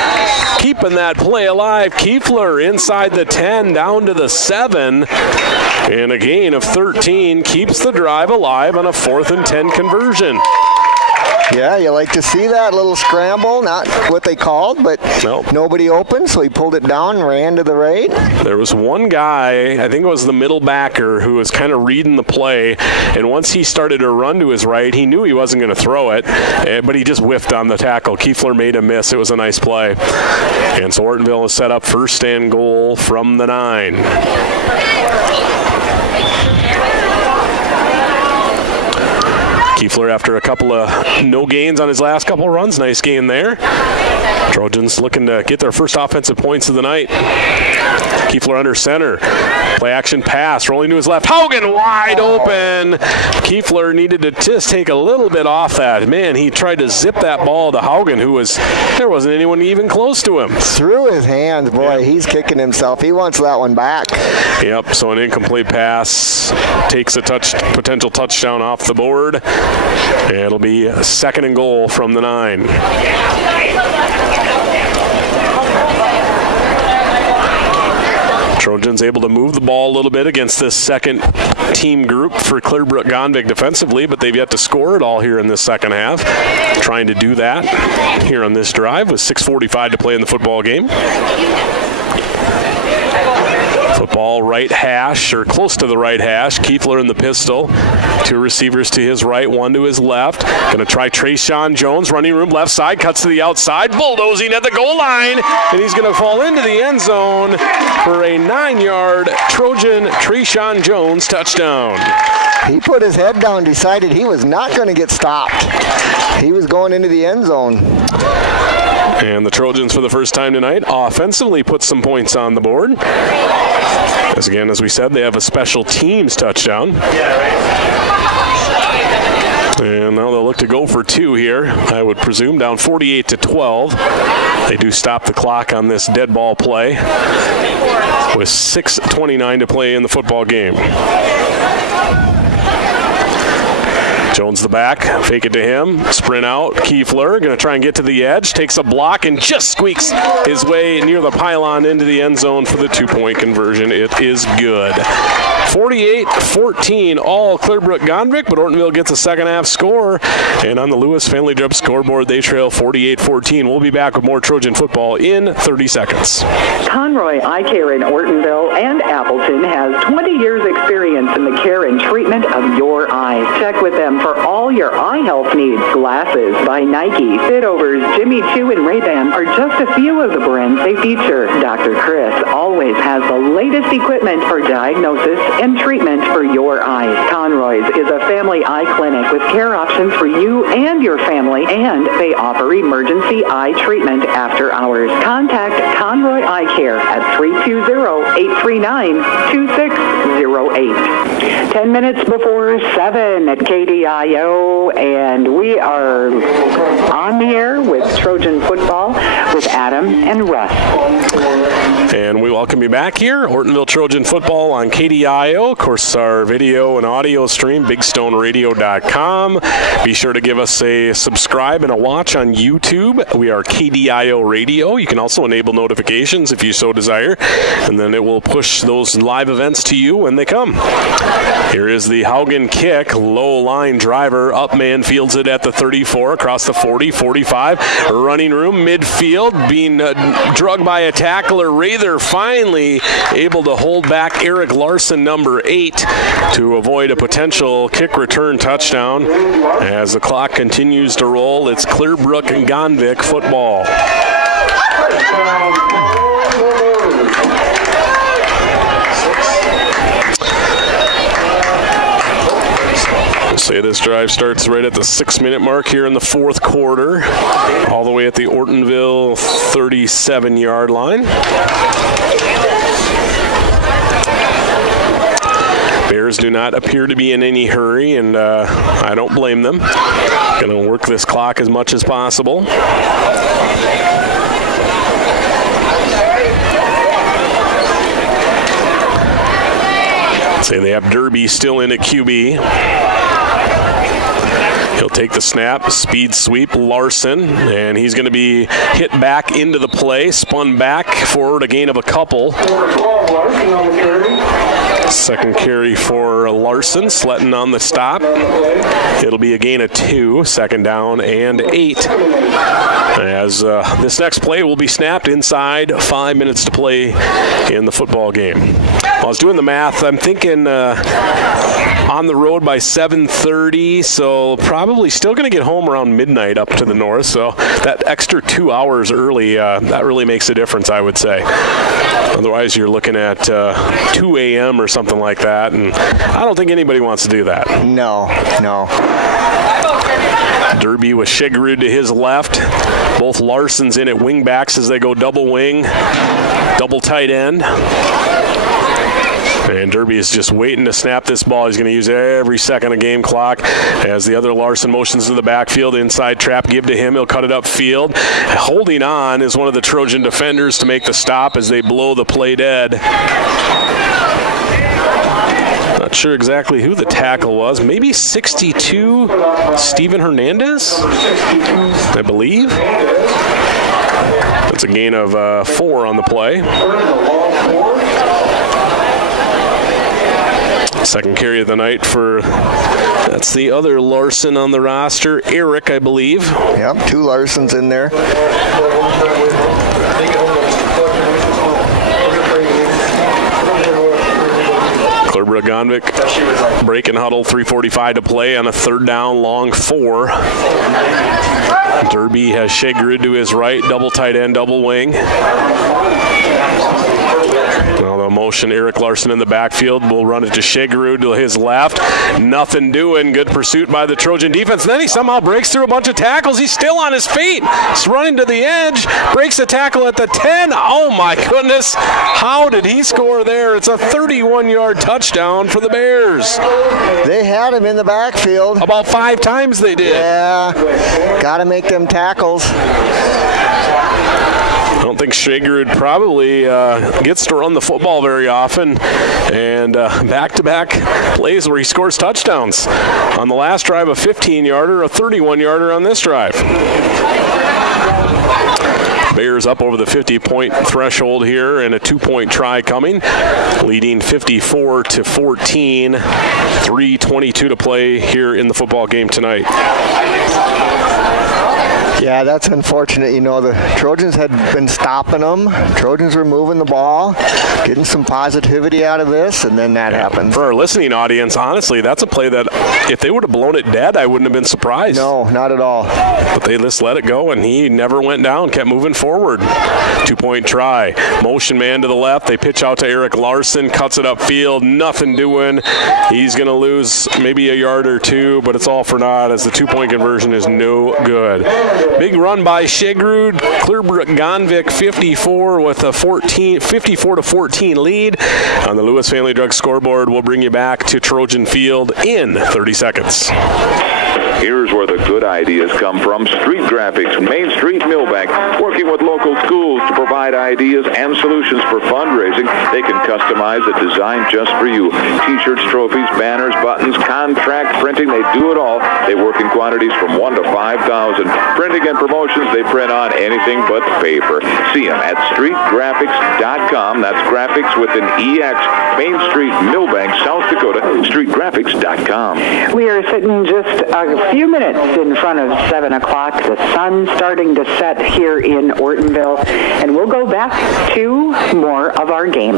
Keeping that play alive, Kiefler inside the 10, down to the 7, and a gain of 13 keeps the drive alive on a 4th and 10 conversion. Yeah, you like to see that little scramble, not what they called, but nobody open, so he pulled it down and ran to the right. There was one guy, I think it was the middle backer, who was kind of reading the play, and once he started to run to his right, he knew he wasn't going to throw it, but he just whiffed on the tackle. Kiefler made a miss. It was a nice play. And so Ortonville is set up 1st and goal from the 9. Kiefler, after a couple of no gains on his last couple of runs, nice gain there. Trojans looking to get their first offensive points of the night. Kiefler under center. Play action pass, rolling to his left. Haugen wide open. Kiefler needed to just take a little bit off that. Man, he tried to zip that ball to Haugen, there wasn't anyone even close to him. Through his hands, boy, he's kicking himself. He wants that one back. Yep, so an incomplete pass takes a potential touchdown off the board. It'll be 2nd and goal from the 9. Trojans able to move the ball a little bit against this second team group for Clearbrook-Gonvick defensively, but they've yet to score it all here in this second half. Trying to do that here on this drive with 6:45 to play in the football game. Football right hash, or close to the right hash. Kiefler in the pistol. 2 receivers to his right, 1 to his left. Going to try Trojan Jones, running room left side, cuts to the outside, bulldozing at the goal line, and he's going to fall into the end zone for a 9-yard Trojan Trojan Jones touchdown. He put his head down, decided he was not going to get stopped. He was going into the end zone. And the Trojans, for the first time tonight, offensively put some points on the board. As again, as we said, they have a special teams touchdown. And now they'll look to go for 2 here, I would presume, down 48-12. They do stop the clock on this dead ball play with 6:29 to play in the football game. Jones the back, fake it to him, sprint out, Kiefler, going to try and get to the edge, takes a block and just squeaks his way near the pylon into the end zone for the 2-point conversion. It is good. 48-14, all Clearbrook-Gonvick, but Ortonville gets a second half score. And on the Lewis Family Jump scoreboard, they trail 48-14. We'll be back with more Trojan football in 30 seconds. Conroy Eye Care in Ortonville and Appleton has 20 years experience in the care and treatment of your eyes. Check with them for all your eye health needs. Glasses by Nike, Fitovers, Jimmy Choo, and Ray-Ban are just a few of the brands they feature. Dr. Chris always has the latest equipment for diagnosis and treatment for your eyes. Conroy's is a family eye clinic with care options for you and your family, and they offer emergency eye treatment after hours. Contact Conroy Eye Care at 320-839-2608. 10 minutes before 7 at KDIO, and we are on the air with Trojan football with Adam and Russ. And we welcome you back here, Ortonville Trojan football on KDIO. Of course, our video and audio stream, bigstoneradio.com. Be sure to give us a subscribe and a watch on YouTube. We are KDIO Radio. You can also enable notifications if you so desire, and then it will push those live events to you when they come. Here is the Haugen kick. Low line driver. Up man fields it at the 34, across the 40, 45. Running room, midfield, being drugged by a tackler. Rather finally able to hold back Eric Larson, number 8, to avoid a potential kick return touchdown. As the clock continues to roll, it's Clearbrook-Gonvick football. Say this drive starts right at the 6-minute mark here in the fourth quarter, all the way at the Ortonville 37-yard line. Bears do not appear to be in any hurry, and I don't blame them. Going to work this clock as much as possible. Say they have Derby still in at QB. He'll take the snap, speed sweep, Larson, and he's going to be hit back into the play, spun back forward, a gain of a couple. Second carry for Larson, Sletton on the stop. It'll be a gain of 2, second down and 8. As this next play will be snapped inside 5 minutes to play in the football game. I was doing the math. I'm thinking on the road by 7:30, so probably still going to get home around midnight up to the north. So that extra 2 hours early, that really makes a difference, I would say. Otherwise, you're looking at 2 a.m. or something like that, and I don't think anybody wants to do that. No. Derby with Shigerud to his left. Both Larsons in at wing backs as they go double wing, double tight end. And Derby is just waiting to snap this ball. He's going to use every second of game clock as the other Larson motions to the backfield. Inside trap, give to him. He'll cut it upfield. Holding on is one of the Trojan defenders to make the stop as they blow the play dead. Not sure exactly who the tackle was. Maybe 62, Steven Hernandez, I believe. That's a gain of 4 on the play. Second carry of the night that's the other Larson on the roster, Eric, I believe. Yep, 2 Larsons in there. Clearbrook-Gonvick break and huddle, 3:45 to play on a 3rd down, long 4. Derby has Shigerud to his right, double tight end, double wing. Now the motion, Eric Larson in the backfield. Will run it to Shigerud to his left. Nothing doing. Good pursuit by the Trojan defense. Then he somehow breaks through a bunch of tackles. He's still on his feet. He's running to the edge. Breaks a tackle at the 10. Oh my goodness. How did he score there? It's a 31-yard touchdown for the Bears. They had him in the backfield. About 5 times they did. Yeah. Got to make them tackles. I don't think Shigerud probably gets to run the football very often, and back-to-back plays where he scores touchdowns. On the last drive, a 15-yarder, a 31-yarder on this drive. Bears up over the 50-point threshold here, and a 2-point try coming, leading 54-14. 3:22 to play here in the football game tonight. Yeah, that's unfortunate. You know, the Trojans had been stopping them. Trojans were moving the ball, getting some positivity out of this, and then that happened. For our listening audience, honestly, that's a play that if they would have blown it dead, I wouldn't have been surprised. No, not at all. But they just let it go, and he never went down, kept moving forward. 2-point try. Motion man to the left. They pitch out to Eric Larson, cuts it upfield. Nothing doing. He's going to lose maybe a yard or 2, but it's all for naught as the 2-point conversion is no good. Big run by Shigerud. Clearbrook-Gonvick 54 with a 54-14 lead. On the Lewis Family Drug scoreboard, we'll bring you back to Trojan Field in 30 seconds. Here's where the good ideas come from. Street Graphics, Main Street, Millbank, working with local schools to provide ideas and solutions for fundraising. They can customize a design just for you. T-shirts, trophies, banners, buttons, contract printing, they do it all. They work in quantities from 1 to 5,000. Printing and promotions, they print on anything but paper. See them at streetgraphics.com. That's graphics with an EX. Main Street, Millbank, South Dakota, streetgraphics.com. We are sitting just a few minutes in front of 7 o'clock. The sun's starting to set here in Ortonville, and we'll go back to more of our game.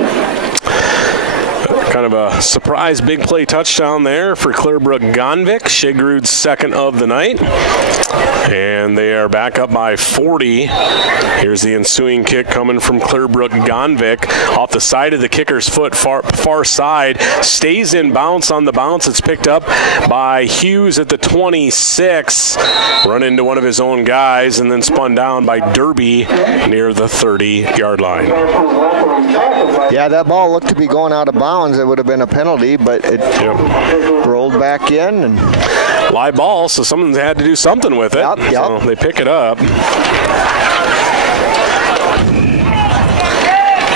Kind of a surprise big play touchdown there for Clearbrook-Gonvick. Shigerud's second of the night. And they are back up by 40. Here's the ensuing kick coming from Clearbrook-Gonvick. Off the side of the kicker's foot, far side. Stays in bounce on the bounce. It's picked up by Hughes at the 26. Run into one of his own guys and then spun down by Derby near the 30-yard line. Yeah, that ball looked to be going out of bounds. It would have been a penalty, but it rolled back in. And live ball, so someone had to do something with it. Yep. So they pick it up.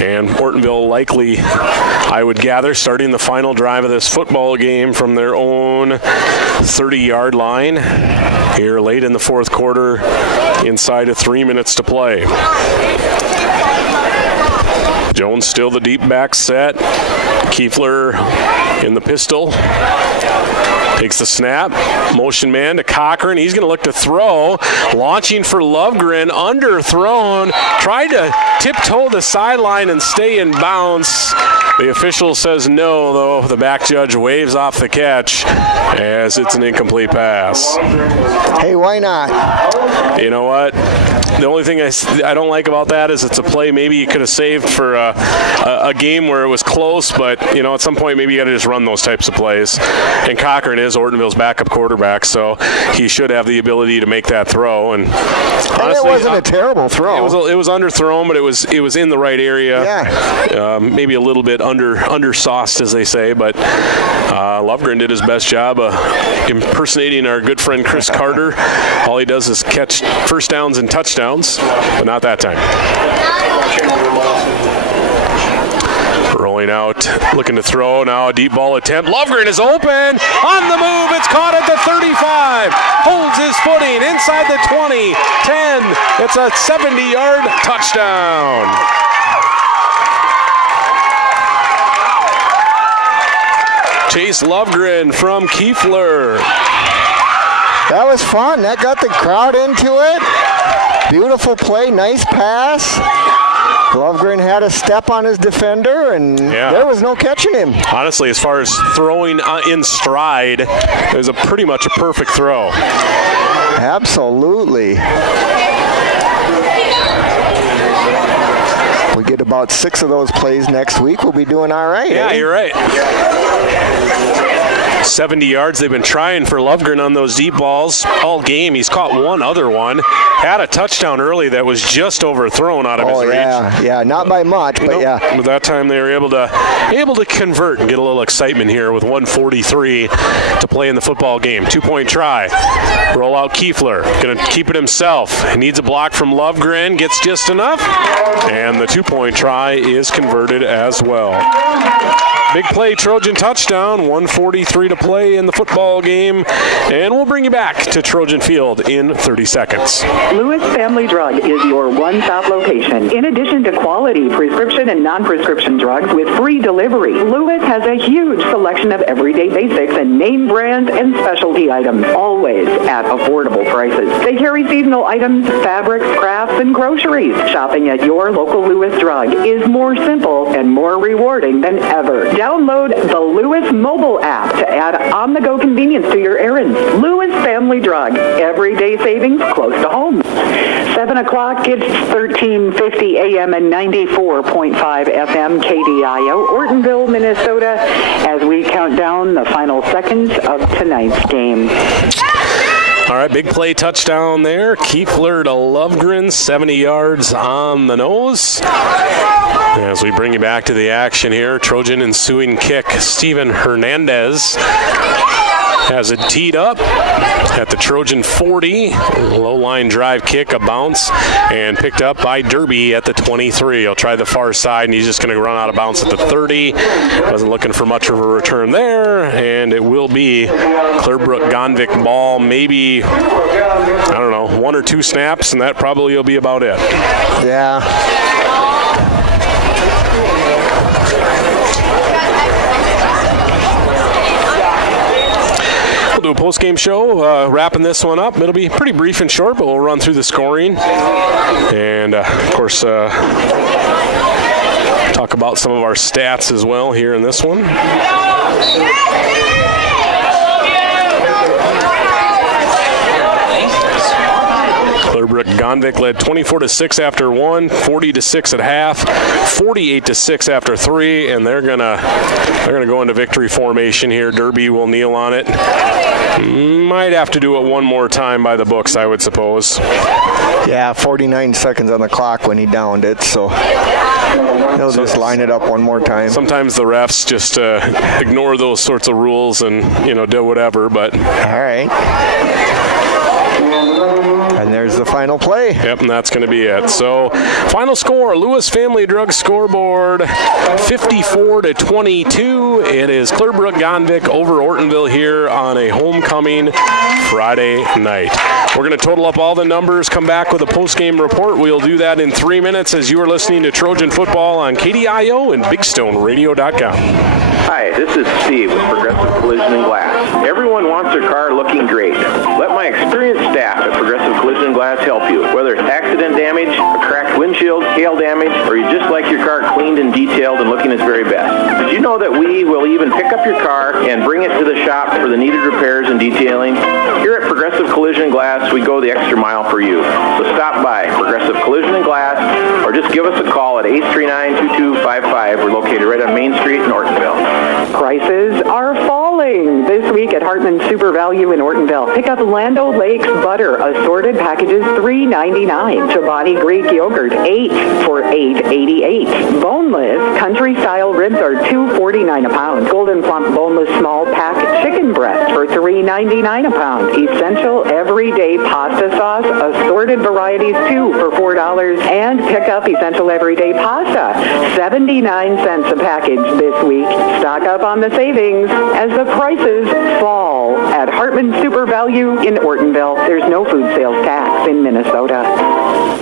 And Ortonville likely, I would gather, starting the final drive of this football game from their own 30-yard line here late in the fourth quarter, inside of 3 minutes to play. Jones still the deep back set. Kiefler in the pistol. Takes the snap. Motion man to Cochran. He's going to look to throw. Launching for Lovegren. Underthrown. Tried to tiptoe the sideline and stay in bounds. The official says no, though. The back judge waves off the catch as it's an incomplete pass. Hey, why not? you know what? The only thing I don't like about that is it's a play maybe you could have saved for a game where it was close, but, you know, at some point maybe you got to just run those types of plays. And Cochran is Ortonville's backup quarterback, so he should have the ability to make that throw. And honestly, it wasn't a terrible throw. It was underthrown, but it was in the right area. Yeah. Maybe a little bit under-sauced, as they say, but Lovegren did his best job impersonating our good friend Chris Carter. All he does is catch first downs and touchdowns, but not that time. Rolling out, looking to throw, now a deep ball attempt. Lovegren is open, on the move, it's caught at the 35, holds his footing, inside the 20, 10, it's a 70-yard touchdown. Chase Lovegren from Kiefler. That was fun. That got the crowd into it. Beautiful play, nice pass. Lovegren had a step on his defender, and there was no catching him. Honestly, as far as throwing in stride, it was pretty much a perfect throw. Absolutely. We get about 6 of those plays next week. We'll be doing all right. Yeah, you're right. 70 yards. They've been trying for Lovegren on those deep balls all game. He's caught one other one. Had a touchdown early that was just overthrown out of his reach. Yeah, not by much, but yeah. But that time they were able to convert and get a little excitement here with 1:43 to play in the football game. 2-point try. Roll out Kiefler. Going to keep it himself. He needs a block from Lovegren. Gets just enough. And the 2-point try is converted as well. Big play, Trojan touchdown. 1:43 to play in the football game. And we'll bring you back to Trojan Field in 30 seconds. Lewis Family Drug is your one-stop location. In addition to quality prescription and non-prescription drugs with free delivery, Lewis has a huge selection of everyday basics and name brand and specialty items, always at affordable prices. They carry seasonal items, fabrics, crafts, and groceries. Shopping at your local Lewis Drug is more simple and more rewarding than ever. Download the Lewis mobile app to add on-the-go convenience to your errands. Lewis Family Drug. Everyday savings close to home. 7 o'clock, it's 1350 AM and 94.5 FM KDIO, Ortonville, Minnesota, as we count down the final seconds of tonight's game. All right, big play touchdown there. Kiefler to Lovegren, 70 yards on the nose. As we bring you back to the action here, Trojan ensuing kick. Steven Hernandez has it teed up at the Trojan 40. Low line drive kick, a bounce, and picked up by Derby at the 23. He'll try the far side, and he's just going to run out of bounds at the 30. Wasn't looking for much of a return there, and it will be Clearbrook-Gonvick ball, maybe, I don't know, 1 or 2 snaps, and that probably will be about it. Yeah. Do a post-game show, wrapping this one up. It'll be pretty brief and short, but we'll run through the scoring and, of course, talk about some of our stats as well here in this one. Clearbrook-Gonvick led 24-6 after 1, 40-6 at half, 48-6 after 3, and they're gonna go into victory formation here. Derby will kneel on it. Might have to do it one more time by the books, I would suppose. Yeah, 49 seconds on the clock when he downed it, so he'll just line it up one more time. Sometimes the refs just ignore those sorts of rules and, do whatever, but... All right. And there's the final play. Yep, and that's going to be it. So, final score, Lewis Family Drug scoreboard, 54-22. It is Clearbrook-Gonvick over Ortonville here on a homecoming Friday night. We're going to total up all the numbers, come back with a post-game report. We'll do that in 3 minutes as you are listening to Trojan Football on KDIO and BigStoneRadio.com. Hi, this is Steve with Progressive Collision and Glass. Everyone wants their car looking great. Let my experienced staff at Progressive Collision and Glass help you. Whether it's accident damage, a cracked windshield, hail damage, or you just like your car cleaned and detailed and looking its very best. Did you know that we will even pick up your car and bring it to the shop for the needed repairs and detailing? Here at Progressive Collision and Glass, we go the extra mile for you. So stop by Progressive Collision and Glass or just give us a call at 839-2255. We're located right on Main Street in Ortonville. Prices are falling this week at Hartman Super Value in Ortonville. Pick up Land O'Lakes butter, assorted packages $3.99. Chobani Greek yogurt, 8 for $8.88. Boneless country style ribs are $2.49 a pound. Golden Plump boneless small pack chicken breast for $3.99 a pound. Essential everyday pasta sauce, assorted varieties 2 for $4. And pick up Essential Everyday Pasta, 79 cents a package this week. Stock up on the savings as the prices fall at Hartman Super Value in Ortonville. There's no food sales tax in Minnesota.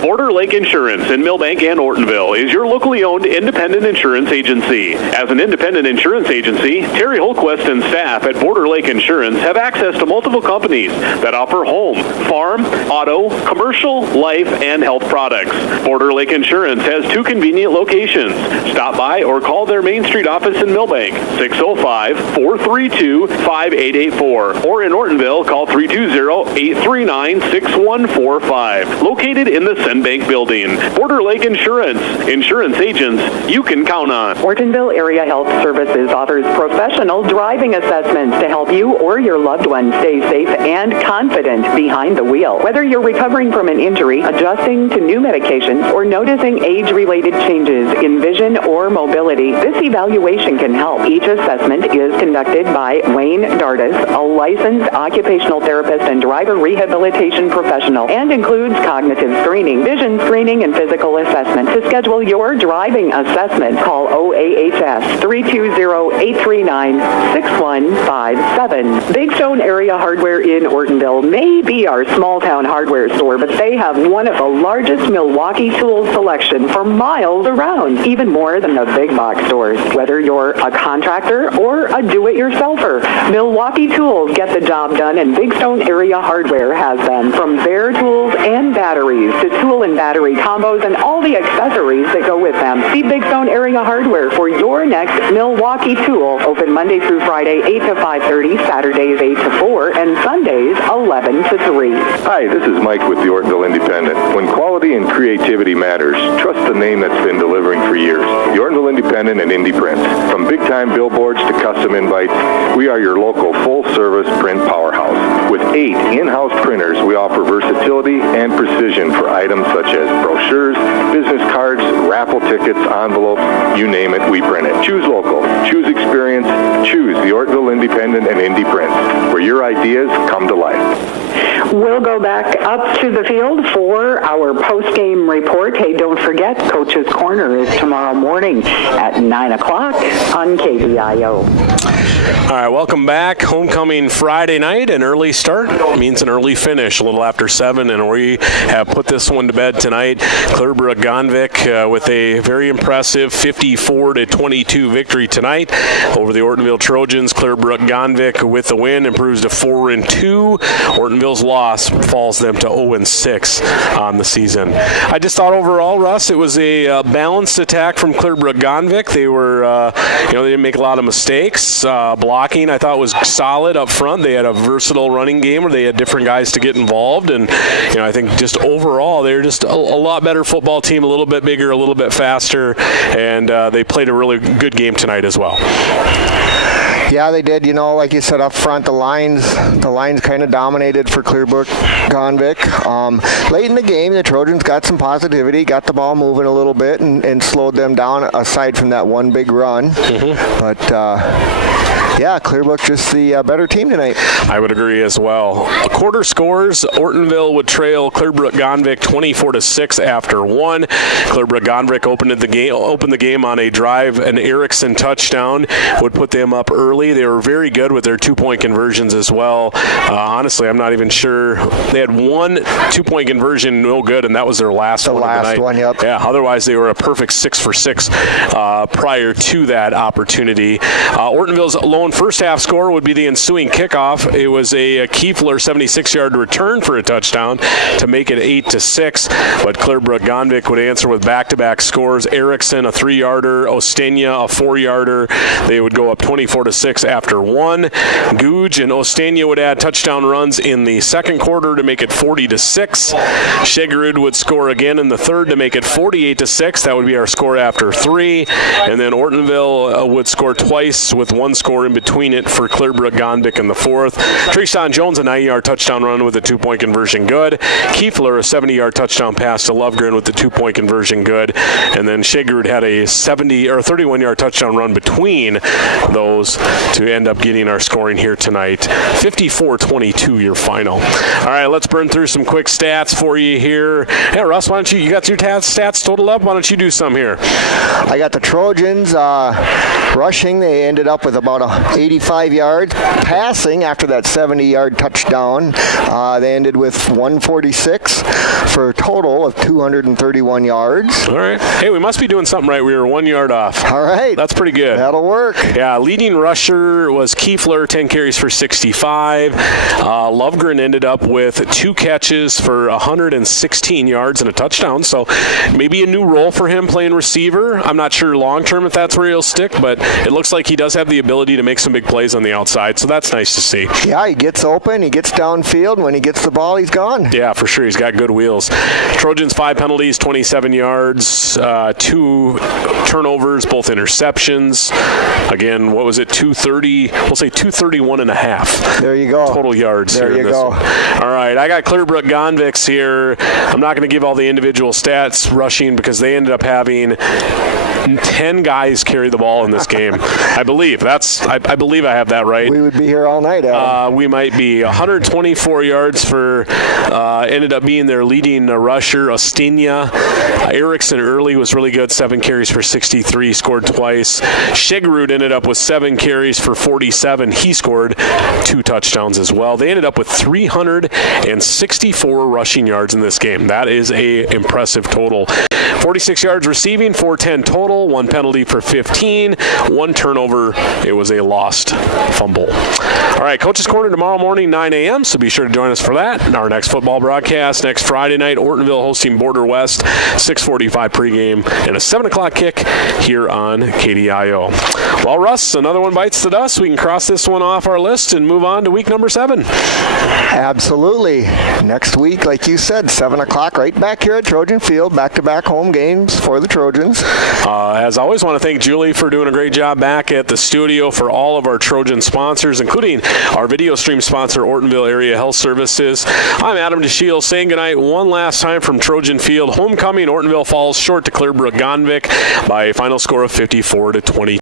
Border Lake Insurance in Millbank and Ortonville is your locally owned independent insurance agency. As an independent insurance agency, Terry Holquist and staff at Border Lake Insurance have access to multiple companies that offer home, farm, auto, commercial, life, and health products. Border Lake Insurance has 2 convenient locations. Stop by or call their Main Street office in Millbank, 605-432-5884. Or in Ortonville, call 320-839-6145. Located in the Bank Building. Border Lake Insurance. Insurance agents you can count on. Ortonville Area Health Services offers professional driving assessments to help you or your loved one stay safe and confident behind the wheel. Whether you're recovering from an injury, adjusting to new medications, or noticing age-related changes in vision or mobility, this evaluation can help. Each assessment is conducted by Wayne Dardis, a licensed occupational therapist and driver rehabilitation professional, and includes cognitive screening, vision screening, and physical assessment. To schedule your driving assessment, call OAHS 320-839-6157. Big Stone Area Hardware in Ortonville may be our small-town hardware store, but they have one of the largest Milwaukee tool selection for miles around, even more than the big box stores. Whether you're a contractor or a do-it-yourselfer, Milwaukee Tools get the job done, and Big Stone Area Hardware has them. From bare tools and batteries to tool and battery combos and all the accessories that go with them. See Big Stone Area Hardware for your next Milwaukee tool. Open Monday through Friday, 8 to 5:30, Saturdays 8 to 4, and Sundays 11 to 3. Hi, this is Mike with the Ortonville Independent. When quality and creativity matters, trust the name that's been delivering for years. The Ortonville Independent and Indie Prints. From big-time billboards to custom invites, we are your local full-service print powerhouse. With 8 in-house printers, we offer versatility and precision for items such as brochures, business cards, raffle tickets, envelopes, you name it, we print it. Choose local, choose experience, choose the Ortonville Independent and Indie Prints, where your ideas come to life. We'll go back up to the field for our post-game report. Hey, don't forget, Coach's Corner is tomorrow morning at 9 o'clock on KDIO. All right, welcome back. Homecoming Friday night, an early start means an early finish, a little after 7, and we have put this one to bed tonight. Clearbrook-Gonvick with a very impressive 54-22 victory tonight over the Ortonville Trojans. Clearbrook-Gonvick with the win improves to 4-2. Ortonville's loss falls them to 0-6 on the season. I just thought overall, Russ, it was a balanced attack from Clearbrook-Gonvick. They were, they didn't make a lot of mistakes. Blocking, I thought, was solid up front. They had a versatile running game where they had different guys to get involved, and I think just overall they're just a lot better football team, a little bit bigger, a little bit faster, and they played a really good game tonight as well. Yeah, they did. Like you said up front, the lines kind of dominated for Clearbrook-Gonvick. Late in the game, the Trojans got some positivity, got the ball moving a little bit, and slowed them down aside from that one big run. Mm-hmm. But Yeah, Clearbrook just the better team tonight. I would agree as well. Quarter scores, Ortonville would trail Clearbrook-Gonvick 24-6 after 1. Clearbrook-Gonvick opened the game on a drive, an Erickson touchdown would put them up early. They were very good with their 2-point conversions as well. Honestly, I'm not even sure. They had one 2-point conversion, no good, and that was their last one. The last one, yep. Yeah, otherwise they were a perfect 6 for 6 prior to that opportunity. Ortonville's lone first half score would be the ensuing kickoff. It was a Kiefler 76-yard return for a touchdown to make it 8-6, but Clearbrook-Gonvick would answer with back-to-back scores. Erickson, a 3-yarder, Ostenia, a 4-yarder. They would go up 24-6 after 1. Googe and Ostenia would add touchdown runs in the second quarter to make it 40-6. Shegerud would score again in the third to make it 48-6. That would be our score after 3. And then Ortonville would score twice with one score in between it for Clearbrook-Gonvick in the fourth. Tresean Jones, a 90-yard touchdown run with a 2-point conversion good. Kiefler, a 70-yard touchdown pass to Lovegren with the 2-point conversion good. And then Shegerud had a 31-yard touchdown run between those to end up getting our scoring here tonight. 54-22 your final. All right, let's burn through some quick stats for you here. Hey, Russ, why don't you got your stats totaled up? Why don't you do some here? I got the Trojans rushing. They ended up with about 85 yards. Passing after that 70-yard touchdown, they ended with 146 for a total of 231 yards. All right. Hey, we must be doing something right. We were 1 yard off. All right. That's pretty good. That'll work. Yeah, leading rusher was Kiefler, 10 carries for 65. Lovegren ended up with 2 catches for 116 yards and a touchdown, so maybe a new role for him playing receiver. I'm not sure long-term if that's where he'll stick, but it looks like he does have the ability to make some big plays on the outside, so that's nice to see. Yeah, he gets open, he gets downfield, and when he gets the ball, he's gone. Yeah, for sure. He's got good wheels. Trojans 5 penalties, 27 yards, 2 turnovers, both interceptions. Again, what was it, 230? We'll say 231 and a half. There you go. Total yards. There you go. All right, I got Clearbrook-Gonvick's here. I'm not going to give all the individual stats rushing because they ended up having 10 guys carry the ball in this game. I believe I believe I have that right. We would be here all night, Adam. We might be. 124 yards for ended up being their leading rusher, Ostenia. Erickson early was really good, 7 carries for 63, scored twice. Shegerud ended up with 7 carries for 47. He scored 2 touchdowns as well. They ended up with 364 rushing yards in this game. That is a impressive total. 46 yards receiving, 410 total, 1 penalty for 15, 1 turnover. It was a lost fumble. All right, Coach's Corner tomorrow morning, 9 a.m., so be sure to join us for that. Our next football broadcast next Friday night, Ortonville hosting Border West, 6:45 pregame, and a 7 o'clock kick here on KDIO. Well, Russ, another one bites the dust. We can cross this one off our list and move on to week number 7. Absolutely. Next week, like you said, 7 o'clock, right back here at Trojan Field, back-to-back home games for the Trojans. As always, want to thank Julie for doing a great job back at the studio, for all of our Trojan sponsors, including our video stream sponsor, Ortonville Area Health Services. I'm Adam DeShiel saying goodnight one last time from Trojan Field. Homecoming, Ortonville falls short to Clearbrook-Gonvick by a final score of 54-20.